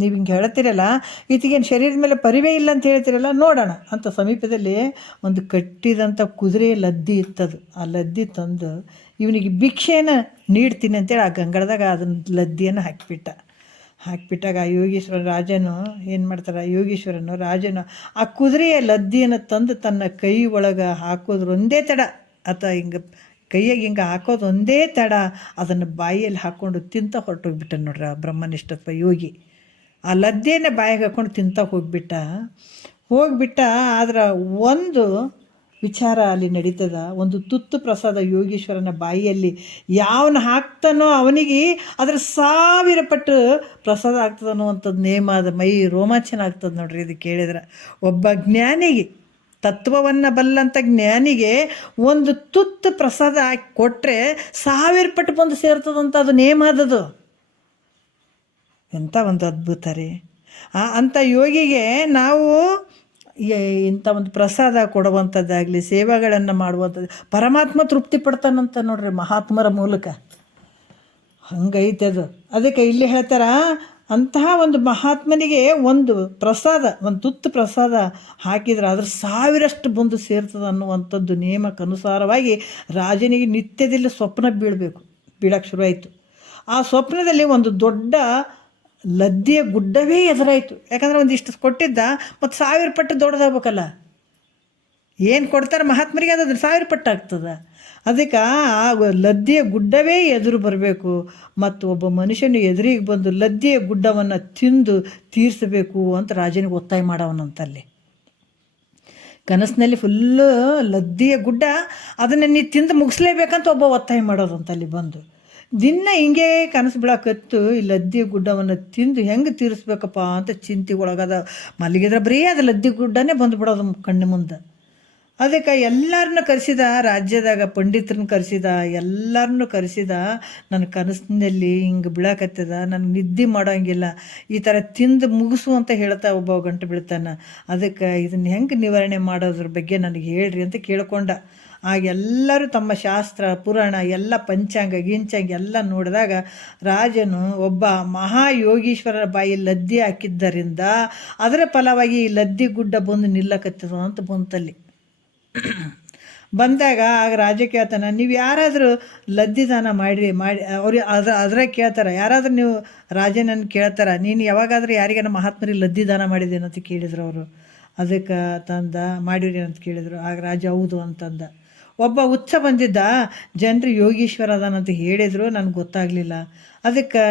ನೀವು ಹಿಂಗೆ ಹೇಳ್ತೀರಲ್ಲ, ಈತಿಗೇನು ಶರೀರದ ಮೇಲೆ ಪರಿವೇ ಇಲ್ಲ ಅಂತ ಹೇಳ್ತೀರಲ್ಲ, ನೋಡೋಣ ಅಂತ ಸಮೀಪದಲ್ಲಿ ಒಂದು ಕಟ್ಟಿದಂಥ ಕುದುರೆ ಲದ್ದಿ ಇತ್ತದು. ಆ ಲದ್ದಿ ತಂದು ಇವನಿಗೆ ಭಿಕ್ಷೆನ ನೀಡ್ತೀನಿ ಅಂತೇಳಿ ಆ ಗಂಗಳದಾಗ ಅದನ್ನು ಲದ್ದಿಯನ್ನು ಹಾಕಿಬಿಟ್ಟಾಗ ಆ ಯೋಗೀಶ್ವರ ರಾಜನು ಏನು ಮಾಡ್ತಾರೆ, ಯೋಗೀಶ್ವರನು ರಾಜನು ಆ ಕುದುರೆಯ ಲದ್ದಿಯನ್ನು ತಂದು ತನ್ನ ಕೈ ಒಳಗೆ ಹಾಕೋದ್ರ ಒಂದೇ ತಡ, ಆತ ಹಿಂಗೆ ಕೈಯಾಗಿ ಹಿಂಗೆ ಹಾಕೋದು ಒಂದೇ ತಡ ಅದನ್ನು ಬಾಯಿಯಲ್ಲಿ ಹಾಕ್ಕೊಂಡು ತಿಂತ ಹೊರಟೋಗ್ಬಿಟ್ಟ ನೋಡ್ರಿ ಆ ಬ್ರಹ್ಮನಿಷ್ಠತ್ವ ಯೋಗಿ. ಆ ಲದ್ದೆನೇ ಬಾಯಿಗೆ ಹಾಕ್ಕೊಂಡು ತಿಂತ ಹೋಗ್ಬಿಟ್ಟ. ಆದ್ರೆ ಒಂದು ವಿಚಾರ ಅಲ್ಲಿ ನಡೀತದ. ಒಂದು ತುತ್ತು ಪ್ರಸಾದ ಯೋಗೀಶ್ವರನ ಬಾಯಿಯಲ್ಲಿ ಯಾವನು ಹಾಕ್ತಾನೋ ಅವನಿಗೆ ಅದರ 1000 ಪಟ್ಟು ಪ್ರಸಾದ ಆಗ್ತದೆ ಅನ್ನುವಂಥದ್ದು ನೇಮ. ಅದು ಮೈ ರೋಮಾಂಚನ ಆಗ್ತದೆ ನೋಡ್ರಿ ಇದು ಕೇಳಿದ್ರೆ. ಒಬ್ಬ ಜ್ಞಾನಿಗೆ, ತತ್ವವನ್ನು ಬಲ್ಲಂಥ ಜ್ಞಾನಿಗೆ ಒಂದು ತುತ್ತು ಪ್ರಸಾದ ಹಾಕಿ ಕೊಟ್ಟರೆ 1000 ಪಟ್ಟು ಬಂದು ಸೇರ್ತದಂತ ಅದು ನೇಮ ಅದದು. ಎಂಥ ಒಂದು ಅದ್ಭುತ ರೀ. ಅಂಥ ಯೋಗಿಗೆ ನಾವು ಇಂಥ ಒಂದು ಪ್ರಸಾದ ಕೊಡುವಂಥದ್ದಾಗಲಿ, ಸೇವೆಗಳನ್ನು ಮಾಡುವಂಥದ್ದು, ಪರಮಾತ್ಮ ತೃಪ್ತಿ ಪಡ್ತಾನಂತ ನೋಡ್ರಿ ಮಹಾತ್ಮರ ಮೂಲಕ. ಹಂಗೈತೆ ಅದು. ಅದಕ್ಕೆ ಇಲ್ಲಿ ಹೇಳ್ತಾರ, ಅಂತಹ ಒಂದು ಮಹಾತ್ಮನಿಗೆ ಒಂದು ಪ್ರಸಾದ, ಒಂದು ತುತ್ತು ಪ್ರಸಾದ ಹಾಕಿದ್ರೆ ಅದ್ರ 1000ರಷ್ಟು ಬಂದು ಸೇರ್ತದೆ ಅನ್ನುವಂಥದ್ದು ನೇಮಕ್ಕನುಸಾರವಾಗಿ ರಾಜನಿಗೆ ನಿತ್ಯದಲ್ಲಿ ಸ್ವಪ್ನ ಬೀಳಕ್ಕೆ ಶುರುವಾಯಿತು. ಆ ಸ್ವಪ್ನದಲ್ಲಿ ಒಂದು ದೊಡ್ಡ ಲದ್ದಿಯ ಗುಡ್ಡವೇ ಎದುರಾಯಿತು. ಯಾಕಂದರೆ ಒಂದಿಷ್ಟು ಕೊಟ್ಟಿದ್ದ ಮತ್ತು 1000 ಪಟ್ಟು ದೊಡ್ಡದಾಗಬೇಕಲ್ಲ. ಏನು ಕೊಡ್ತಾರೆ ಮಹಾತ್ಮರಿಗೆ ಅದು 1000 ಪಟ್ಟು ಆಗ್ತದೆ. ಅದಕ್ಕೆ ಆ ಲದ್ದಿಯ ಗುಡ್ಡವೇ ಎದುರು ಬರಬೇಕು ಮತ್ತು ಒಬ್ಬ ಮನುಷ್ಯನು ಎದುರಿಗೆ ಬಂದು ಲದ್ದಿಯ ಗುಡ್ಡವನ್ನು ತಿಂದು ತೀರಿಸಬೇಕು ಅಂತ ರಾಜನಿಗೆ ಒತ್ತಾಯ ಮಾಡವನಂತಲ್ಲಿ. ಕನಸಿನಲ್ಲಿ ಫುಲ್ಲು ಲದ್ದಿಯ ಗುಡ್ಡ, ಅದನ್ನು ನೀ ತಿಂದು ಮುಗಿಸ್ಲೇಬೇಕಂತ ಒಬ್ಬ ಒತ್ತಾಯ ಮಾಡೋದಂತಲ್ಲಿ ಬಂದು. ದಿನ ಹಿಂಗೆ ಕನಸು ಬಿಡಾಕತ್ತು ಈ ಲದ್ದಿ ಗುಡ್ಡವನ್ನು ತಿಂದು ಹೆಂಗೆ ತೀರಿಸ್ಬೇಕಪ್ಪ ಅಂತ ಚಿಂತೆ ಒಳಗದ ಮಲಗಿದ್ರೆ ಬರೀ ಅದು ಲದ್ದಿ ಗುಡ್ಡನೇ ಬಂದುಬಿಡೋದು ಕಣ್ಣು ಮುಂದೆ. ಅದಕ್ಕೆ ಎಲ್ಲರನ್ನ ಕರೆಸಿದ, ರಾಜ್ಯದಾಗ ಪಂಡಿತರನ್ನ ಕರೆಸಿದ, ಎಲ್ಲರನ್ನೂ ಕರೆಸಿದ. ನನ್ನ ಕನಸಿನಲ್ಲಿ ಹಿಂಗೆ ಬೀಳಾಕತ್ತದ, ನನಗೆ ನಿದ್ದೆ ಮಾಡೋಂಗಿಲ್ಲ, ಈ ಥರ ತಿಂದು ಮುಗಿಸು ಅಂತ ಹೇಳ್ತಾ ಒಬ್ಬ ಗಂಟು ಬೀಳ್ತಾನೆ. ಅದಕ್ಕೆ ಇದನ್ನು ಹೆಂಗೆ ನಿವಾರಣೆ ಮಾಡೋದ್ರ ಬಗ್ಗೆ ನನಗೆ ಹೇಳ್ರಿ ಅಂತ ಕೇಳ್ಕೊಂಡ. ಆಗ ಎಲ್ಲರೂ ತಮ್ಮ ಶಾಸ್ತ್ರ ಪುರಾಣ ಎಲ್ಲ ಪಂಚಾಂಗ ಗಿಂಚಾಂಗ ಎಲ್ಲ ನೋಡಿದಾಗ ರಾಜನು ಒಬ್ಬ ಮಹಾಯೋಗೀಶ್ವರರ ಬಾಯಿ ಲದ್ದಿ ಹಾಕಿದ್ದರಿಂದ ಅದರ ಫಲವಾಗಿ ಈ ಲದ್ದಿ ಗುಡ್ಡ ಬಂದು ನಿಲ್ಲಕತ್ತದ ಅಂತ ಬಂತಲ್ಲಿ. ಬಂದಾಗ ಆಗ ರಾಜ ಕೇಳ್ತಾನೆ, ನೀವು ಯಾರಾದರೂ ಲದ್ದಿ ದಾನ ಮಾಡಿ ಅವ್ರಿಗೆ ಅದರ ಕೇಳ್ತಾರೆ, ಯಾರಾದರೂ ನೀವು ರಾಜನನ್ನು ಕೇಳ್ತಾರೆ, ನೀನು ಯಾವಾಗಾದರೂ ಯಾರಿಗಾನ ಮಹಾತ್ಮರಿಗೆ ಲದ್ದಿ ದಾನ ಮಾಡಿದ್ದೇನೆ ಅಂತ ಕೇಳಿದ್ರು ಅವರು. ಅದಕ್ಕೆ ತಂದ ಮಾಡಿರಿ ಅಂತ ಕೇಳಿದರು. ಆಗ ರಾಜ ಹೌದು ಅಂತಂದ. ಒಬ್ಬ ಹುಚ್ಚ ಬಂದಿದ್ದ, ಜನರು ಯೋಗೀಶ್ವರ ಅದಾನಂತ ಹೇಳಿದರು, ನನಗೆ ಗೊತ್ತಾಗಲಿಲ್ಲ. ಅದಕ್ಕೆ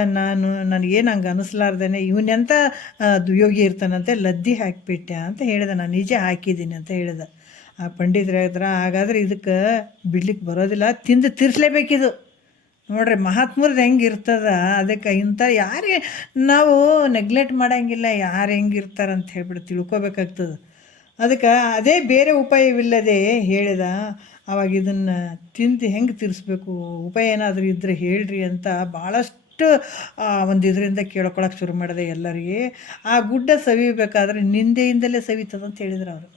ನನಗೇನು ಹಂಗೆ ಅನ್ನಿಸ್ಲಾರ್ದೇನೆ ಇವನೆಂತ ಯೋಗಿ ಇರ್ತಾನಂತೆ ಲದ್ದಿ ಹಾಕಿಬಿಟ್ಟೆ ಅಂತ ಹೇಳಿದೆ. ನಾನು ನಿಜ ಹಾಕಿದ್ದೀನಿ ಅಂತ ಹೇಳಿದೆ. ಆ ಪಂಡಿತರು ಹೇಳ್ತಾರೆ, ಹಾಗಾದ್ರೆ ಇದಕ್ಕೆ ಬಿಡ್ಲಿಕ್ಕೆ ಬರೋದಿಲ್ಲ, ತಿಂದು ತೀರಿಸ್ಲೇಬೇಕಿದು. ನೋಡ್ರಿ ಮಹಾತ್ಮರದ್ದು ಹೆಂಗೆ ಇರ್ತದ. ಅದಕ್ಕೆ ಇಂಥ ಯಾರಿಗೆ ನಾವು ನೆಗ್ಲೆಕ್ಟ್ ಮಾಡೋಂಗಿಲ್ಲ, ಯಾರು ಹೆಂಗಿರ್ತಾರೆ ಅಂತ ಹೇಳ್ಬಿಟ್ಟು ತಿಳ್ಕೊಬೇಕಾಗ್ತದೆ. ಅದಕ್ಕೆ ಅದೇ ಬೇರೆ ಉಪಾಯವಿಲ್ಲದೆ ಹೇಳಿದ. ಆವಾಗ ಇದನ್ನು ತಿಂದು ಹೆಂಗೆ ತೀರಿಸ್ಬೇಕು, ಉಪಾಯ ಏನಾದರೂ ಇದ್ದರೆ ಹೇಳ್ರಿ ಅಂತ ಭಾಳಷ್ಟು ಒಂದು ಇದರಿಂದ ಕೇಳ್ಕೊಳಕ್ಕೆ ಶುರು ಮಾಡಿದೆ ಎಲ್ಲರಿಗೆ. ಆ ಗುಡ್ಡ ಸವಿಬೇಕಾದ್ರೆ ನಿಂದೆಯಿಂದಲೇ ಸವಿತದಂತ ಹೇಳಿದ್ರು ಅವರು.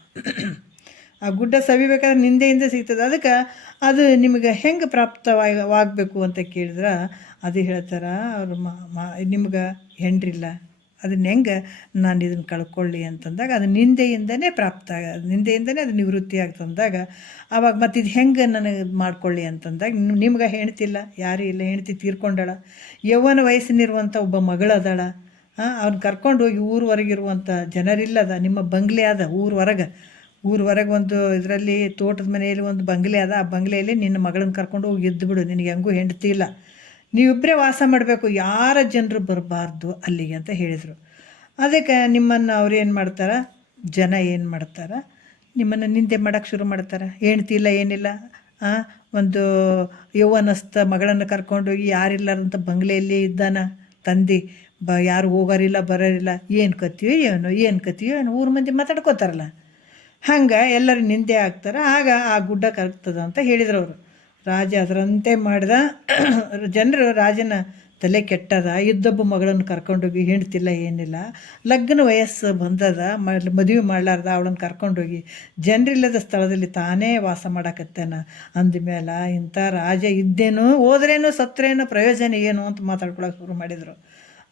ಆ ಗುಡ್ಡ ಸವಿಬೇಕಾದ್ರೆ ನಿಂದೆಯಿಂದ ಸಿಗ್ತದೆ. ಅದಕ್ಕೆ ಅದು ನಿಮಗೆ ಹೆಂಗೆ ಪ್ರಾಪ್ತವಾಗಬೇಕು ಅಂತ ಕೇಳಿದ್ರೆ ಅದು ಹೇಳ್ತಾರೆ ಅವರು, ನಿಮ್ಗೆ ಹೆಂಡ್ರಿಲ್ಲ, ಅದನ್ನ ಹೆಂಗೆ ನಾನು ಇದನ್ನು ಕಳ್ಕೊಳ್ಳಿ ಅಂತಂದಾಗ ಅದು ನಿಂದೆಯಿಂದನೇ ನಿಂದೆಯಿಂದನೇ ಅದು ನಿವೃತ್ತಿ ಆಗ್ತಂದಾಗ ಆವಾಗ ಮತ್ತು ಇದು ಹೆಂಗೆ ನನಗೆ ಮಾಡ್ಕೊಳ್ಳಿ ಅಂತಂದಾಗ ನಿಮ್ಗೆ ಹೆಣ್ತಿಲ್ಲ, ಯಾರೂ ಇಲ್ಲ, ಹೆಂಡ್ತಿ ತೀರ್ಕೊಂಡಳ, ಯೌವನ ವಯಸ್ಸಿನಿರುವಂಥ ಒಬ್ಬ ಮಗಳದಾಳ, ಅವ್ನು ಕರ್ಕೊಂಡು ಹೋಗಿ ಊರವರೆಗಿರುವಂಥ ಜನರಿಲ್ಲದ, ನಿಮ್ಮ ಬಂಗ್ಲೆ ಅದ ಊರವರೆಗೆ ಒಂದು ಇದರಲ್ಲಿ ತೋಟದ ಮನೆಯಲ್ಲಿ ಒಂದು ಬಂಗ್ಲೆ ಅದ, ಆ ಬಂಗ್ಲೆಯಲ್ಲಿ ನಿನ್ನ ಮಗಳನ್ನ ಕರ್ಕೊಂಡು ಹೋಗಿ ಇದ್ದು ಬಿಡು, ನಿನಗೆ ಹೆಂಗೂ ಹೆಂಡ್ತಿ ಇಲ್ಲ, ನೀವಿಬ್ಬರೇ ವಾಸ ಮಾಡಬೇಕು, ಯಾರ ಜನರು ಬರಬಾರ್ದು ಅಲ್ಲಿಗೆ ಅಂತ ಹೇಳಿದರು. ಅದಕ್ಕೆ ನಿಮ್ಮನ್ನು ಅವ್ರು ಏನು ಮಾಡ್ತಾರೆ, ಜನ ಏನು ಮಾಡ್ತಾರೆ, ನಿಮ್ಮನ್ನು ನಿಂದೆ ಮಾಡೋಕ್ಕೆ ಶುರು ಮಾಡ್ತಾರೆ. ಹೆಂಡ್ತಿ ಇಲ್ಲ ಏನಿಲ್ಲ, ಒಂದು ಯೌವನಸ್ಥ ಮಗಳನ್ನು ಕರ್ಕೊಂಡೋಗಿ ಯಾರಿಲ್ಲಾರಂಥ ಬಂಗ್ಲೆಯಲ್ಲಿ ಇದ್ದಾನ ತಂದು ಯಾರು ಹೋಗೋರಿಲ್ಲ ಬರೋರಿಲ್ಲ, ಏನು ಕತ್ತೀಯೋ ಏನು ಊರ ಮಂದಿ ಮಾತಾಡ್ಕೋತಾರಲ್ಲ, ಹಂಗೆ ಎಲ್ಲರೂ ನಿಂದೆ ಆಗ್ತಾರೆ. ಆಗ ಆ ಗುಡ್ಡ ಕರಗ್ತದ ಅಂತ ಹೇಳಿದ್ರು ಅವರು. ರಾಜ ಅದರಂತೆ ಮಾಡಿದ. ಜನರು ರಾಜನ ತಲೆ ಕೆಟ್ಟದ, ಇದ್ದೊಬ್ಬ ಮಗಳನ್ನು ಕರ್ಕೊಂಡೋಗಿ ಹೆಣ್ತಿಲ್ಲ ಏನಿಲ್ಲ, ಲಗ್ನ ವಯಸ್ಸು ಬಂದದ, ಮದುವೆ ಮಾಡಲಾರ್ದ ಅವಳನ್ನು ಕರ್ಕೊಂಡೋಗಿ ಜನರಿಲ್ಲದ ಸ್ಥಳದಲ್ಲಿ ತಾನೇ ವಾಸ ಮಾಡಕತ್ತಾನ ಅಂದಮೇಲೆ ಇಂಥ ರಾಜ ಇದ್ದೇನು, ಹೋದ್ರೇನು ಸತ್ರೇನು, ಪ್ರಯೋಜನ ಏನು ಅಂತ ಮಾತಾಡ್ಕೊಳಕ್ಕೆ ಶುರು ಮಾಡಿದರು.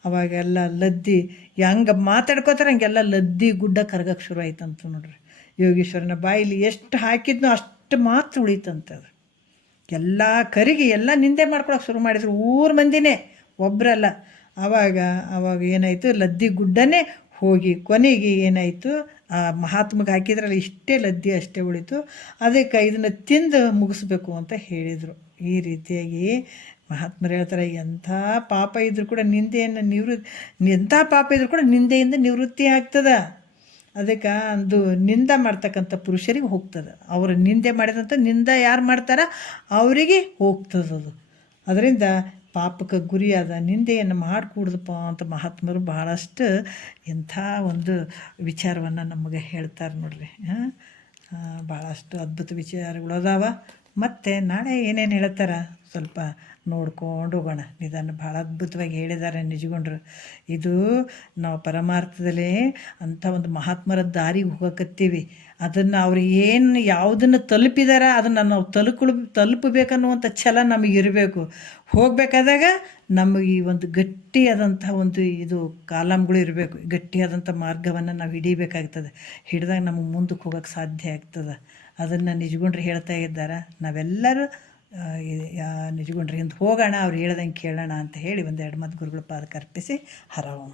ಅವಾಗೆಲ್ಲ ಲದ್ದಿ ಹೆಂಗೆ ಮಾತಾಡ್ಕೋತಾರೆ ಹಂಗೆಲ್ಲ ಲದ್ದಿ ಗುಡ್ಡ ಕರಗಕ್ಕೆ ಶುರು ಆಯ್ತಂತ ನೋಡ್ರಿ. ಯೋಗೀಶ್ವರನ ಬಾಯಿಲಿ ಎಷ್ಟು ಹಾಕಿದ್ನೋ ಅಷ್ಟು ಮಾತ್ರ ಉಳಿತಂತದು. ಎಲ್ಲ ಕರಿಗೆ ಎಲ್ಲ ನಿಂದೆ ಮಾಡ್ಕೊಳಕ್ಕೆ ಶುರು ಮಾಡಿದ್ರು, ಊರ ಮಂದಿನೇ, ಒಬ್ಬರಲ್ಲ. ಆವಾಗ ಏನಾಯಿತು, ಲದ್ದಿ ಗುಡ್ಡನೇ ಹೋಗಿ ಕೊನೆಗೆ ಏನಾಯಿತು, ಆ ಮಹಾತ್ಮಗೆ ಹಾಕಿದ್ರಲ್ಲ ಇಷ್ಟೇ ಲದ್ದಿ ಅಷ್ಟೇ ಉಳಿತು. ಅದಕ್ಕೆ ಇದನ್ನು ತಿಂದು ಮುಗಿಸ್ಬೇಕು ಅಂತ ಹೇಳಿದರು. ಈ ರೀತಿಯಾಗಿ ಮಹಾತ್ಮರು ಹೇಳ್ತಾರೆ, ಎಂಥ ಪಾಪ ಇದ್ರೂ ಕೂಡ ನಿಂದೆಯನ್ನು ಎಂಥ ಪಾಪ ಇದ್ರೂ ಕೂಡ ನಿಂದೆಯಿಂದ ನಿವೃತ್ತಿ ಆಗ್ತದೆ. ಅದಕ್ಕೆ ಅದು ನಿಂದ ಮಾಡ್ತಕ್ಕಂಥ ಪುರುಷರಿಗೆ ಹೋಗ್ತದೆ. ಅವರು ನಿಂದೆ ಮಾಡಿದಂಥ ನಿಂದ ಯಾರು ಮಾಡ್ತಾರ ಅವರಿಗೆ ಹೋಗ್ತದದು. ಅದರಿಂದ ಪಾಪಕ್ಕೆ ಗುರಿಯಾದ ನಿಂದೆಯನ್ನು ಮಾಡಿಕೊಡ್ದಪ್ಪ ಅಂತ ಮಹಾತ್ಮರು ಭಾಳಷ್ಟು ಎಂಥ ಒಂದು ವಿಚಾರವನ್ನು ನಮಗೆ ಹೇಳ್ತಾರೆ ನೋಡ್ರಿ. ಭಾಳಷ್ಟು ಅದ್ಭುತ ವಿಚಾರಗಳು ಅದಾವ. ಮತ್ತು ನಾಳೆ ಏನೇನು ಹೇಳ್ತಾರೆ ಸ್ವಲ್ಪ ನೋಡ್ಕೊಂಡು ಹೋಗೋಣ. ಇದನ್ನು ಭಾಳ ಅದ್ಭುತವಾಗಿ ಹೇಳಿದ್ದಾರೆ ನಿಜಗೊಂಡ್ರು. ಇದು ನಾವು ಪರಮಾರ್ಥದಲ್ಲಿ ಅಂಥ ಒಂದು ಮಹಾತ್ಮರ ದಾರಿಗೆ ಹೋಗಕತ್ತೀವಿ. ಅದನ್ನು ಅವ್ರು ಏನು ಯಾವುದನ್ನು ತಲುಪಿದಾರ ಅದನ್ನು ನಾವು ತಲುಪಬೇಕನ್ನುವಂಥ ಛಲ ನಮಗಿರಬೇಕು. ಹೋಗಬೇಕಾದಾಗ ನಮಗೆ ಈ ಒಂದು ಗಟ್ಟಿಯಾದಂಥ ಒಂದು ಇದು ಕಾಲಮ್ಗಳು ಇರಬೇಕು. ಗಟ್ಟಿಯಾದಂಥ ಮಾರ್ಗವನ್ನು ನಾವು ಹಿಡಿಬೇಕಾಗ್ತದೆ. ಹಿಡಿದಾಗ ನಮಗೆ ಮುಂದಕ್ಕೆ ಹೋಗೋಕ್ಕೆ ಸಾಧ್ಯ ಆಗ್ತದೆ. ಅದನ್ನು ನಿಜಗುಂಡ್ರು ಹೇಳ್ತಾ ಇದ್ದಾರೆ. ನಾವೆಲ್ಲರೂ ನಿಜಗುಂಡ್ರ ಹಿಂದೆ ಹೋಗೋಣ, ಅವ್ರು ಹೇಳ್ದಂಗೆ ಕೇಳೋಣ ಅಂತ ಹೇಳಿ ಒಂದೆರಡು ಮಾತು ಗುರುಗಳ ಪಾದಕ್ಕೆ ಅರ್ಪಿಸಿ ಹರ ಓಂ.